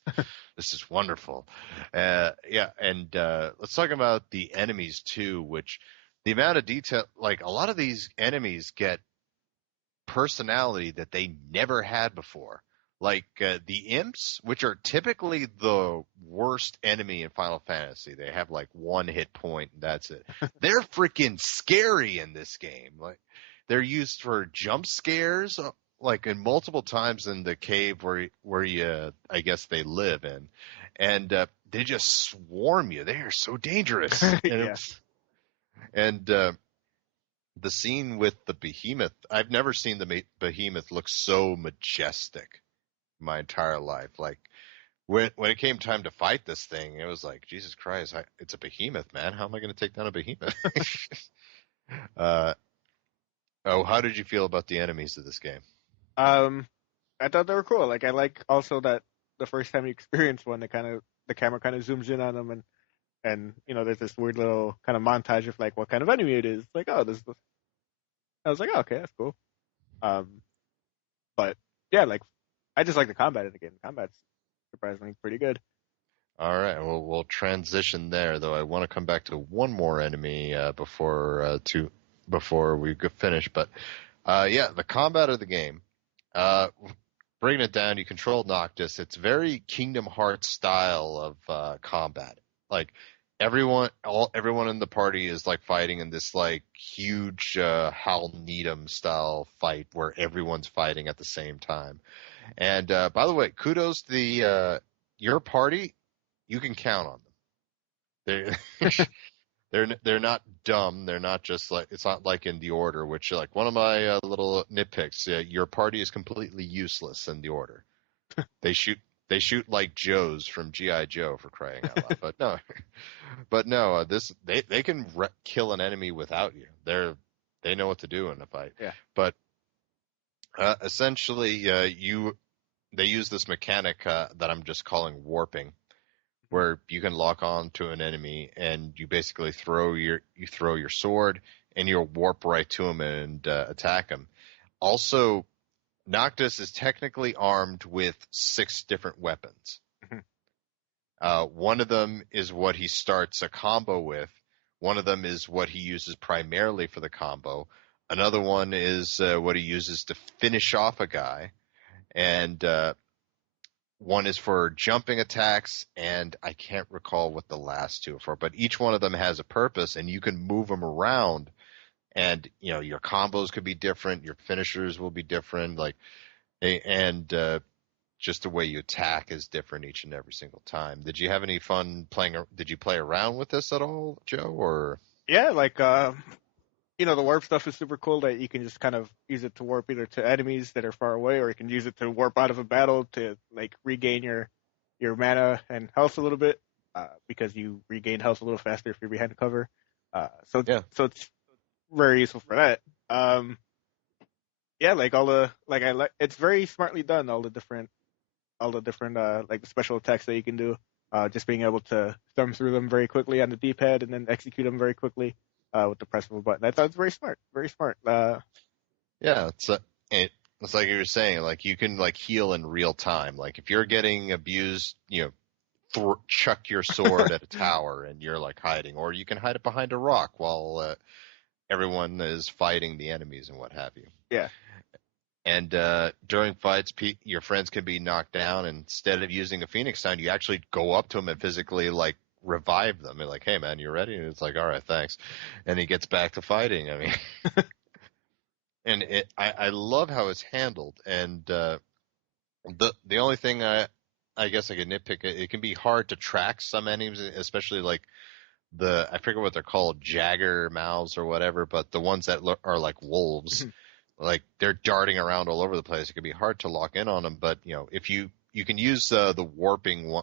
this is wonderful. Yeah, and let's talk about the enemies, too, which the amount of detail, like, a lot of these enemies get personality that they never had before. Like the imps, which are typically the worst enemy in Final Fantasy. They have like one hit point and that's it. They're freaking scary in this game. Like they're used for jump scares, like in multiple times in the cave where you I guess they live in, and they just swarm you. They are so dangerous. And the scene with the behemoth, I've never seen the behemoth look so majestic my entire life. Like when it came time to fight this thing, it was like, Jesus Christ, it's a behemoth, man. How am I going to take down a behemoth? How did you feel about the enemies of this game? I thought they were cool. Like I like also that the first time you experience one, the camera kind of zooms in on them, and there's this weird little kind of montage of like what kind of enemy it is. Like, oh, I was like, oh, okay, that's cool. But yeah, like I just like the combat in the game. The combat's surprisingly pretty good. All right, well, we'll transition there, though. I want to come back to one more enemy before we finish. But yeah, the combat of the game, bringing it down, you control Noctis. It's very Kingdom Hearts style of combat. Like everyone in the party is like fighting in this like huge Hal Needham style fight where everyone's fighting at the same time. And by the way, kudos to your party. You can count on them. they're not dumb. They're not just like, it's not like in The Order, which like one of my little nitpicks. Your party is completely useless in The Order. They shoot like Joes from GI Joe, for crying out loud. But no, this they can kill an enemy without you. They know what to do in a fight. Yeah. But essentially, they use this mechanic that I'm just calling warping, where you can lock on to an enemy and you basically throw your sword and you'll warp right to him and attack him. Also, Noctis is technically armed with 6 different weapons. One of them is what he starts a combo with. One of them is what he uses primarily for the combo. Another one is what he uses to finish off a guy. And one is for jumping attacks, and I can't recall what the last 2 are for, but each one of them has a purpose, and you can move them around, and your combos could be different, your finishers will be different, and just the way you attack is different each and every single time. Did you have any fun playing? Did you play around with this at all, Joe? Or Yeah, the warp stuff is super cool that you can just kind of use it to warp either to enemies that are far away, or you can use it to warp out of a battle to like regain your mana and health a little bit, because you regain health a little faster if you're behind cover. So it's very useful for that. It's very smartly done. All the different like the special attacks that you can do. Just being able to thumb through them very quickly on the D-pad and then execute them very quickly. With the press of a button. I thought it was very smart. Very smart. Yeah, it's like you were saying, like you can like heal in real time. Like if you're getting abused, chuck your sword at a tower and you're like hiding, or you can hide it behind a rock while everyone is fighting the enemies and what have you. Yeah. And during fights, your friends can be knocked down, and instead of using a Phoenix Down, you actually go up to them and physically like revive them. You're like, hey man, you ready? And it's like, all right, thanks. And he gets back to fighting. I mean, and I love how it's handled. And the only thing I guess I could nitpick, it can be hard to track some enemies, especially like I forget what they're called, Jagger mouths or whatever, but the ones that are like wolves, like they're darting around all over the place. It can be hard to lock in on them. But if you can use the warping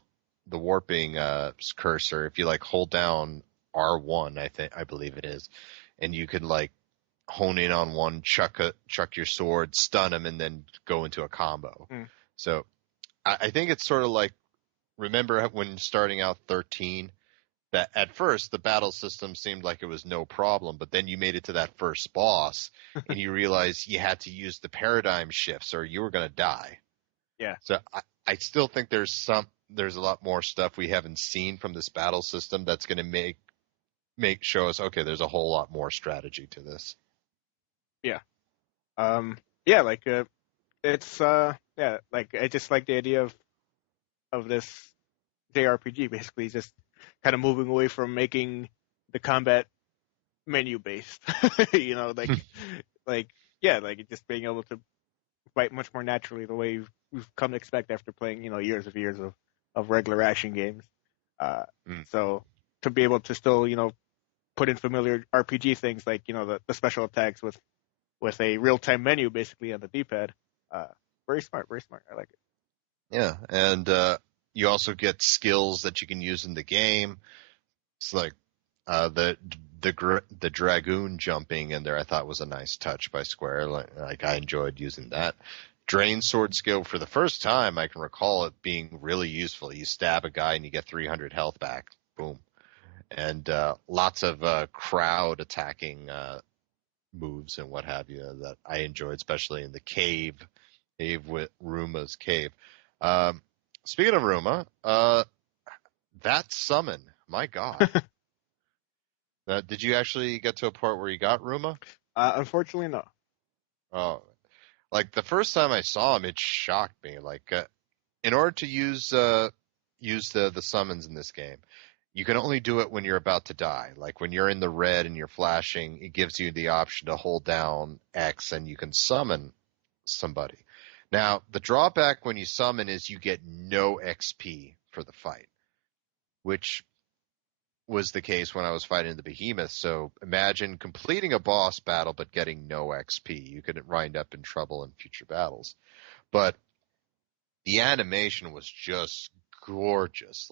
cursor, if you like hold down R1, I believe it is, and you can like hone in on one, chuck your sword, stun him, and then go into a combo. So I think it's sort of like, remember when starting out 13, that at first the battle system seemed like it was no problem, but then you made it to that first boss and you realized you had to use the paradigm shifts or you were going to die. Yeah. So I still think there's a lot more stuff we haven't seen from this battle system that's going to show us, okay, there's a whole lot more strategy to this. Yeah. I just like the idea of this JRPG, basically just kind of moving away from making the combat menu based, just being able to fight much more naturally the way we've come to expect after playing, years of regular action games. So to be able to still, put in familiar RPG things like, the special attacks with a real-time menu basically on the D-pad. Very smart. I like it. Yeah, and you also get skills that you can use in the game. It's like the dragoon jumping in there, I thought was a nice touch by Square. Like I enjoyed using that. Drain sword skill, for the first time I can recall it being really useful. You stab a guy and you get 300 health back. Boom. And lots of crowd attacking moves and what have you that I enjoyed, especially in the cave with Ruma's cave. Speaking of Ruma, that summon, my God. Did you actually get to a part where you got Ruma? Unfortunately, no. Oh, like the first time I saw him, it shocked me. Like, in order to use the summons in this game, you can only do it when you're about to die. Like when you're in the red and you're flashing, it gives you the option to hold down X and you can summon somebody. Now, the drawback when you summon is you get no XP for the fight, which was the case when I was fighting the behemoth. So imagine completing a boss battle but getting no XP. You could wind up in trouble in future battles. But the animation was just gorgeous,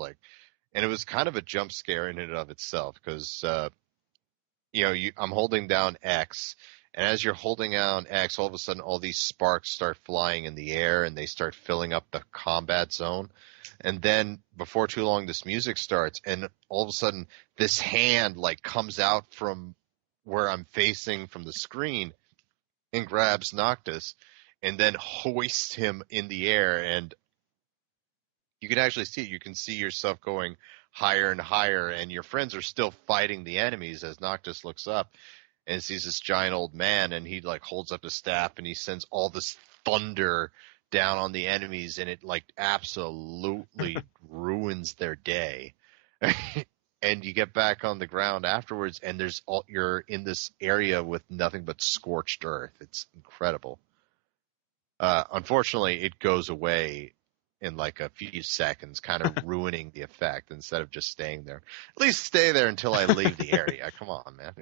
and it was kind of a jump scare in and of itself because I'm holding down X, and as you're holding down X, all of a sudden all these sparks start flying in the air and they start filling up the combat zone. And then before too long, this music starts, and all of a sudden this hand comes out from where I'm facing from the screen and grabs Noctis and then hoists him in the air. And you can actually see it. You can see yourself going higher and higher, and your friends are still fighting the enemies as Noctis looks up and sees this giant old man, and he holds up his staff and he sends all this thunder down on the enemies, and it absolutely ruins their day. And you get back on the ground afterwards, and you're in this area with nothing but scorched earth. It's incredible. Unfortunately, it goes away in a few seconds, kind of ruining the effect instead of just staying there. At least stay there until I leave the area. Come on, man.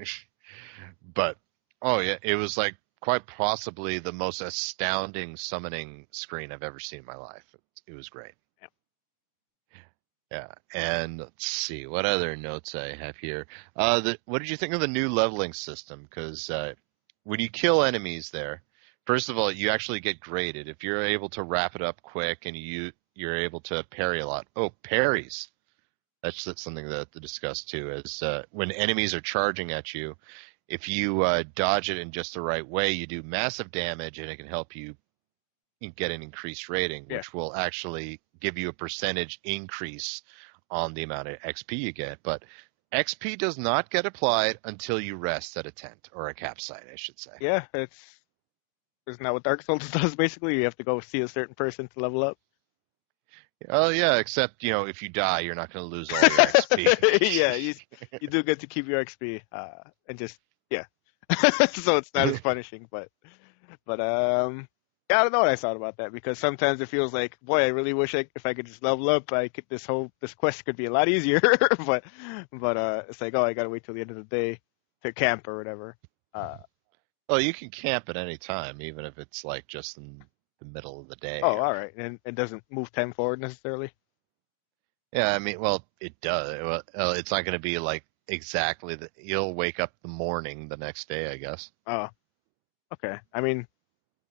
But, oh yeah, it was quite possibly the most astounding summoning screen I've ever seen in my life. It was great. Yeah. And let's see, what other notes I have here. What did you think of the new leveling system? Because when you kill enemies there, first of all, you actually get graded. If you're able to wrap it up quick and you're able to parry a lot. Oh, parries. That's something to discuss too, is when enemies are charging at you, if you dodge it in just the right way, you do massive damage, and it can help you get an increased rating, which will actually give you a percentage increase on the amount of XP you get. But XP does not get applied until you rest at a tent, or a campsite, I should say. Yeah, isn't that what Dark Souls does, basically? You have to go see a certain person to level up. Oh, yeah, except, if you die, you're not going to lose all your XP. Yeah, you do get to keep your XP, and just, yeah. So it's not as punishing, but yeah, I don't know what I thought about that, because sometimes it feels like, boy, I really wish if I could just level up, this quest could be a lot easier, but it's like, oh, I gotta wait till the end of the day to camp or whatever. Well, you can camp at any time, even if it's just in the middle of the day. Oh, all right, and it doesn't move time forward necessarily. Yeah, I mean, well, it does. It's not going to be exactly you'll wake up the morning the next day, I guess. Oh, okay. I mean,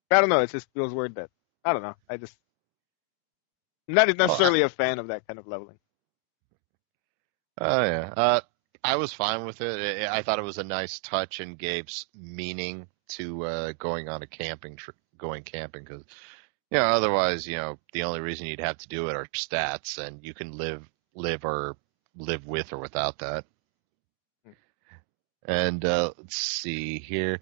I don't know. It just feels weird that, I don't know. I'm not necessarily a fan of that kind of leveling. Oh, yeah. I was fine with it. I thought it was a nice touch and gave meaning to going camping, because, otherwise, the only reason you'd have to do it are stats, and you can live with or without that. And let's see here.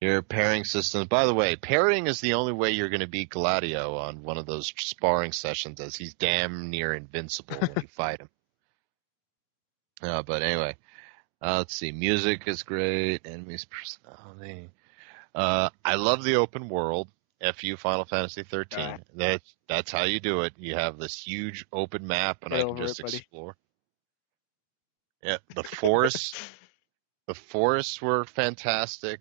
Your pairing systems. By the way, parrying is the only way you're going to beat Gladio on one of those sparring sessions, as he's damn near invincible when you fight him. But anyway, let's see. Music is great. Enemies personality. I love the open world. FU Final Fantasy 13. That's how you do it. You have this huge open map, and I can just explore. Yeah, the forests. The forests were fantastic.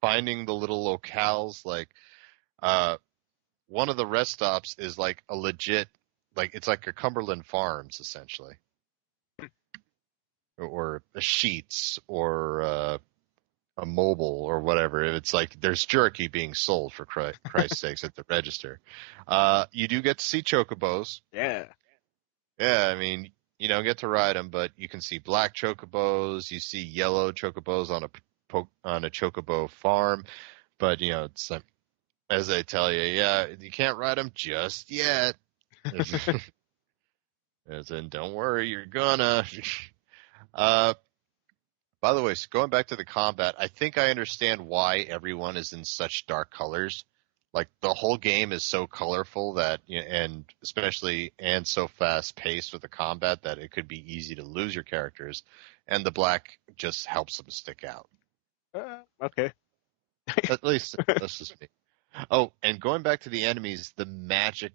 Finding the little locales, one of the rest stops is a legit, it's like a Cumberland Farms, essentially. Or a Sheets, or a Mobile, or whatever. It's there's jerky being sold, for Christ's sakes, at the register. You do get to see chocobos. Yeah. Yeah, I mean, you don't get to ride them, but you can see black chocobos. You see yellow chocobos on a chocobo farm. But, it's as I tell you, yeah, you can't ride them just yet. As in, don't worry, you're gonna. By the way, so going back to the combat, I think I understand why everyone is in such dark colors. The whole game is so colorful that, and so fast paced with the combat that it could be easy to lose your characters, and the black just helps them stick out. Okay. At least that's just me. Oh, and going back to the enemies, the Magicus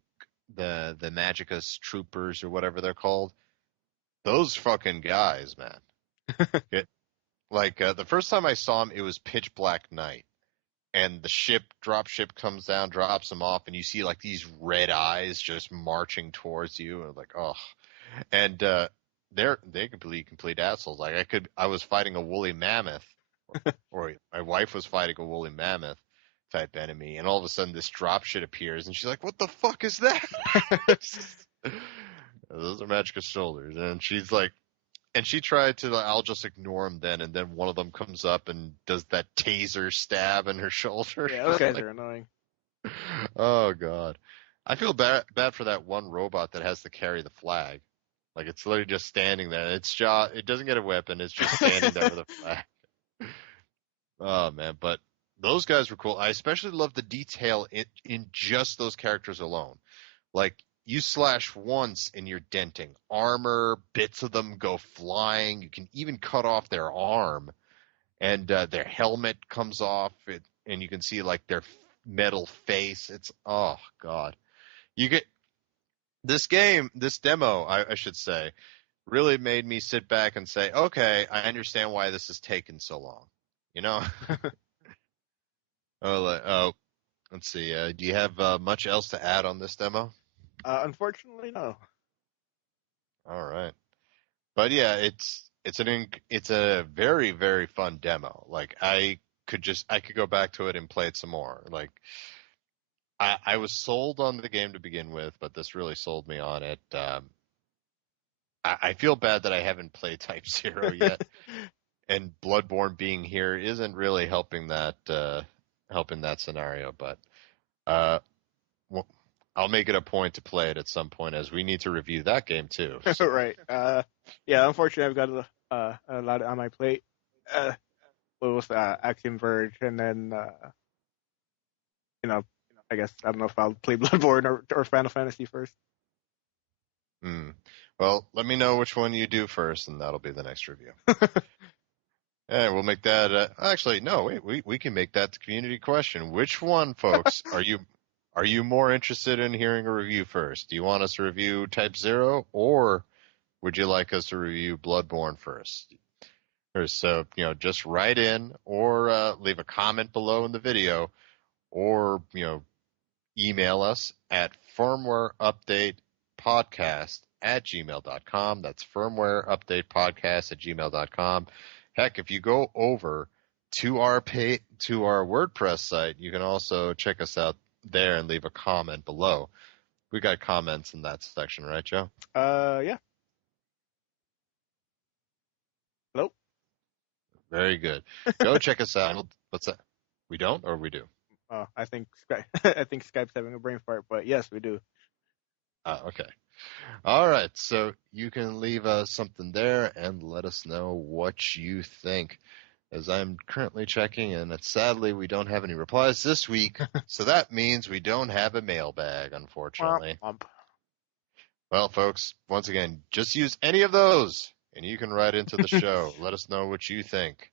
troopers, or whatever they're called, those fucking guys, man. The first time I saw him, it was pitch black night. And the drop ship comes down, drops them off, and you see like these red eyes just marching towards you, and like, oh, and they could be complete assholes. Like I was fighting a woolly mammoth, or my wife was fighting a woolly mammoth type enemy, and all of a sudden this drop shit appears, and she's like, "What the fuck is that?" Those are magical shoulders, and she's like. And she tried to, I'll just ignore him then, and then one of them comes up and does that taser stab in her shoulder. Yeah, those guys are annoying. Oh, God. I feel bad for that one robot that has to carry the flag. Like, it's literally just standing there. It doesn't get a weapon. It's just standing there with a flag. Oh, man. But those guys were cool. I especially love the detail in just those characters alone. Like, you slash once and you're denting. Armor, bits of them go flying. You can even cut off their arm. And their helmet comes off. And you can see, like, their metal face. It's, oh, God. You get... This demo, I should say, really made me sit back and say, okay, I understand why this has taken so long. You know? Let's see. Do you have much else to add on this demo? Unfortunately, no. All right, but yeah, it's a very, very fun demo. Like I could go back to it and play it some more. Like I was sold on the game to begin with, but this really sold me on it. I feel bad that I haven't played Type 0 yet, and Bloodborne being here isn't really helping that scenario. But I'll make it a point to play it at some point, as we need to review that game too. So. Right. Yeah. Unfortunately, I've got a lot on my plate. With Axiom Verge, and then I guess I don't know if I'll play Bloodborne or Final Fantasy first. Well, let me know which one you do first, and that'll be the next review. And we'll make that. Actually, no, wait. We can make that the community question. Which one, folks, are you more interested in hearing a review first? Do you want us to review Type 0, or would you like us to review Bloodborne first? So, just write in or leave a comment below in the video, or, email us at FirmwareUpdatePodcast@gmail.com. That's FirmwareUpdatePodcast@gmail.com. Heck, if you go over to our WordPress site, you can also check us out there and leave a comment below. We got comments in that section, right, Joe? Yeah. Hello? Very good. Go check us out. What's that? We don't, or we do? I think Skype's having a brain fart, but yes, we do. Okay. All right. So you can leave us something there and let us know what you think. As I'm currently checking, and sadly we don't have any replies this week, so that means we don't have a mailbag, unfortunately. Well, folks, once again, just use any of those, and you can write into the show. Let us know what you think.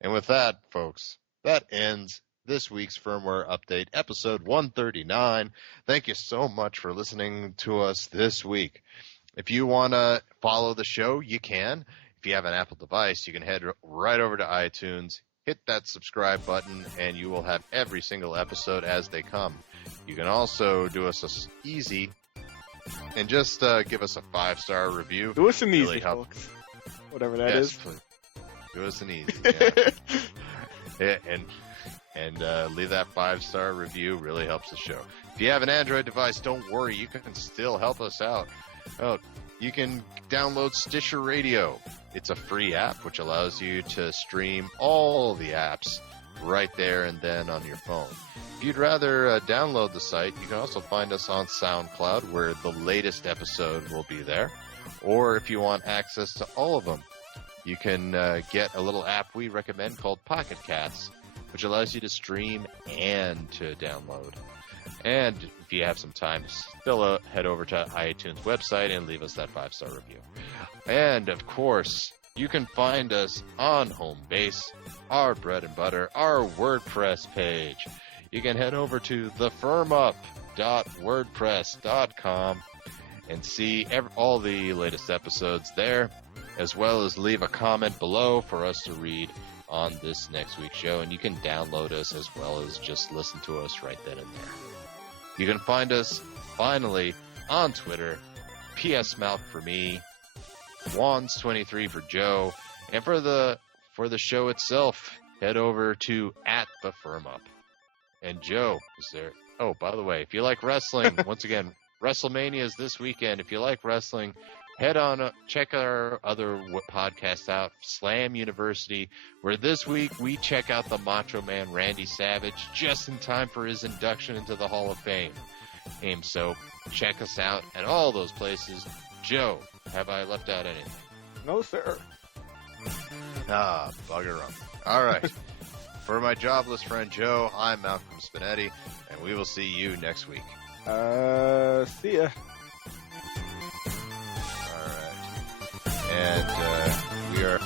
And with that, folks, that ends this week's Firmware Update, episode 139. Thank you so much for listening to us this week. If you want to follow the show, you can. If you have an Apple device, you can head right over to iTunes, hit that subscribe button, and you will have every single episode as they come. You can also do us easy and just give us a 5-star review. Do us an easy, folks. Whatever that is. Please. Do us an easy. Yeah. And leave that 5-star review. Really helps the show. If you have an Android device, don't worry. You can still help us out. You can download Stitcher Radio. It's a free app which allows you to stream all the apps right there and then on your phone. If you'd rather download the site, you can also find us on SoundCloud, where the latest episode will be there. Or if you want access to all of them, you can get a little app we recommend called Pocket Casts, which allows you to stream and to download. And if you have some time, still head over to iTunes website and leave us that 5-star review. And, of course, you can find us on Homebase, our bread and butter, our WordPress page. You can head over to thefirmup.wordpress.com and see all the latest episodes there, as well as leave a comment below for us to read on this next week's show. And you can download us as well as just listen to us right then and there. You can find us finally on Twitter, PSMalk for me, Wands23 for Joe, and for the show itself, head over to @TheFirmUp. And Joe, is there? Oh, by the way, if you like wrestling, once again, WrestleMania is this weekend. If you like wrestling, head on, check our other podcast out, Slam University, where this week we check out the Macho Man Randy Savage just in time for his induction into the Hall of Fame. So check us out at all those places. Joe, have I left out anything? No, sir. Bugger up. All right. For my jobless friend Joe, I'm Malcolm Spinetti, and we will see you next week. See ya. All right. And we are...